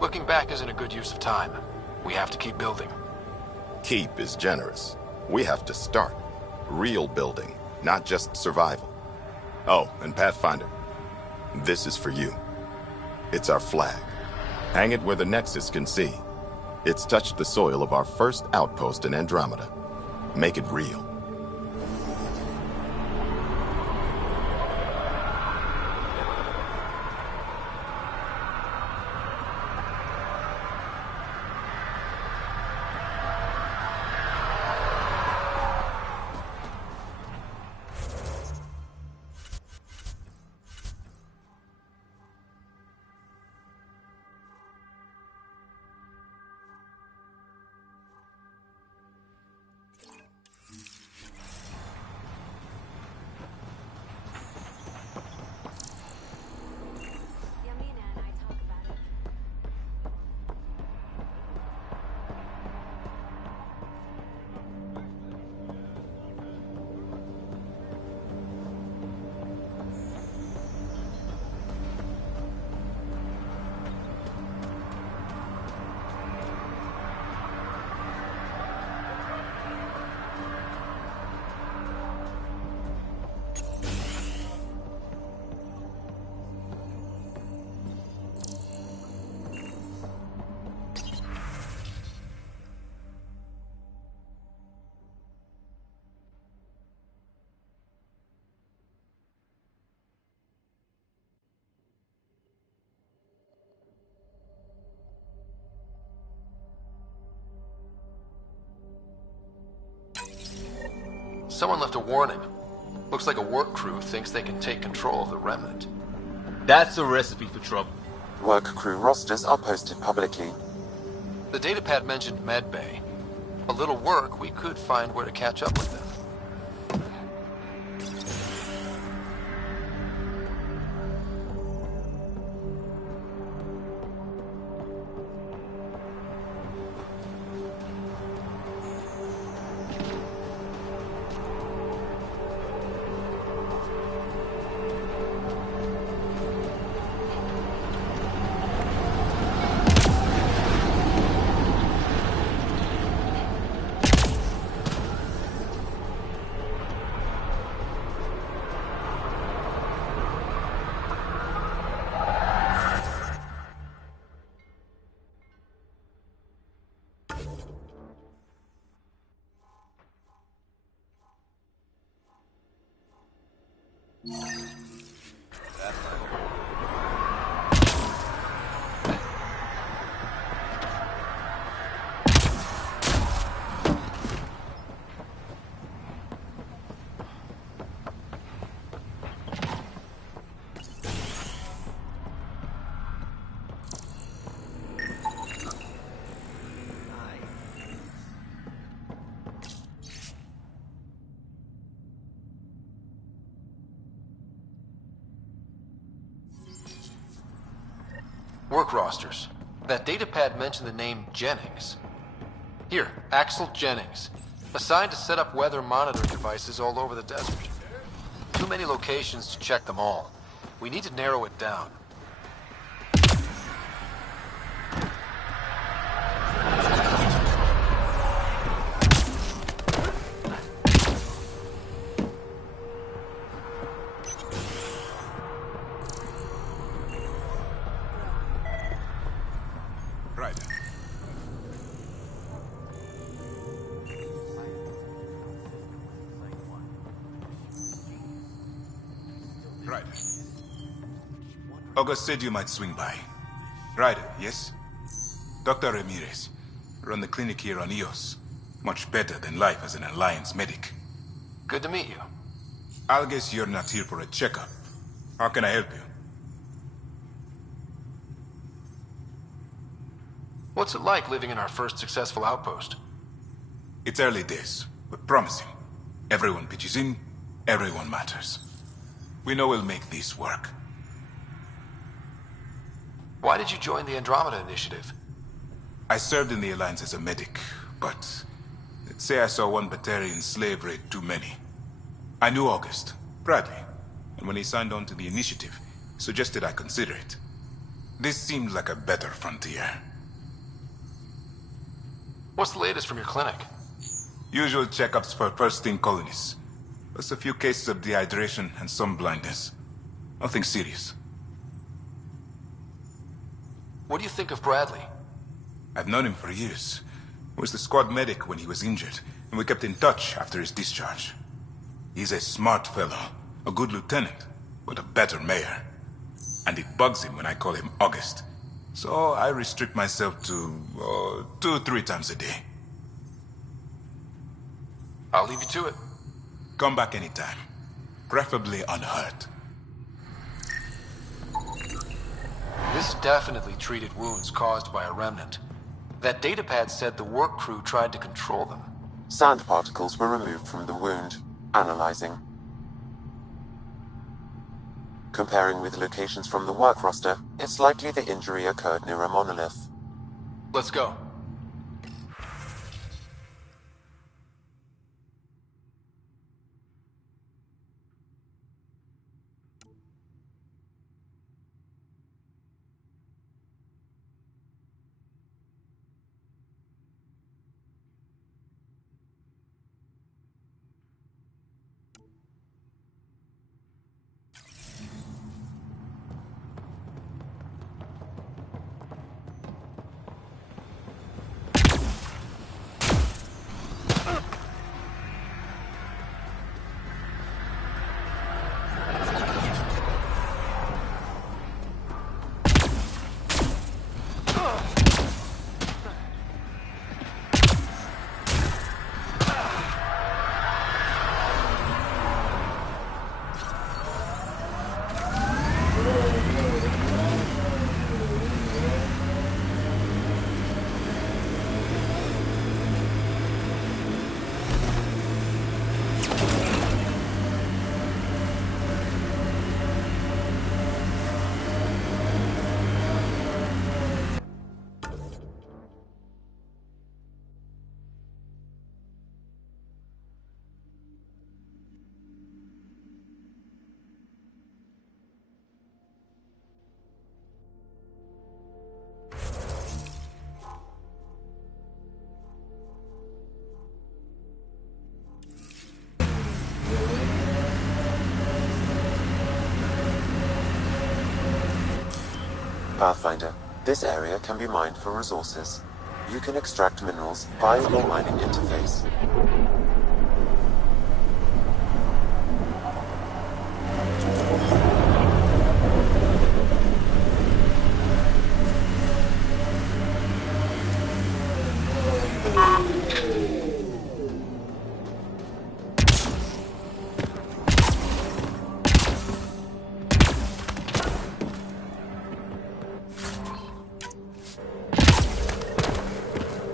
Looking back isn't a good use of time. We have to keep building. Keep is generous. We have to start. Real building, not just survival. Oh, and Pathfinder, this is for you. It's our flag. Hang it where the Nexus can see. It's touched the soil of our first outpost in Andromeda. Make it real. Someone left a warning. Looks like a work crew thinks they can take control of the remnant. That's a recipe for trouble. Work crew rosters are posted publicly. The datapad mentioned medbay. A little work, we could find where to catch up with them. Work rosters. That datapad mentioned the name Jennings. Here, Axel Jennings. Assigned to set up weather monitoring devices all over the desert. Too many locations to check them all. We need to narrow it down. Right. August said you might swing by. Ryder, yes? Dr. Ramirez. Run the clinic here on Eos. Much better than life as an Alliance medic. Good to meet you. I'll guess you're not here for a checkup. How can I help you? What's it like living in our first successful outpost? It's early days, but promising. Everyone pitches in, everyone matters. We know we'll make this work. Why did you join the Andromeda initiative? I served in the Alliance as a medic, but let's say I saw one Batarian slave raid too many. I knew August, Bradley, and when he signed on to the initiative, suggested I consider it. This seemed like a better frontier. What's the latest from your clinic? Usual checkups for first-in colonists. Plus a few cases of dehydration and some blindness. Nothing serious. What do you think of Bradley? I've known him for years. He was the squad medic when he was injured, and we kept in touch after his discharge. He's a smart fellow, a good lieutenant, but a better mayor. And it bugs him when I call him August. So I restrict myself to 2-3 times a day. I'll leave you to it. Come back anytime. Preferably unhurt. This definitely treated wounds caused by a remnant. That datapad said the work crew tried to control them. Sand particles were removed from the wound. Analyzing. Comparing with locations from the work roster, it's likely the injury occurred near a monolith. Let's go. Pathfinder, this area can be mined for resources. You can extract minerals via your mining interface.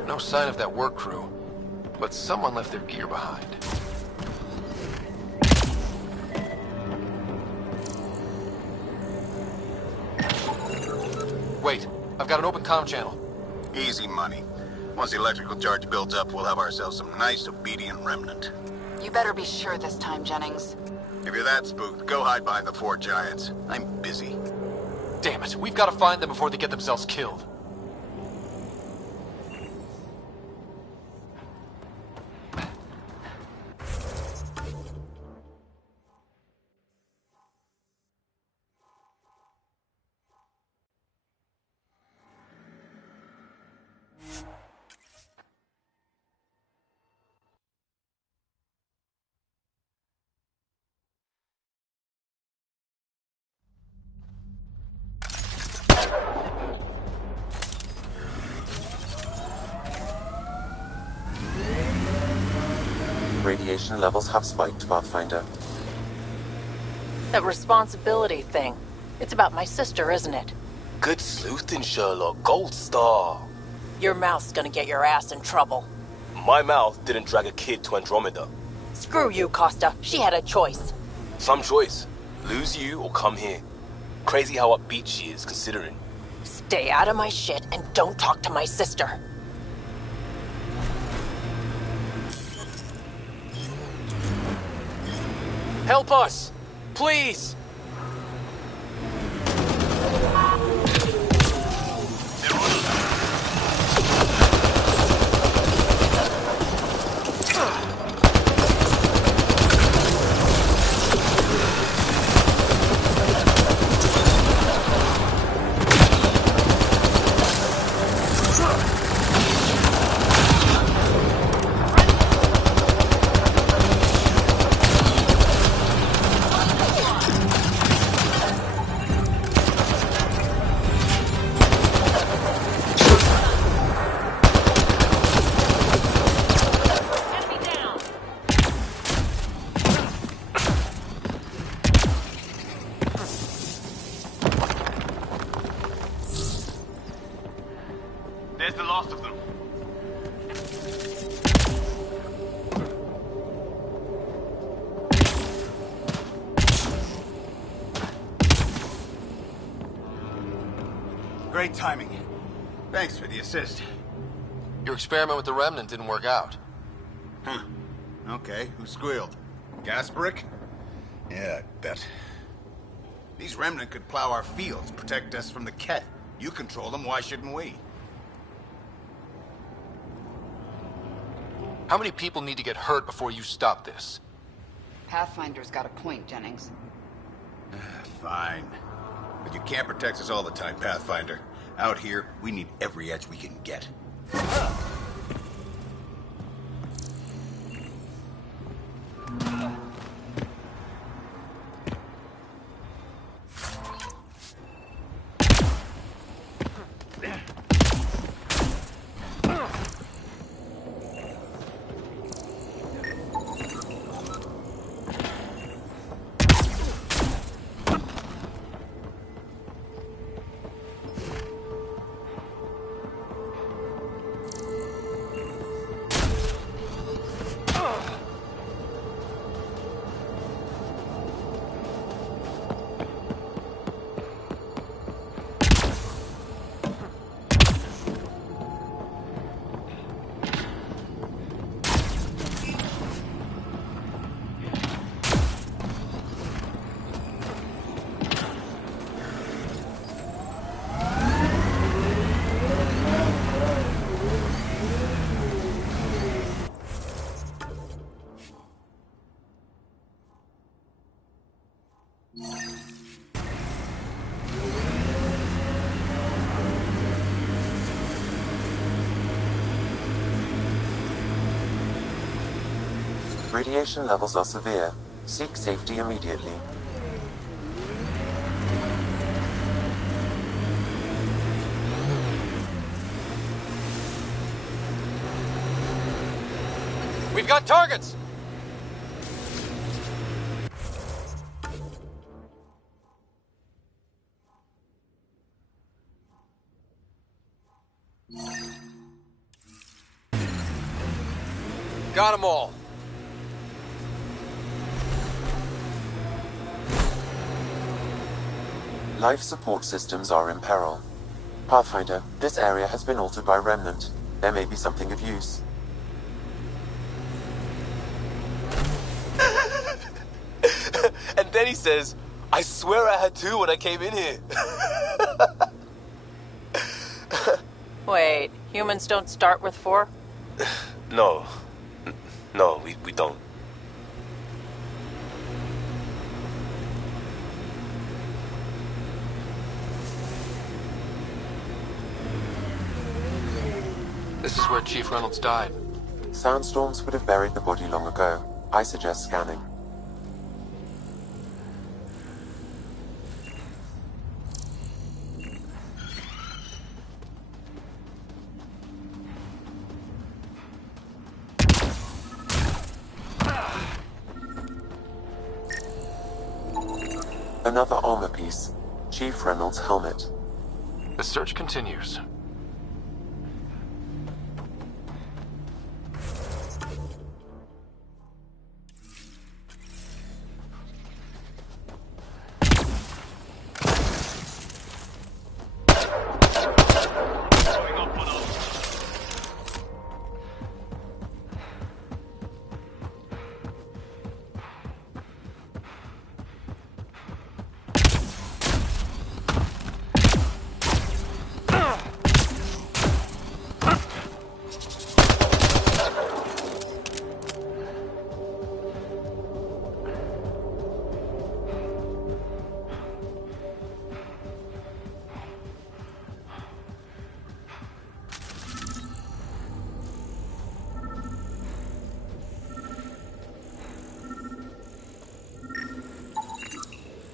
No sign of that work crew, but someone left their gear behind. Wait, I've got an open comm channel. Easy money. Once the electrical charge builds up, we'll have ourselves some nice, obedient remnant. You better be sure this time, Jennings. If you're that spooked, go hide behind the 4 giants. I'm busy. Damn it, we've got to find them before they get themselves killed. Radiation levels have spiked, Pathfinder. That responsibility thing. It's about my sister, isn't it? Good sleuthing, Sherlock. Gold star. Your mouth's gonna get your ass in trouble. My mouth didn't drag a kid to Andromeda. Screw you, Costa. She had a choice. Some choice. Lose you or come here. Crazy how upbeat she is, considering. Stay out of my shit and don't talk to my sister. Help us! Please! There's the last of them. Great timing. Thanks for the assist. Your experiment with the Remnant didn't work out. Huh. Okay, who squealed? Gasberick? Yeah, I bet. These Remnant could plow our fields, protect us from the Ket. You control them, why shouldn't we? How many people need to get hurt before you stop this? Pathfinder's got a point, Jennings. Fine. But you can't protect us all the time, Pathfinder. Out here, we need every edge we can get. Radiation levels are severe. Seek safety immediately. We've got targets! Got them all. Life support systems are in peril. Pathfinder, this area has been altered by Remnant. There may be something of use. And then he says, I swear I had two when I came in here. Wait, humans don't start with 4? No. No, we don't. This is where Chief Reynolds died. Sandstorms would have buried the body long ago. I suggest scanning. Another armor piece. Chief Reynolds' helmet. The search continues.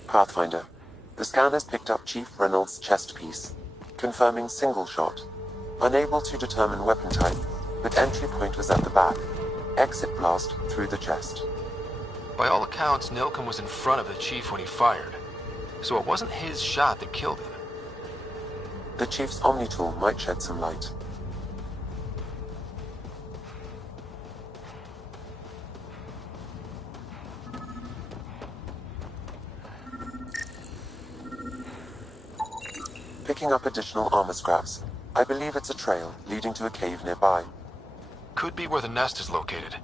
Pathfinder. The scanners picked up Chief Reynolds' chest piece, confirming single shot. Unable to determine weapon type, but entry point was at the back. Exit blast through the chest. By all accounts, Nilken was in front of the Chief when he fired. So it wasn't his shot that killed him. The Chief's Omni-tool might shed some light. Picking up additional armor scraps. I believe it's a trail leading to a cave nearby. Could be where the nest is located.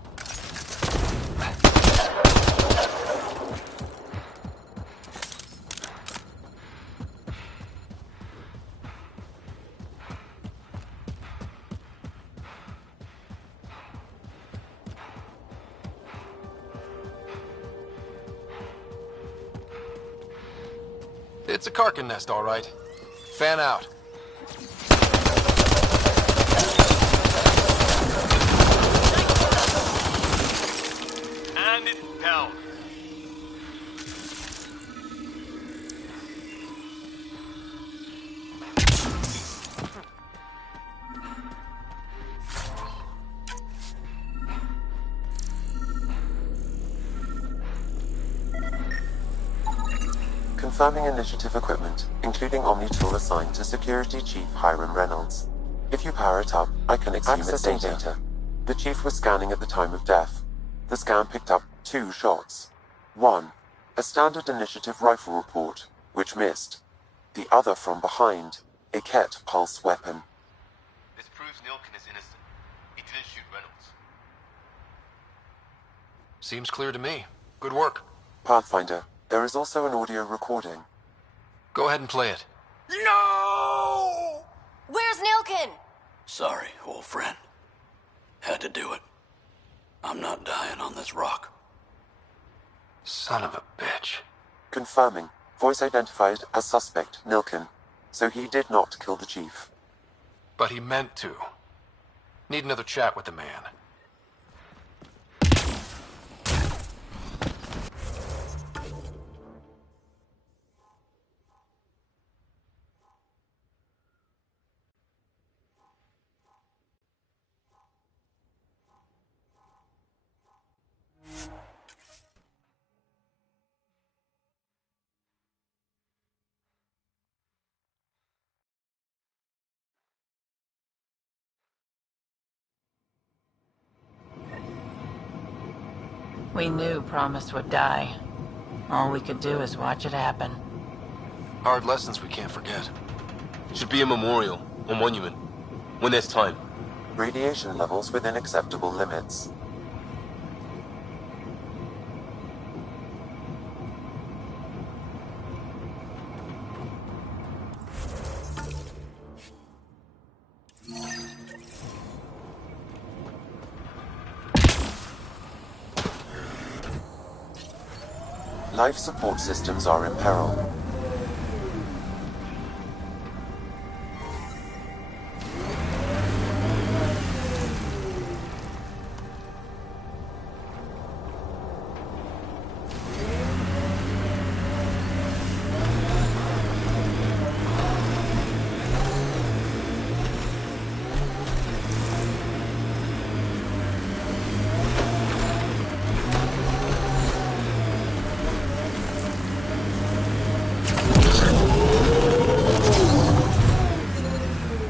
It's a Karkin nest, all right. Fan out. And it's down. Confirming initiative equipment, including Omni-tool assigned to Security Chief Hiram Reynolds. If you power it up, I can access data. The Chief was scanning at the time of death. The scan picked up 2 shots. 1. A standard initiative rifle report, which missed. The other from behind, a Ket pulse weapon. This proves Nilken is innocent. He didn't shoot Reynolds. Seems clear to me. Good work. Pathfinder, there is also an audio recording. Go ahead and play it. No! Where's Nilken? Sorry, old friend. Had to do it. I'm not dying on this rock. Son of a bitch. Confirming. Voice identified as suspect, Nilken. So he did not kill the Chief. But he meant to. Need another chat with the man. We knew Promise would die. All we could do is watch it happen. Hard lessons we can't forget. Should be a memorial or monument. When there's time. Radiation levels within acceptable limits. Life support systems are in peril.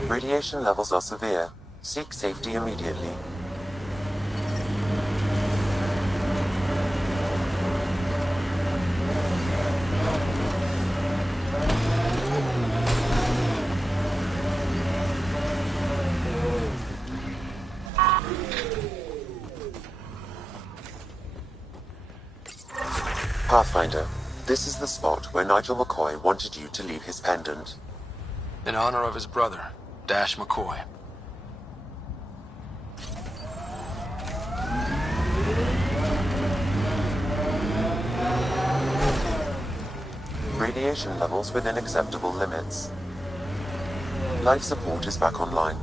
Radiation levels are severe. Seek safety immediately. Pathfinder, this is the spot where Nigel McCoy wanted you to leave his pendant. In honor of his brother, Dash McCoy. Radiation levels within acceptable limits. Life support is back online.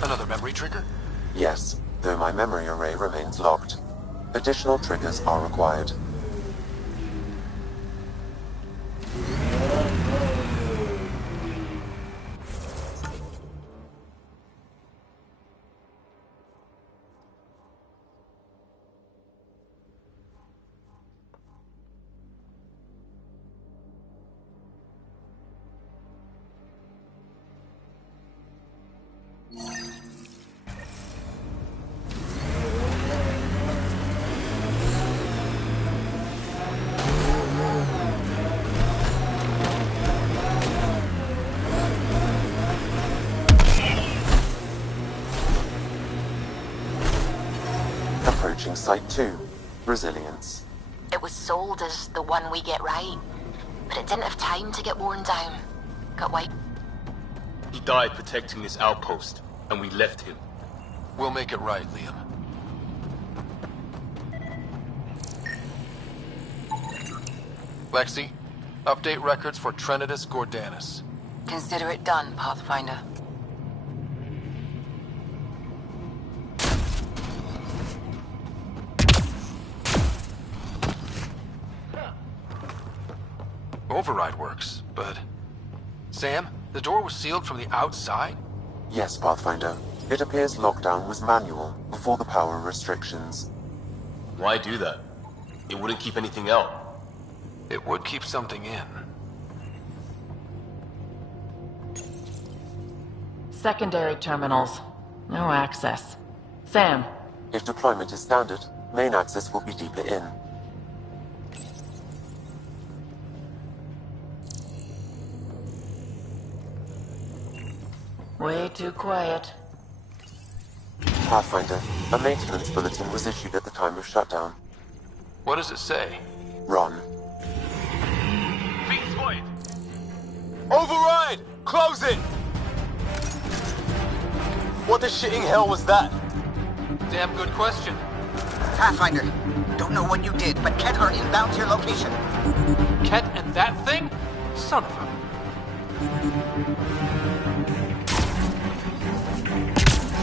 Another memory trigger? Yes, though my memory array remains locked. Additional triggers are required. Approaching Site 2. Resilience. It was sold as the one we get right, but it didn't have time to get worn down. Got wiped. He died protecting this outpost, and we left him. We'll make it right, Liam. Lexi, update records for Trinitas Gordanus. Consider it done, Pathfinder. Override works, but... Sam, the door was sealed from the outside? Yes, Pathfinder. It appears lockdown was manual, before the power restrictions. Why do that? It wouldn't keep anything out. It would keep something in. Secondary terminals. No access. Sam. If deployment is standard, main access will be deeper in. Way too quiet. Pathfinder, a maintenance bulletin was issued at the time of shutdown. What does it say? Ron. Feet void! Override! Close it! What the shitting hell was that? Damn good question. Pathfinder, don't know what you did, but Ket are inbound to your location. Ket and that thing? Son of a...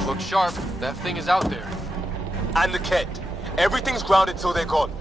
Look sharp. That thing is out there. And the Ket. Everything's grounded till they're gone.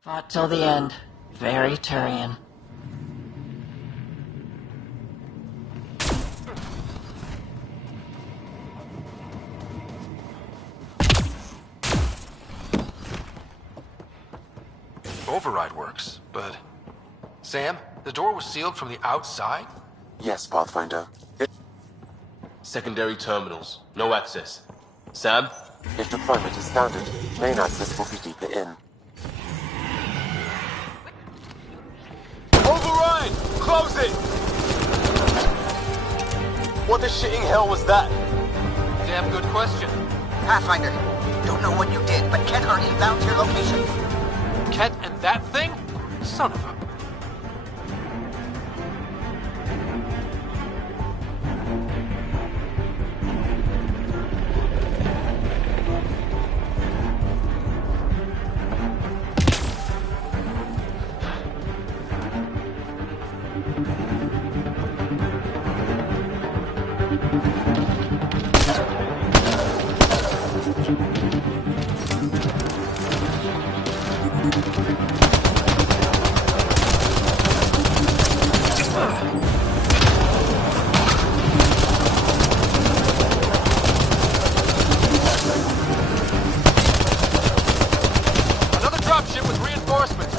Fought till the end. Very Turian. Override works, but... Sam, the door was sealed from the outside? Yes, Pathfinder. Secondary terminals. No access. Sam? If deployment is standard, main access will be deeper in. Override! Close it! What the shitting hell was that? Damn good question. Pathfinder, don't know what you did, but Ket are inbound to your location. Ket and that thing? Son of a...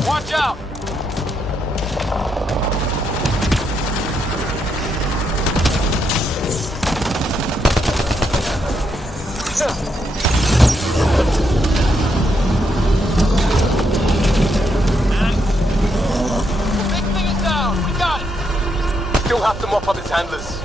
Watch out! The big thing is down. We got it. Still have to mop up its handlers.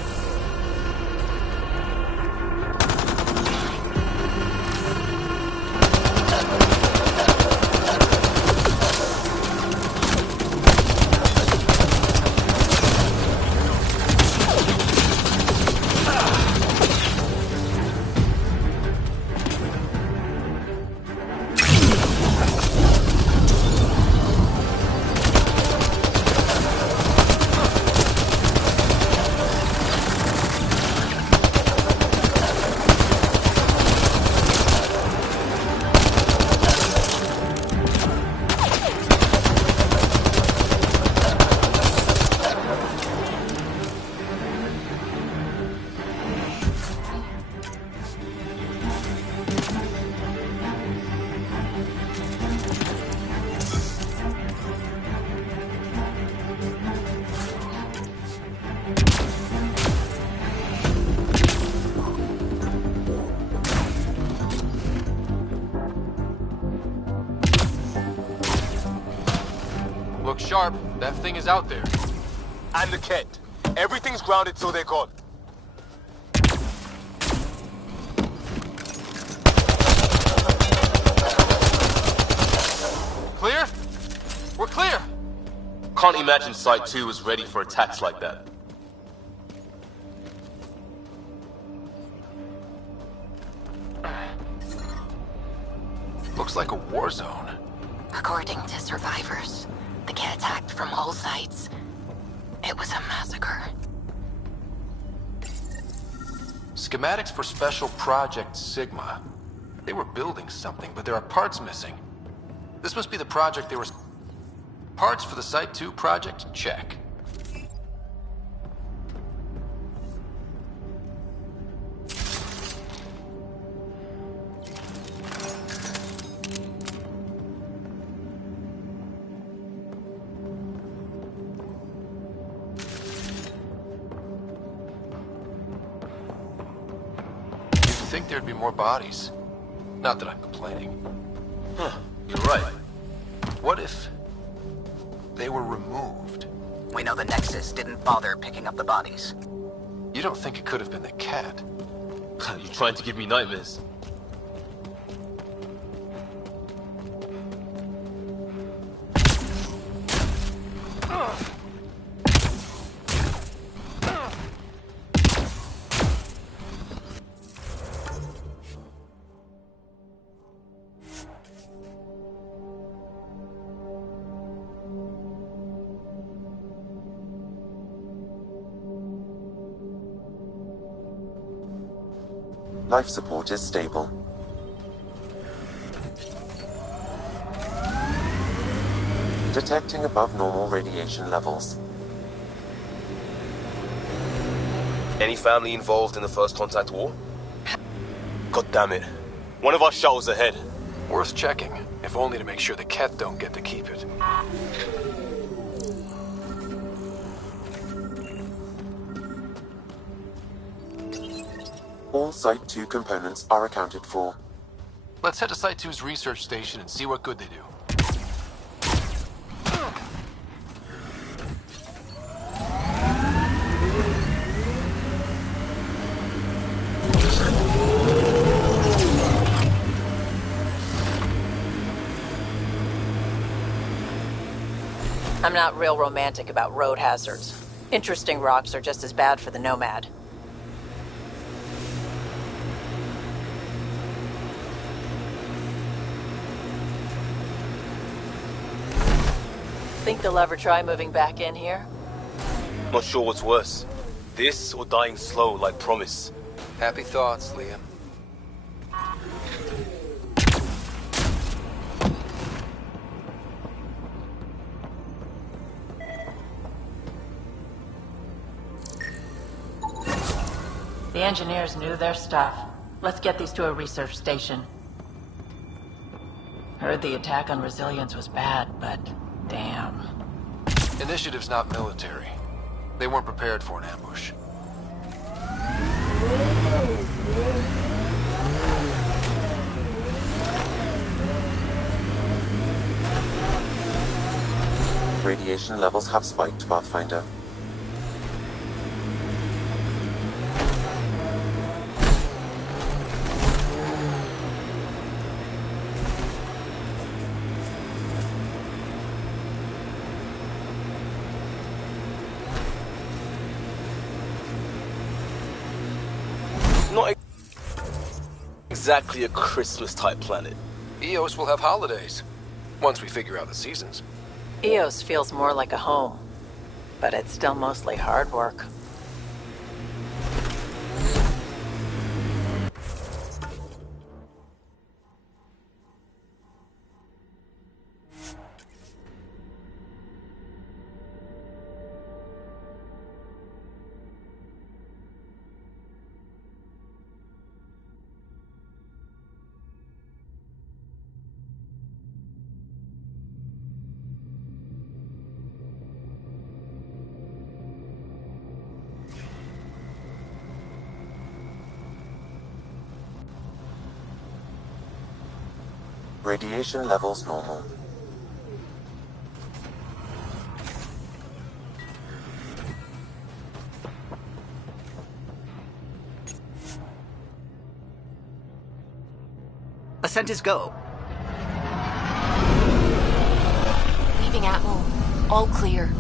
Look sharp. That thing is out there. And the Ket. Everything's grounded till they're gone. Clear? We're clear! Can't imagine Site 2 was ready for attacks like that. Looks like a war zone. According to survivors, the Ket attacked from all sides. It was a massacre. Schematics for Special Project Sigma. They were building something, but there are parts missing. This must be the project they were... Parts for the Site 2 project? Check. You'd think there'd be more bodies. Not that I'm complaining. Huh, you're right. What if they were removed? We know the Nexus didn't bother picking up the bodies. You don't think it could have been the Ket? You're trying to give me nightmares. Life support is stable. Detecting above normal radiation levels. Any family involved in the First Contact War? God damn it. One of our shuttles ahead. Worth checking, if only to make sure the Ket don't get to keep it. All Site 2 components are accounted for. Let's head to Site 2's research station and see what good they do. I'm not real romantic about road hazards. Interesting rocks are just as bad for the Nomad. Think they'll ever try moving back in here? Not sure what's worse. This or dying slow like Promise. Happy thoughts, Liam. The engineers knew their stuff. Let's get these to a research station. Heard the attack on Resilience was bad, but damn. Initiative's not military. They weren't prepared for an ambush. Radiation levels have spiked, Pathfinder. Not exactly a Christmas-type planet. Eos will have holidays, once we figure out the seasons. Eos feels more like a home, but it's still mostly hard work. Radiation levels normal. descent is go. Leaving Atmo. All clear.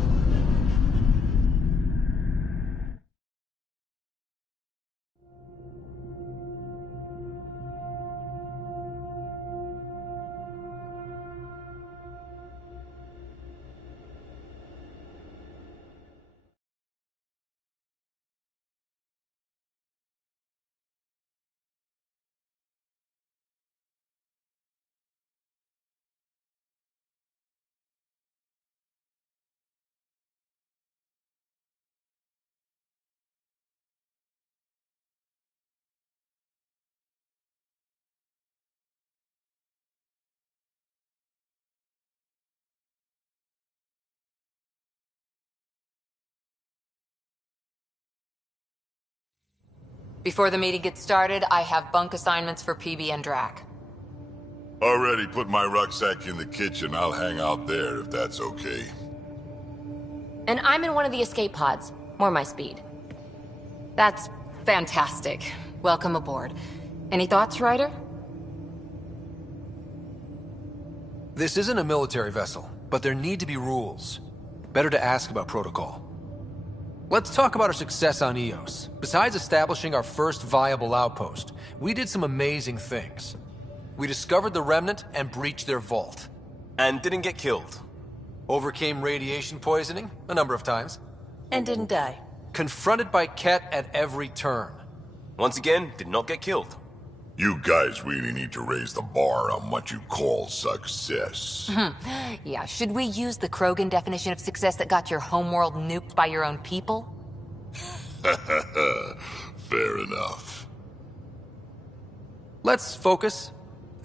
Before the meeting gets started, I have bunk assignments for PB and Drac. Already put my rucksack in the kitchen. I'll hang out there if that's okay. And I'm in one of the escape pods. More my speed. That's fantastic. Welcome aboard. Any thoughts, Ryder? This isn't a military vessel, but there need to be rules. Better to ask about protocol. Let's talk about our success on Eos. Besides establishing our first viable outpost, we did some amazing things. We discovered the Remnant and breached their vault. And didn't get killed. Overcame radiation poisoning a number of times. And didn't die. Confronted by Ket at every turn. Once again, did not get killed. You guys really need to raise the bar on what you call success. Yeah, should we use the Krogan definition of success that got your homeworld nuked by your own people? Fair enough. Let's focus.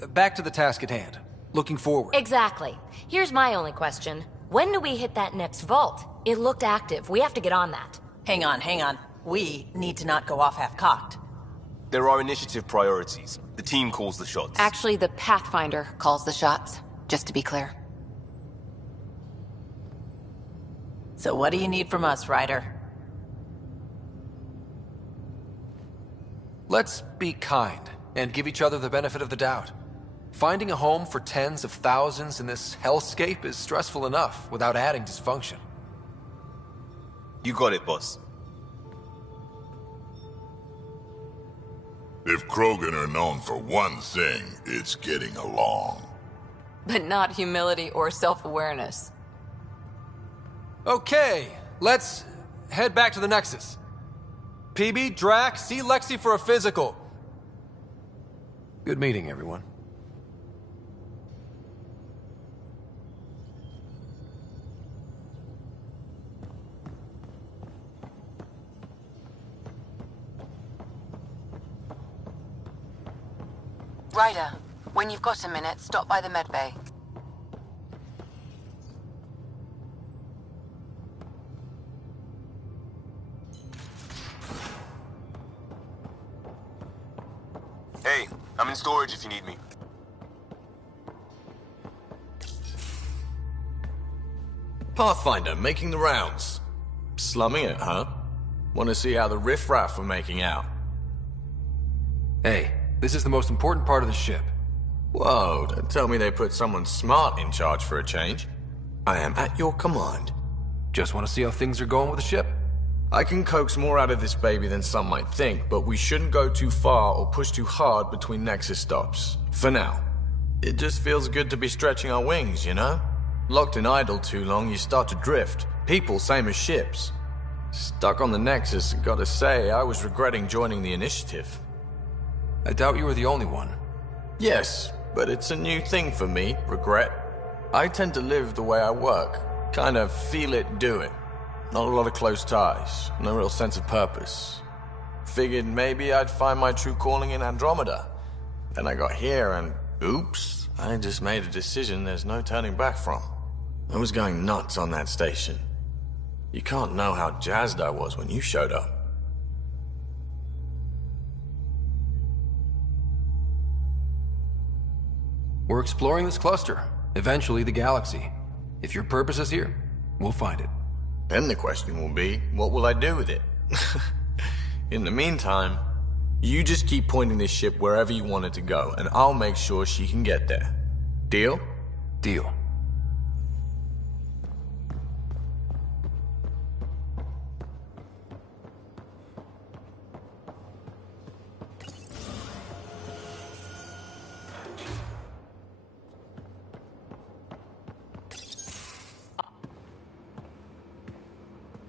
Back to the task at hand. Looking forward. Exactly. Here's my only question. When do we hit that next vault? It looked active. We have to get on that. Hang on. We need to not go off half-cocked. There are initiative priorities. The team calls the shots. Actually, the Pathfinder calls the shots, just to be clear. So what do you need from us, Ryder? Let's be kind and give each other the benefit of the doubt. Finding a home for tens of thousands in this hellscape is stressful enough without adding dysfunction. You got it, boss. If Krogan are known for one thing, it's getting along. But not humility or self-awareness. Okay, let's head back to the Nexus. PB, Drac, see Lexi for a physical. Good meeting, everyone. Ryder, when you've got a minute, stop by the medbay. Hey, I'm in storage if you need me. Pathfinder, making the rounds. Slumming it, huh? Want to see how the riffraff are making out? Hey, this is the most important part of the ship. Whoa, don't tell me they put someone smart in charge for a change. I am at your command. Just want to see how things are going with the ship. I can coax more out of this baby than some might think, but we shouldn't go too far or push too hard between Nexus stops. For now. It just feels good to be stretching our wings, you know? Locked in idle too long, you start to drift. People, same as ships. Stuck on the Nexus, gotta say, I was regretting joining the initiative. I doubt you were the only one. Yes, but it's a new thing for me, regret. I tend to live the way I work. Kind of feel it, do it. Not a lot of close ties, no real sense of purpose. Figured maybe I'd find my true calling in Andromeda. Then I got here and, oops, I just made a decision there's no turning back from. I was going nuts on that station. You can't know how jazzed I was when you showed up. We're exploring this cluster, eventually the galaxy. If your purpose is here, we'll find it. Then the question will be, what will I do with it? In the meantime, You just keep pointing this ship wherever you want it to go, and I'll make sure she can get there. Deal? Deal.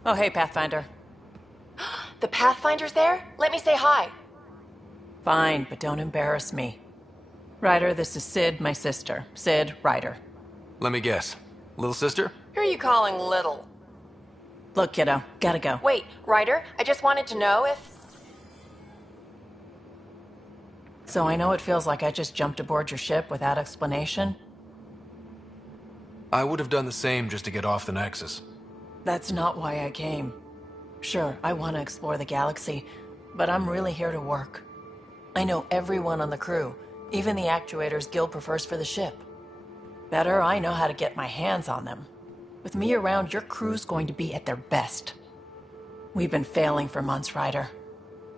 Oh, hey, Pathfinder. The Pathfinder's there? Let me say hi. Fine, but don't embarrass me. Ryder, this is Sid, my sister. Sid, Ryder. Let me guess. Little sister? Who are you calling little? Look, kiddo, gotta go. Wait, Ryder, I just wanted to know if... So I know it feels like I just jumped aboard your ship without explanation. I would have done the same just to get off the Nexus. That's not why I came. Sure, I want to explore the galaxy, but I'm really here to work. I know everyone on the crew, even the actuators Gil prefers for the ship. Better, I know how to get my hands on them. With me around, your crew's going to be at their best. We've been failing for months, Ryder.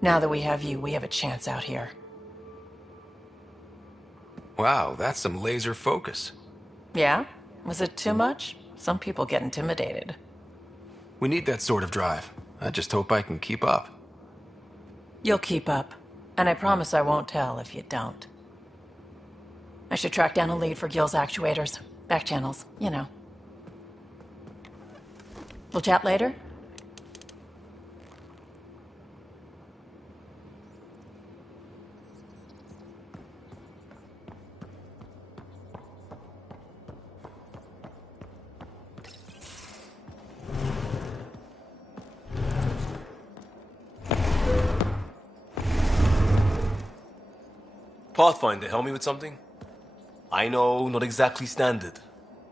Now that we have you, we have a chance out here. Wow, that's some laser focus. Yeah? Was it too much? Some people get intimidated. We need that sort of drive. I just hope I can keep up. You'll keep up. And I promise I won't tell if you don't. I should track down a lead for Gil's actuators. Back channels, you know. We'll chat later? Pathfinder, help me with something? I know, not exactly standard.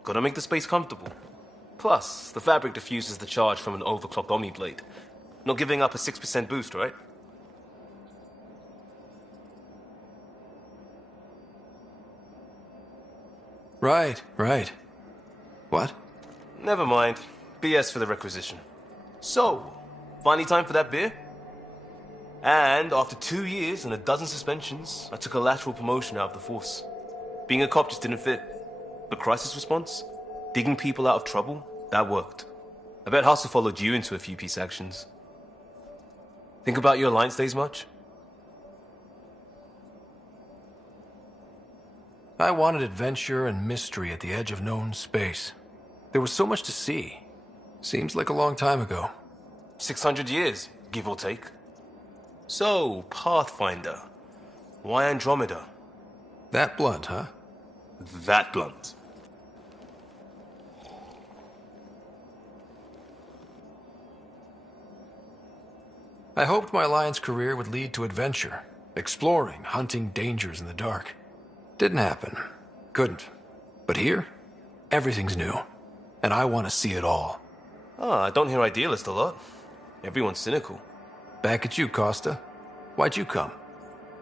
Gotta make the space comfortable. Plus, the fabric diffuses the charge from an overclocked Omniblade. Not giving up a 6% boost, right? Right. What? Never mind. BS for the requisition. So, finally time for that beer? And after 2 years and a dozen suspensions, I took a lateral promotion out of the force. Being a cop just didn't fit. But crisis response? Digging people out of trouble? That worked. I bet Hustle followed you into a few peace actions. Think about your Alliance days much? I wanted adventure and mystery at the edge of known space. There was so much to see. Seems like a long time ago. 600 years, give or take. So, Pathfinder. Why Andromeda? That blunt, huh? That blunt. I hoped my Alliance career would lead to adventure. Exploring, hunting dangers in the dark. Didn't happen. Couldn't. But here, everything's new. And I want to see it all. Ah, I don't hear idealist a lot. Everyone's cynical. Back at you, Costa. Why'd you come?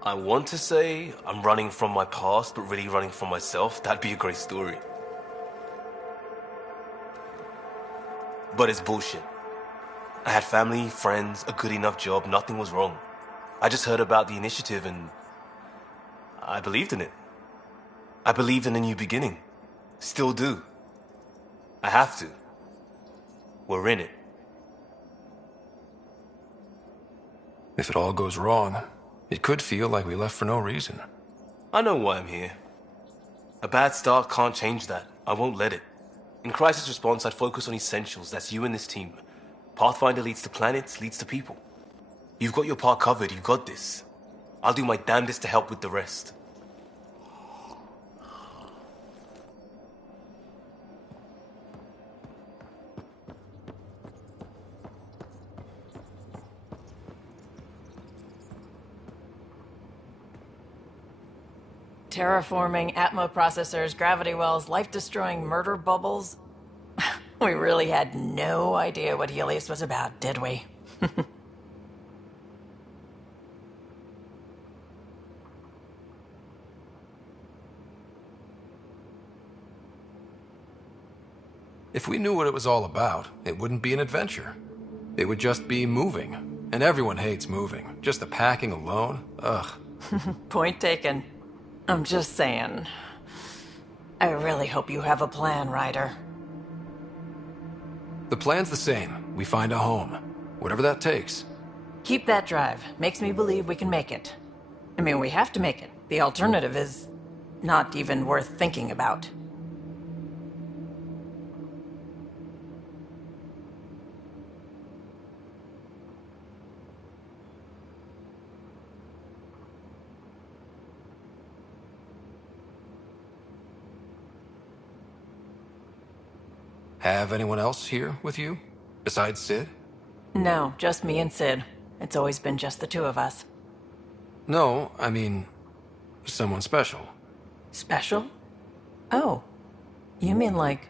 I want to say I'm running from my past, but really running from myself. That'd be a great story. But it's bullshit. I had family, friends, a good enough job, nothing was wrong. I just heard about the initiative and I believed in it. I believed in a new beginning. Still do. I have to. We're in it. If it all goes wrong, it could feel like we left for no reason. I know why I'm here. A bad start can't change that. I won't let it. In crisis response, I'd focus on essentials. That's you and this team. Pathfinder leads to planets, leads to people. You've got your part covered. You've got this. I'll do my damnedest to help with the rest. Terraforming, Atmo processors, gravity wells, life-destroying murder bubbles. We really had no idea what Helios was about, did we? If we knew what it was all about, it wouldn't be an adventure. It would just be moving. And everyone hates moving. Just the packing alone? Ugh. Point taken. I'm just saying. I really hope you have a plan, Ryder. The plan's the same. We find a home. Whatever that takes. Keep that drive. Makes me believe we can make it. I mean, we have to make it. The alternative is not even worth thinking about. Have anyone else here with you? Besides Sid? No, just me and Sid. It's always been just the two of us. No, I mean, someone special. Special? Oh. You mean like...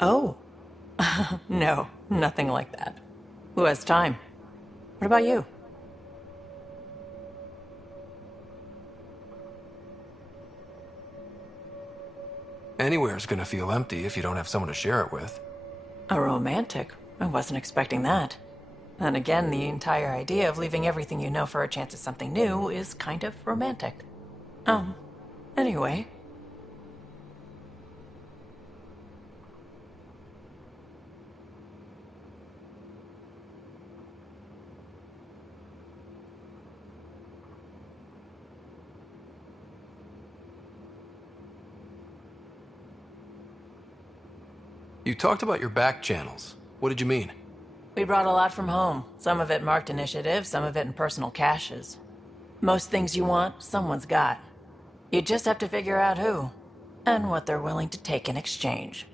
Oh. No, nothing like that. Who has time? What about you? Anywhere's gonna feel empty if you don't have someone to share it with. A romantic? I wasn't expecting that. Then again, the entire idea of leaving everything you know for a chance at something new is kind of romantic. Anyway. You talked about your back channels. What did you mean? We brought a lot from home. Some of it marked initiative, some of it in personal caches. Most things you want, someone's got. You just have to figure out who, and what they're willing to take in exchange.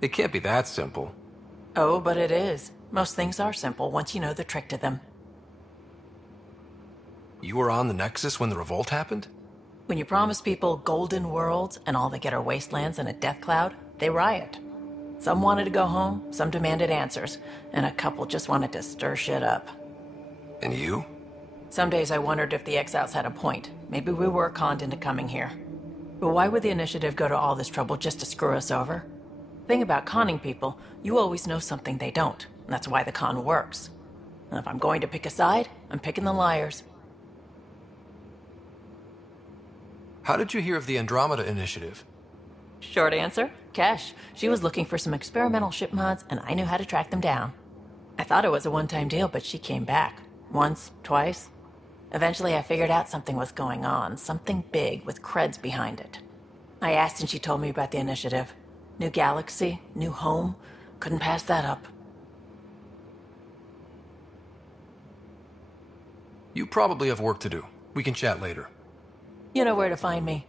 It can't be that simple. Oh, but it is. Most things are simple once you know the trick to them. You were on the Nexus when the revolt happened? When you promise people golden worlds and all they get are wastelands and a death cloud, they riot. Some wanted to go home, some demanded answers, and a couple just wanted to stir shit up. And you? Some days I wondered if the exiles had a point. Maybe we were conned into coming here. But why would the initiative go to all this trouble just to screw us over? Thing about conning people, you always know something they don't. And that's why the con works. And if I'm going to pick a side, I'm picking the liars. How did you hear of the Andromeda initiative? Short answer, Kesh. She was looking for some experimental ship mods, and I knew how to track them down. I thought it was a one-time deal, but she came back. Once, twice. Eventually I figured out something was going on, something big with creds behind it. I asked and she told me about the initiative. New galaxy, new home. Couldn't pass that up. You probably have work to do. We can chat later. You know where to find me.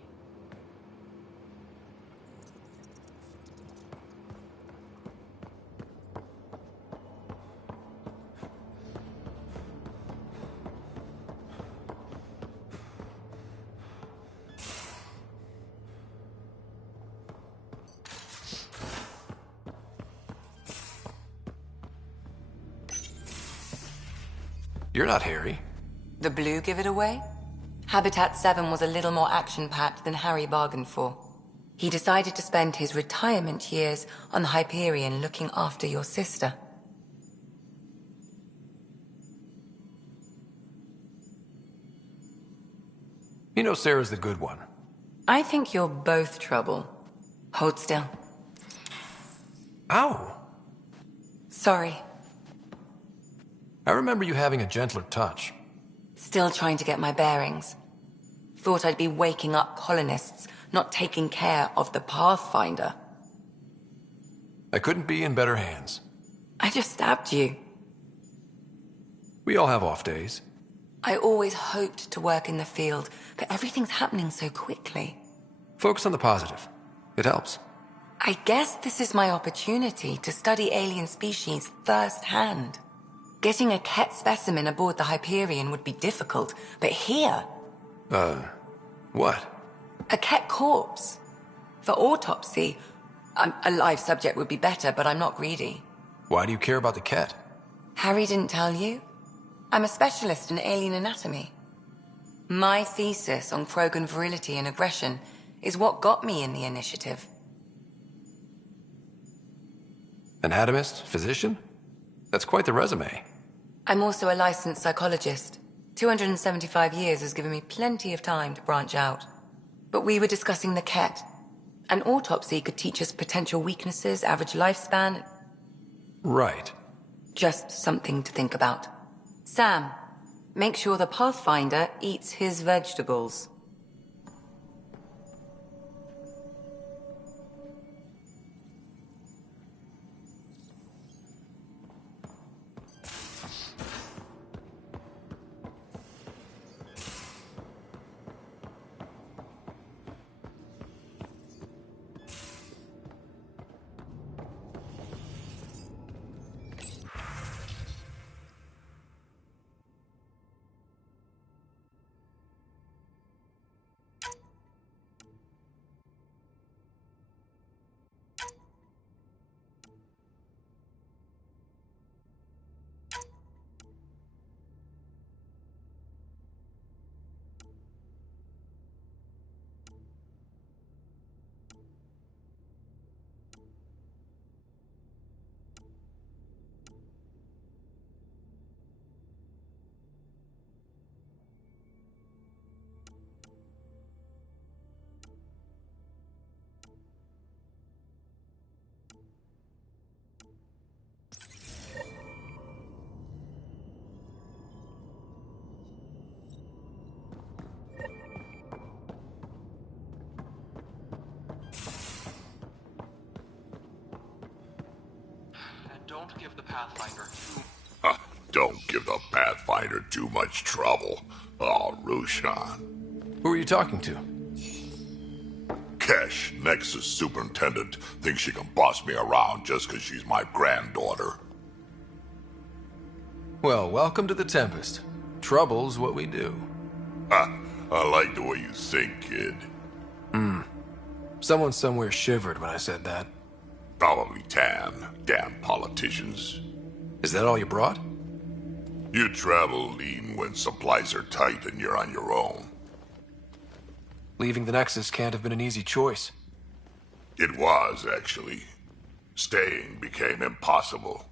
You're not Harry. The blue give it away? Habitat 7 was a little more action-packed than Harry bargained for. He decided to spend his retirement years on the Hyperion looking after your sister. You know Sarah's the good one. I think you're both trouble. Hold still. Ow! Sorry. I remember you having a gentler touch. Still trying to get my bearings. Thought I'd be waking up colonists, not taking care of the Pathfinder. I couldn't be in better hands. I just stabbed you. We all have off days. I always hoped to work in the field, but everything's happening so quickly. Focus on the positive. It helps. I guess this is my opportunity to study alien species firsthand. Getting a Ket specimen aboard the Hyperion would be difficult, but here... What? A Ket corpse. For autopsy, a live subject would be better, but I'm not greedy. Why do you care about the Ket? Harry didn't tell you? I'm a specialist in alien anatomy. My thesis on Krogan virility and aggression is what got me in the initiative. Anatomist? Physician? That's quite the resume. I'm also a licensed psychologist. 275 years has given me plenty of time to branch out. But we were discussing the Ket. An autopsy could teach us potential weaknesses, average lifespan. Right. Just something to think about. Sam, make sure the Pathfinder eats his vegetables. Don't give the Pathfinder Don't give the Pathfinder too much trouble. Oh, Rushan. Who are you talking to? Kesh, Nexus Superintendent, thinks she can boss me around just because she's my granddaughter. Well, welcome to the Tempest. Trouble's what we do. Ha! I like the way you think, kid. Someone somewhere shivered when I said that. Probably Tan. Damn politicians. Is that all you brought? You travel lean when supplies are tight and you're on your own. Leaving the Nexus can't have been an easy choice. It was, actually. Staying became impossible.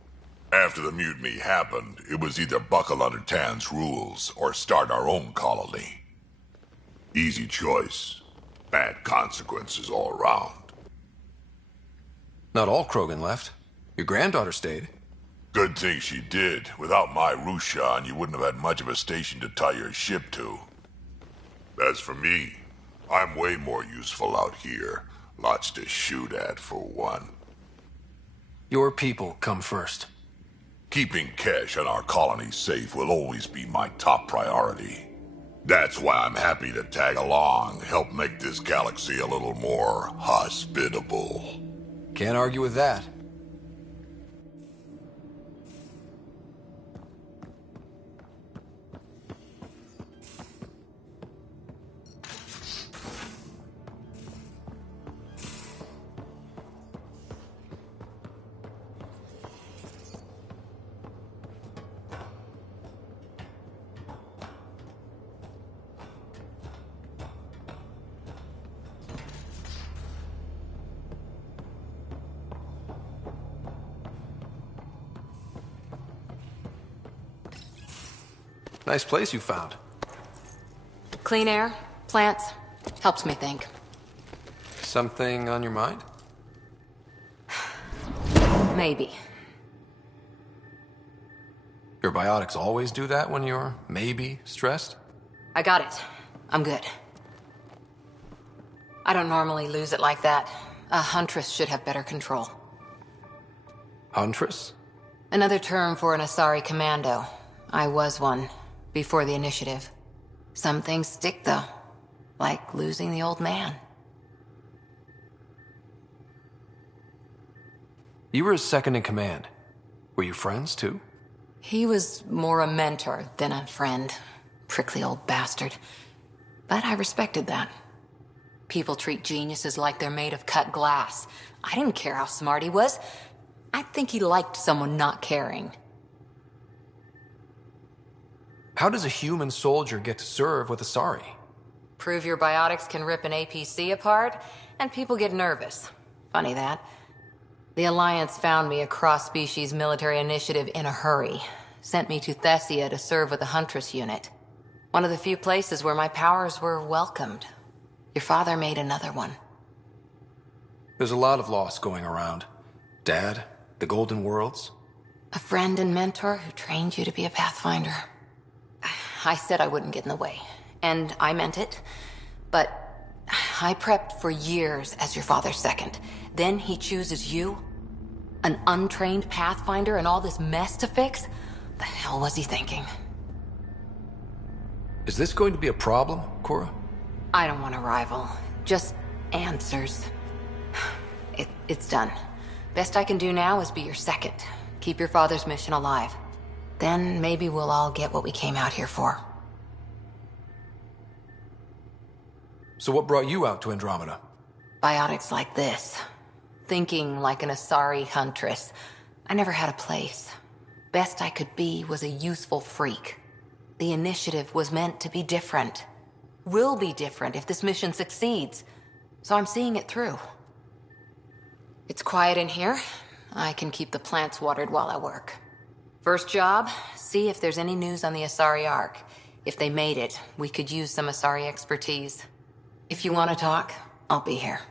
After the mutiny happened, it was either buckle under Tan's rules or start our own colony. Easy choice. Bad consequences all around. Not all Krogan left. Your granddaughter stayed. Good thing she did. Without my Rushan, you wouldn't have had much of a station to tie your ship to. As for me, I'm way more useful out here. Lots to shoot at, for one. Your people come first. Keeping Kesh and our colony safe will always be my top priority. That's why I'm happy to tag along, help make this galaxy a little more hospitable. Can't argue with that. Nice place you found. Clean air, plants, helps me think. Something on your mind? Maybe. Your biotics always do that when you're maybe stressed? I got it. I'm good. I don't normally lose it like that. A huntress should have better control. Huntress? Another term for an Asari commando. I was one. Before the initiative. Some things stick, though. Like losing the old man. You were his second in command. Were you friends, too? He was more a mentor than a friend. Prickly old bastard. But I respected that. People treat geniuses like they're made of cut glass. I didn't care how smart he was. I think he liked someone not caring. How does a human soldier get to serve with Asari? Prove your biotics can rip an APC apart, and people get nervous. Funny that. The Alliance found me a cross-species military initiative in a hurry. Sent me to Thessia to serve with the Huntress unit. One of the few places where my powers were welcomed. Your father made another one. There's a lot of loss going around. Dad, the Golden Worlds. A friend and mentor who trained you to be a Pathfinder. I said I wouldn't get in the way, and I meant it. But I prepped for years as your father's second. Then he chooses you? An untrained Pathfinder and all this mess to fix? The hell was he thinking? Is this going to be a problem, Cora? I don't want a rival. Just answers. It's done. Best I can do now is be your second. Keep your father's mission alive. Then maybe we'll all get what we came out here for. So what brought you out to Andromeda? Biotics like this. Thinking like an Asari huntress. I never had a place. Best I could be was a useful freak. The initiative was meant to be different. Will be different if this mission succeeds. So I'm seeing it through. It's quiet in here. I can keep the plants watered while I work. First job, see if there's any news on the Asari Ark. If they made it, we could use some Asari expertise. If you want to talk, I'll be here.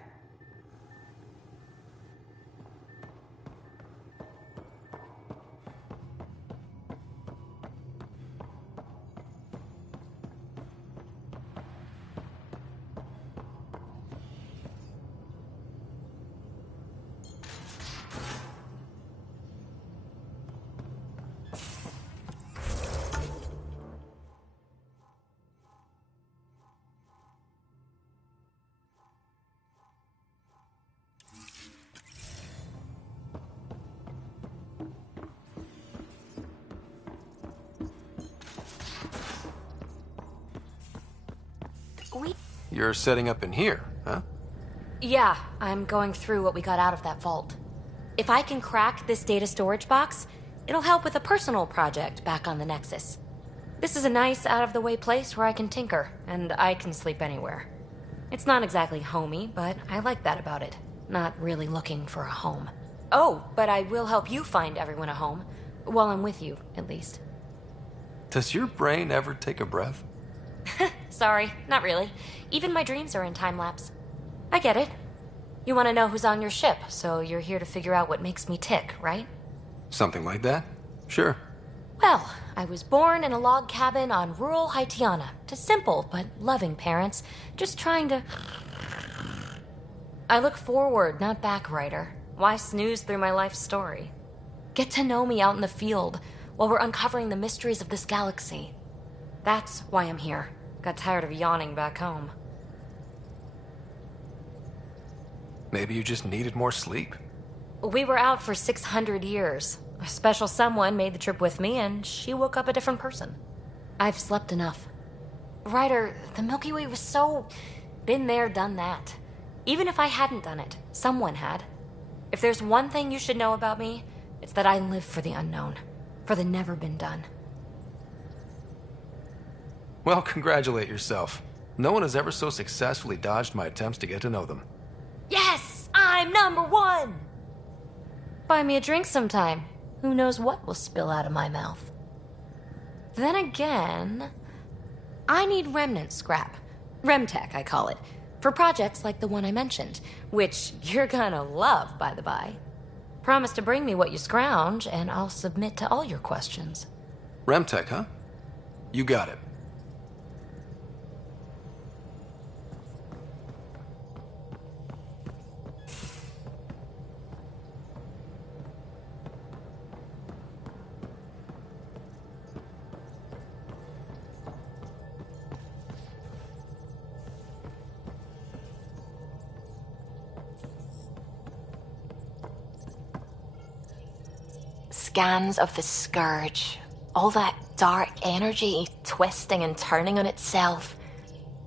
You're setting up in here, huh? Yeah, I'm going through what we got out of that vault. If I can crack this data storage box, it'll help with a personal project back on the Nexus. This is a nice, out-of-the-way place where I can tinker, and I can sleep anywhere. It's not exactly homey, but I like that about it. Not really looking for a home. Oh, but I will help you find everyone a home. While I'm with you, at least. Does your brain ever take a breath? Sorry, not really. Even my dreams are in time-lapse. I get it. You want to know who's on your ship, so you're here to figure out what makes me tick, right? Something like that? Sure. Well, I was born in a log cabin on rural Haitiana to simple but loving parents, just trying to... I look forward, not back, Ryder. Why snooze through my life story? Get to know me out in the field while we're uncovering the mysteries of this galaxy. That's why I'm here. Got tired of yawning back home. Maybe you just needed more sleep. We were out for 600 years. A special someone made the trip with me, and she woke up a different person. I've slept enough. Ryder, the Milky Way was so... been there, done that. Even if I hadn't done it, someone had. If there's one thing you should know about me, it's that I live for the unknown. For the never been done. Well, congratulate yourself. No one has ever so successfully dodged my attempts to get to know them. Yes! I'm #1! Buy me a drink sometime. Who knows what will spill out of my mouth. Then again... I need remnant scrap. Remtech, I call it. For projects like the one I mentioned. Which you're gonna love, by the by. Promise to bring me what you scrounge, and I'll submit to all your questions. Remtech, huh? You got it. Scans of the Scourge. All that dark energy twisting and turning on itself.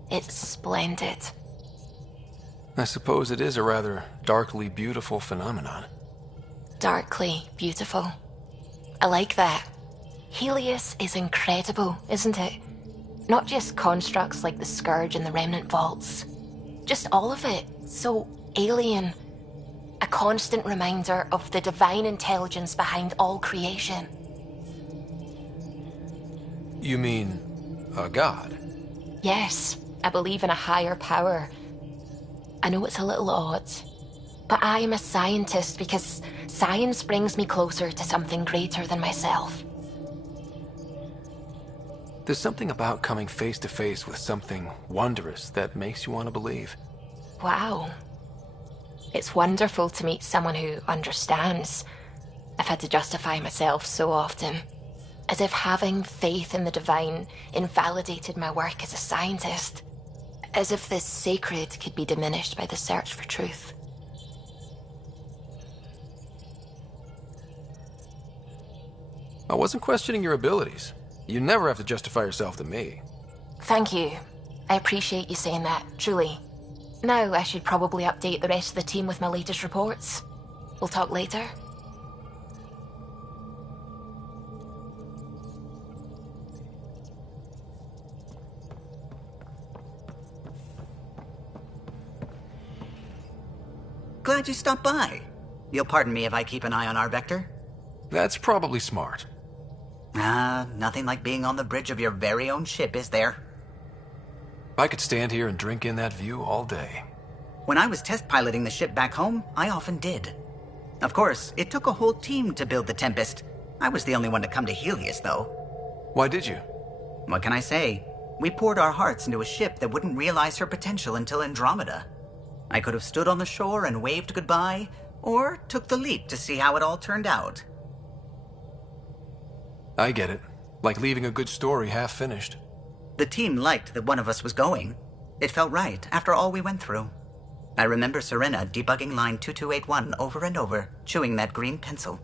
It's splendid. I suppose it is a rather darkly beautiful phenomenon. Darkly beautiful. I like that. Helios is incredible, isn't it? Not just constructs like the Scourge and the Remnant Vaults. Just all of it. So alien. A constant reminder of the divine intelligence behind all creation. You mean a god? Yes, I believe in a higher power. I know it's a little odd, but I am a scientist because science brings me closer to something greater than myself. There's something about coming face to face with something wondrous that makes you want to believe. Wow. It's wonderful to meet someone who understands. I've had to justify myself so often, as if having faith in the divine invalidated my work as a scientist. As if this sacred could be diminished by the search for truth. I wasn't questioning your abilities. You never have to justify yourself to me. Thank you. I appreciate you saying that, truly. Now I should probably update the rest of the team with my latest reports. We'll talk later. Glad you stopped by. You'll pardon me if I keep an eye on our vector? That's probably smart. Nothing like being on the bridge of your very own ship, is there? I could stand here and drink in that view all day. When I was test piloting the ship back home, I often did. Of course, it took a whole team to build the Tempest. I was the only one to come to Helios, though. Why did you? What can I say? We poured our hearts into a ship that wouldn't realize her potential until Andromeda. I could have stood on the shore and waved goodbye, or took the leap to see how it all turned out. I get it. Like leaving a good story half-finished. The team liked that one of us was going. It felt right, after all we went through. I remember Serena debugging line 2281 over and over, chewing that green pencil.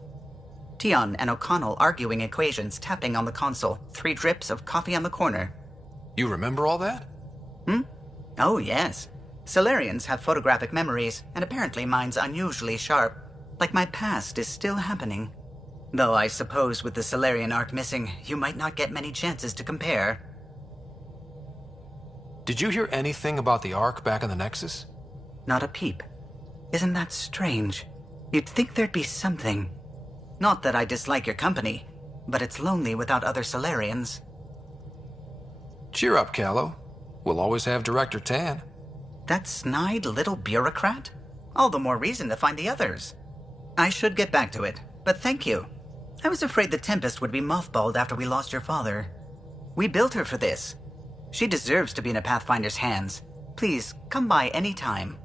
Tion and O'Connell arguing equations, tapping on the console, 3 drips of coffee on the corner. You remember all that? Oh, yes. Solarians have photographic memories, and apparently mine's unusually sharp. Like my past is still happening. Though I suppose with the Solarian arc missing, you might not get many chances to compare. Did you hear anything about the Ark back in the Nexus? Not a peep. Isn't that strange? You'd think there'd be something. Not that I dislike your company, but it's lonely without other Solarians. Cheer up, Callow. We'll always have Director Tan. That snide little bureaucrat? All the more reason to find the others. I should get back to it, but thank you. I was afraid the Tempest would be mothballed after we lost your father. We built her for this. She deserves to be in a Pathfinder's hands. Please, come by any time.